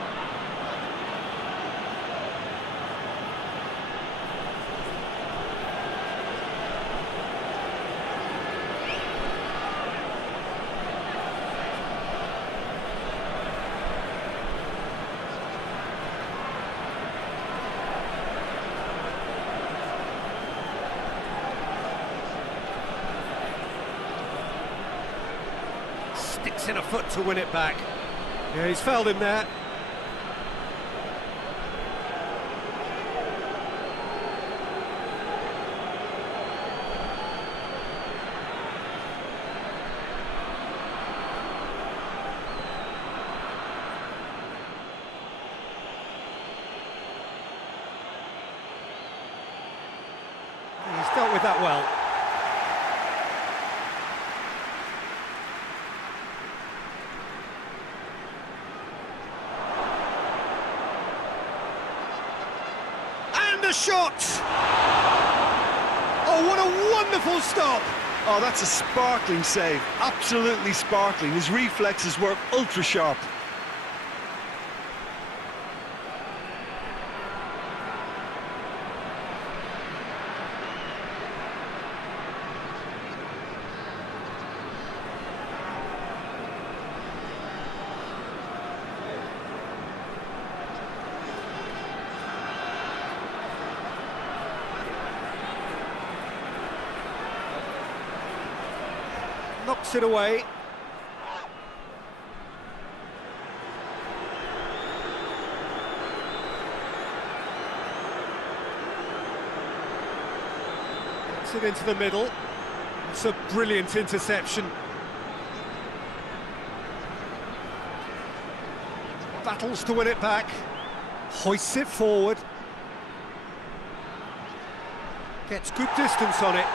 Sticks in a foot to win it back. Yeah, he's fouled him there. He's dealt with that well. The shot! Oh, what a wonderful stop! Oh, that's a sparkling save, absolutely sparkling. His reflexes were ultra sharp. Knocks it away. Gets it into the middle. It's a brilliant interception. Battles to win it back. Hoists it forward. Gets good distance on it.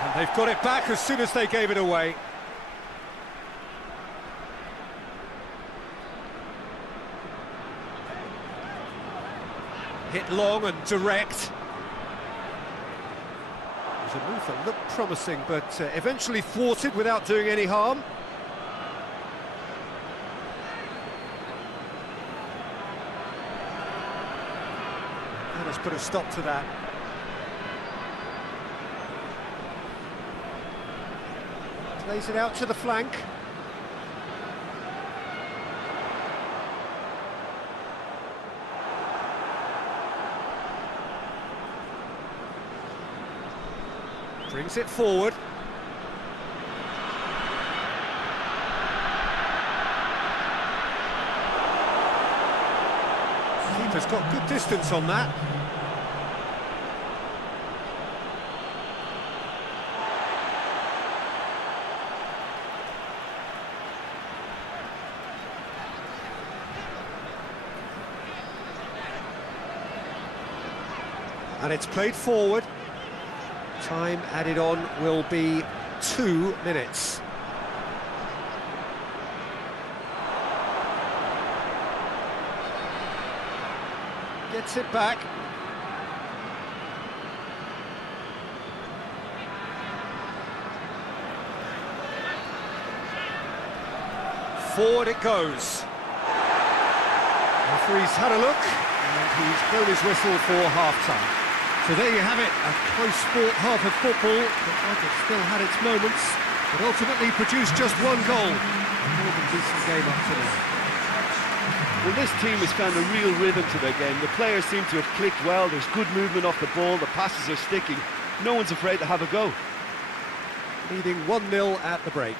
And they've got it back as soon as they gave it away. Hit long and direct. It was a move that looked promising, but eventually thwarted without doing any harm. And let's put a stop to that. Plays it out to the flank. Brings it forward. Keeper's got good distance on that. And it's played forward. Time added on will be 2 minutes. Gets it back. forward it goes. Referee's had a look, and he's blown his whistle for half-time. So there you have it, a close-fought half of football that might have still had its moments, but ultimately produced just one goal. A more than decent game up to now. Well, this team has found a real rhythm to their game. The players seem to have clicked well, there's good movement off the ball, the passes are sticking. No one's afraid to have a go. Leading 1-0 at the break.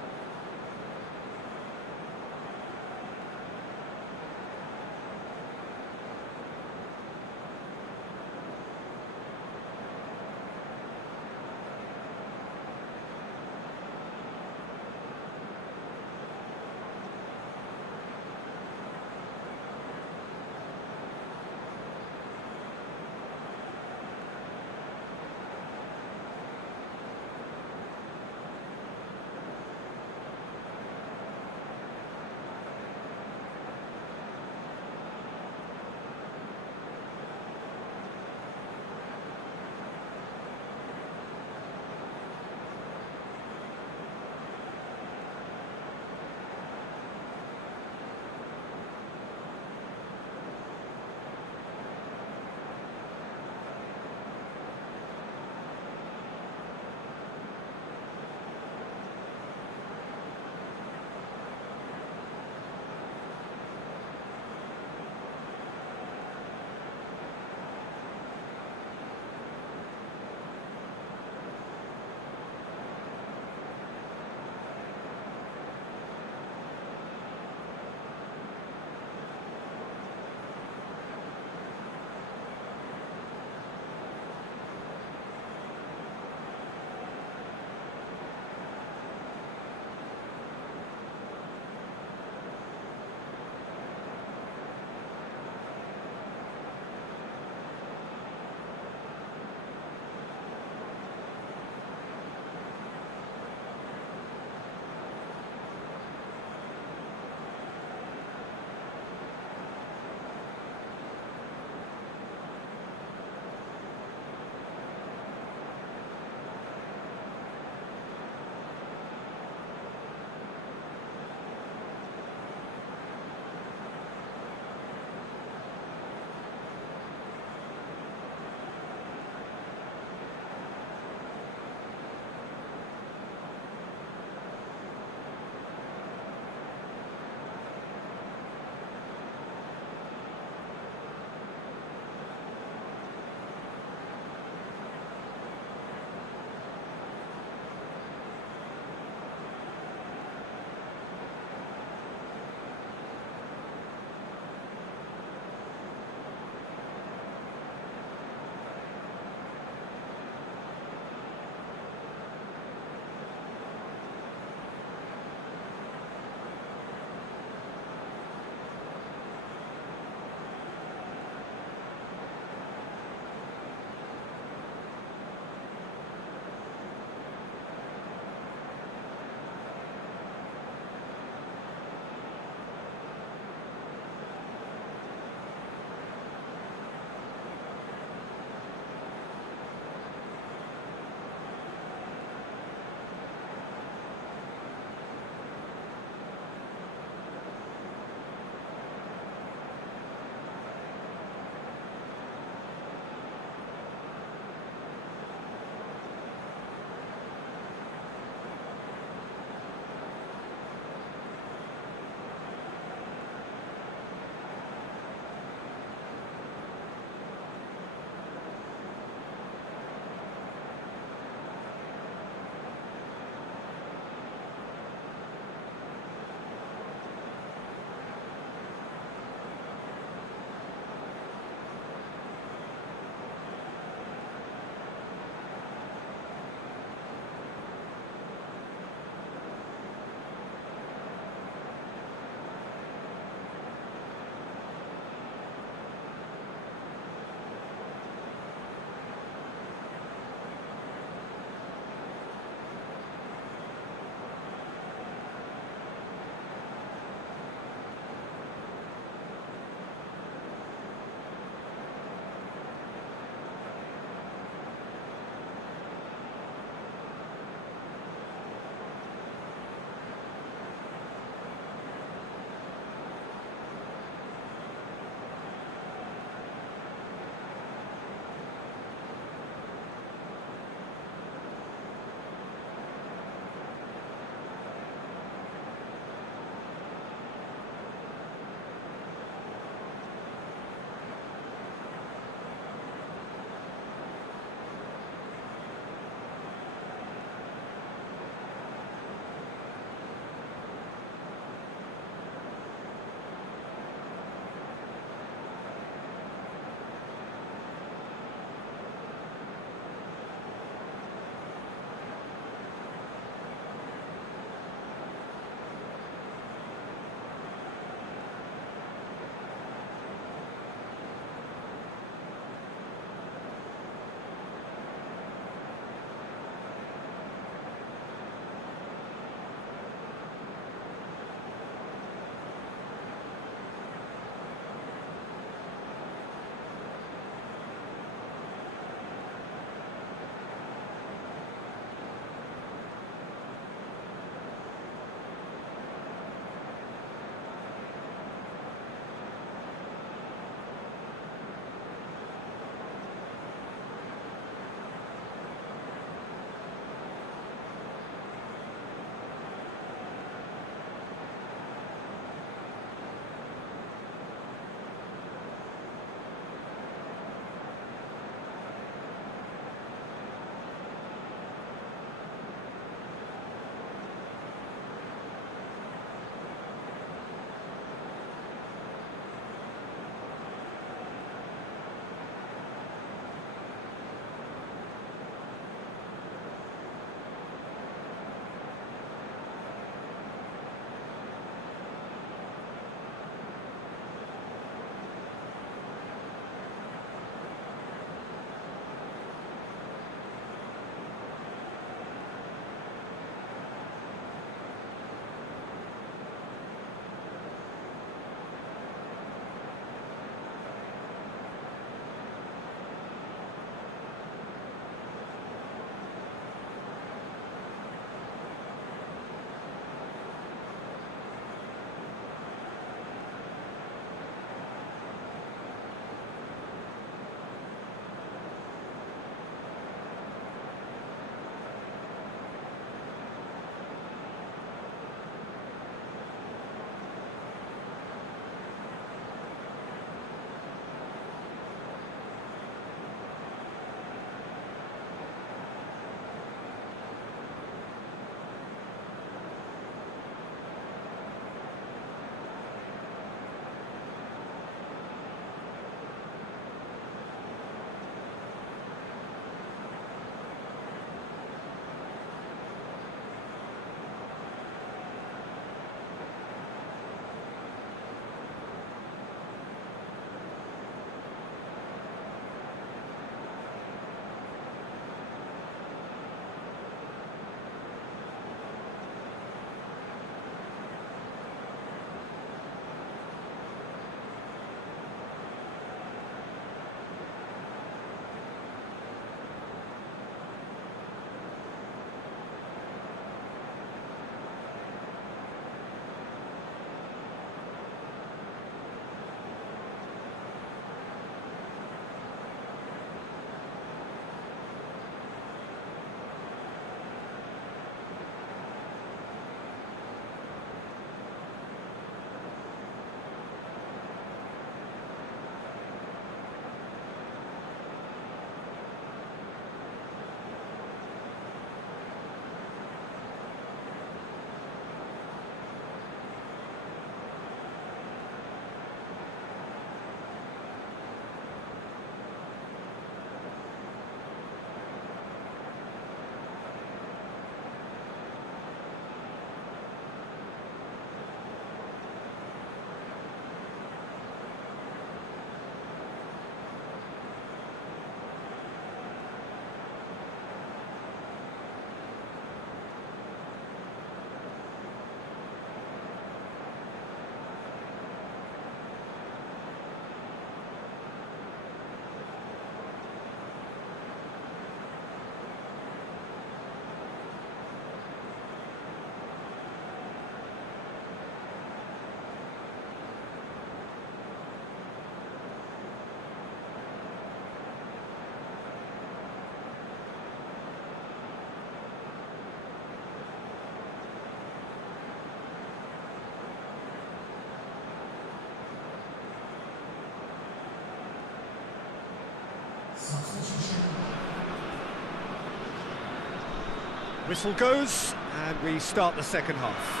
Whistle goes, and we start the second half.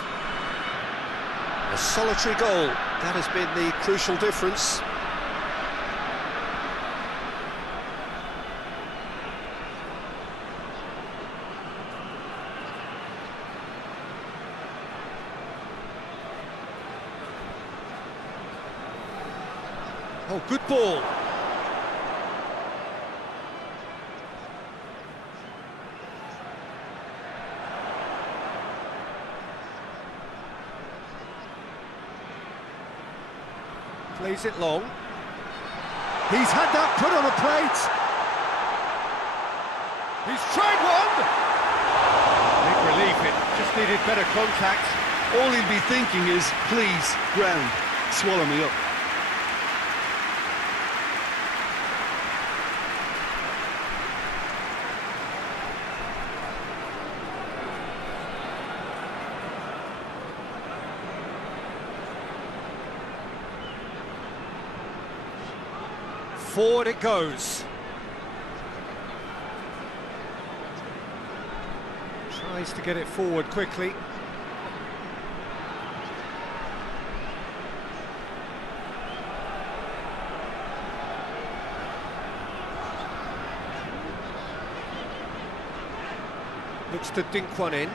A solitary goal, that has been the crucial difference. Oh, good ball. Plays it long. He's had that put on a plate. He's tried one. Big relief, it just needed better contact. All he'll be thinking is, please, ground, swallow me up. Forward it goes. Tries to get it forward quickly. Looks to dink one in.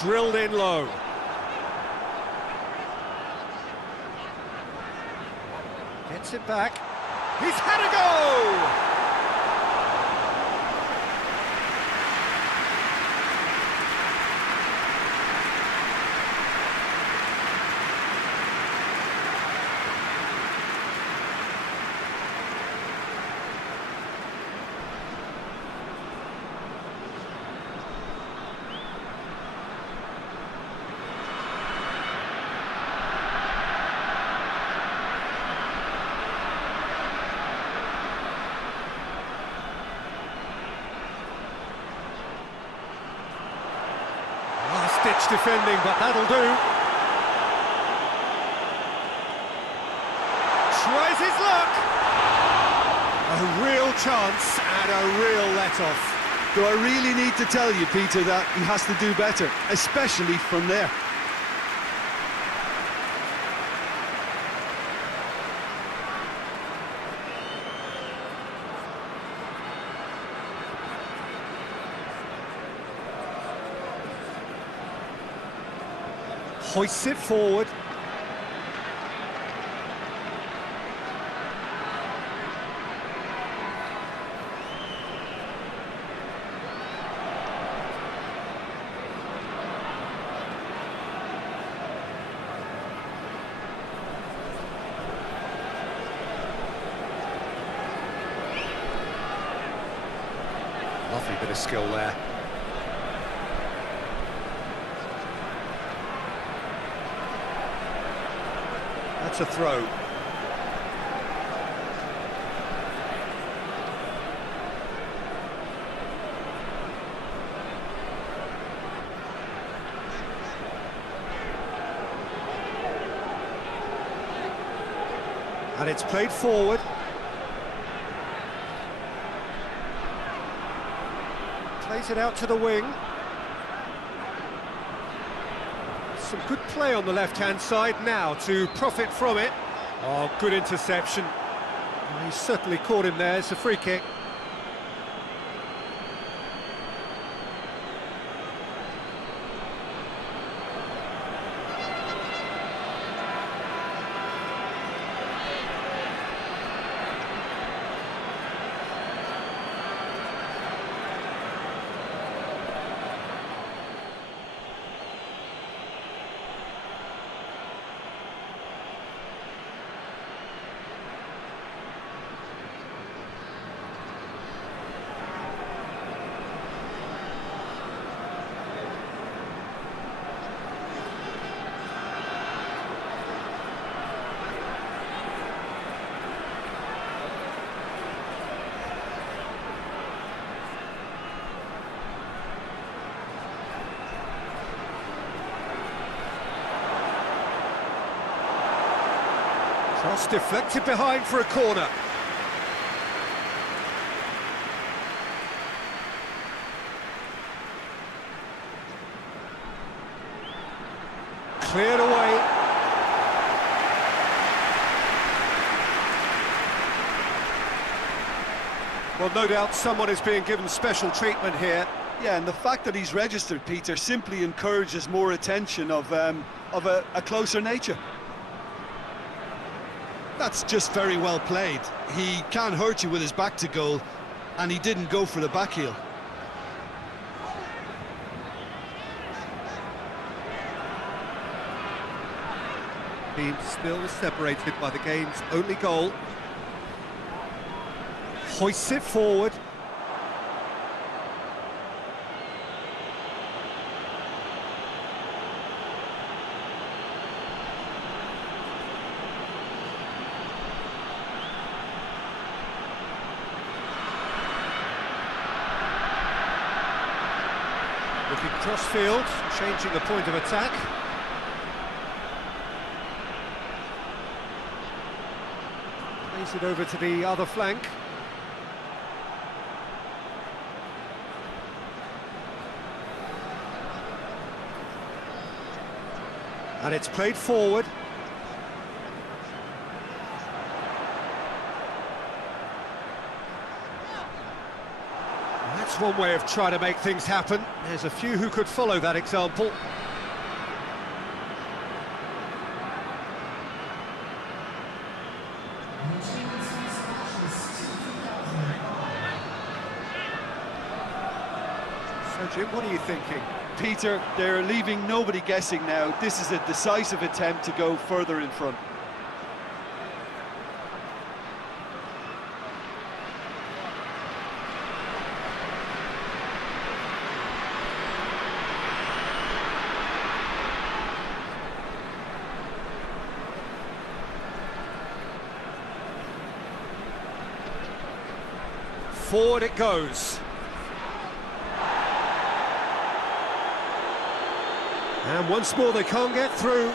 Drilled in low. Gets it back. He's had a go! Ditch defending, but that'll do. Tries his luck. A real chance and a real let-off. Do I really need to tell you, Peter, that he has to do better, especially from there? Hoists it forward. Lovely bit of skill there. That's a throw. And it's played forward. Plays it out to the wing. Some good play on the left-hand side now to profit from it. Oh, good interception. He certainly caught him there. It's a free kick. Cross deflected behind for a corner. Cleared away. Well, no doubt someone is being given special treatment here. Yeah, and the fact that he's registered, Peter, simply encourages more attention of a closer nature. That's just very well played. He can't hurt you with his back to goal, and he didn't go for the back heel. Team still separated by the game's only goal. Hoists it forward. Looking cross-field, changing the point of attack. Plays it over to the other flank. And it's played forward. That's one way of trying to make things happen. There's a few who could follow that example. So, Jim, what are you thinking? Peter, they're leaving nobody guessing now. This is a decisive attempt to go further in front. Forward it goes. And once more they can't get through.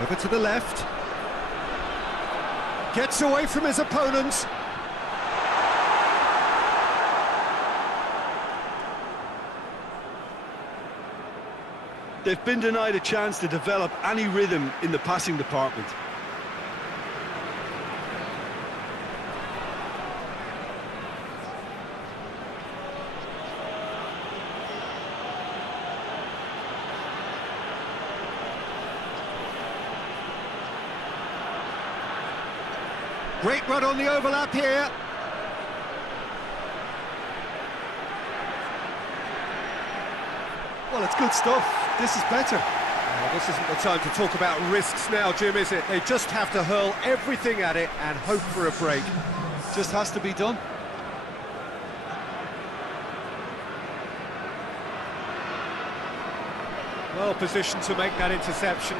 Over to the left. Gets away from his opponents. They've been denied a chance to develop any rhythm in the passing department. Great run on the overlap here. Well, it's good stuff. This is better. Well, this isn't the time to talk about risks now, Jim, is it? They just have to hurl everything at it and hope for a break. Just has to be done. Well positioned to make that interception.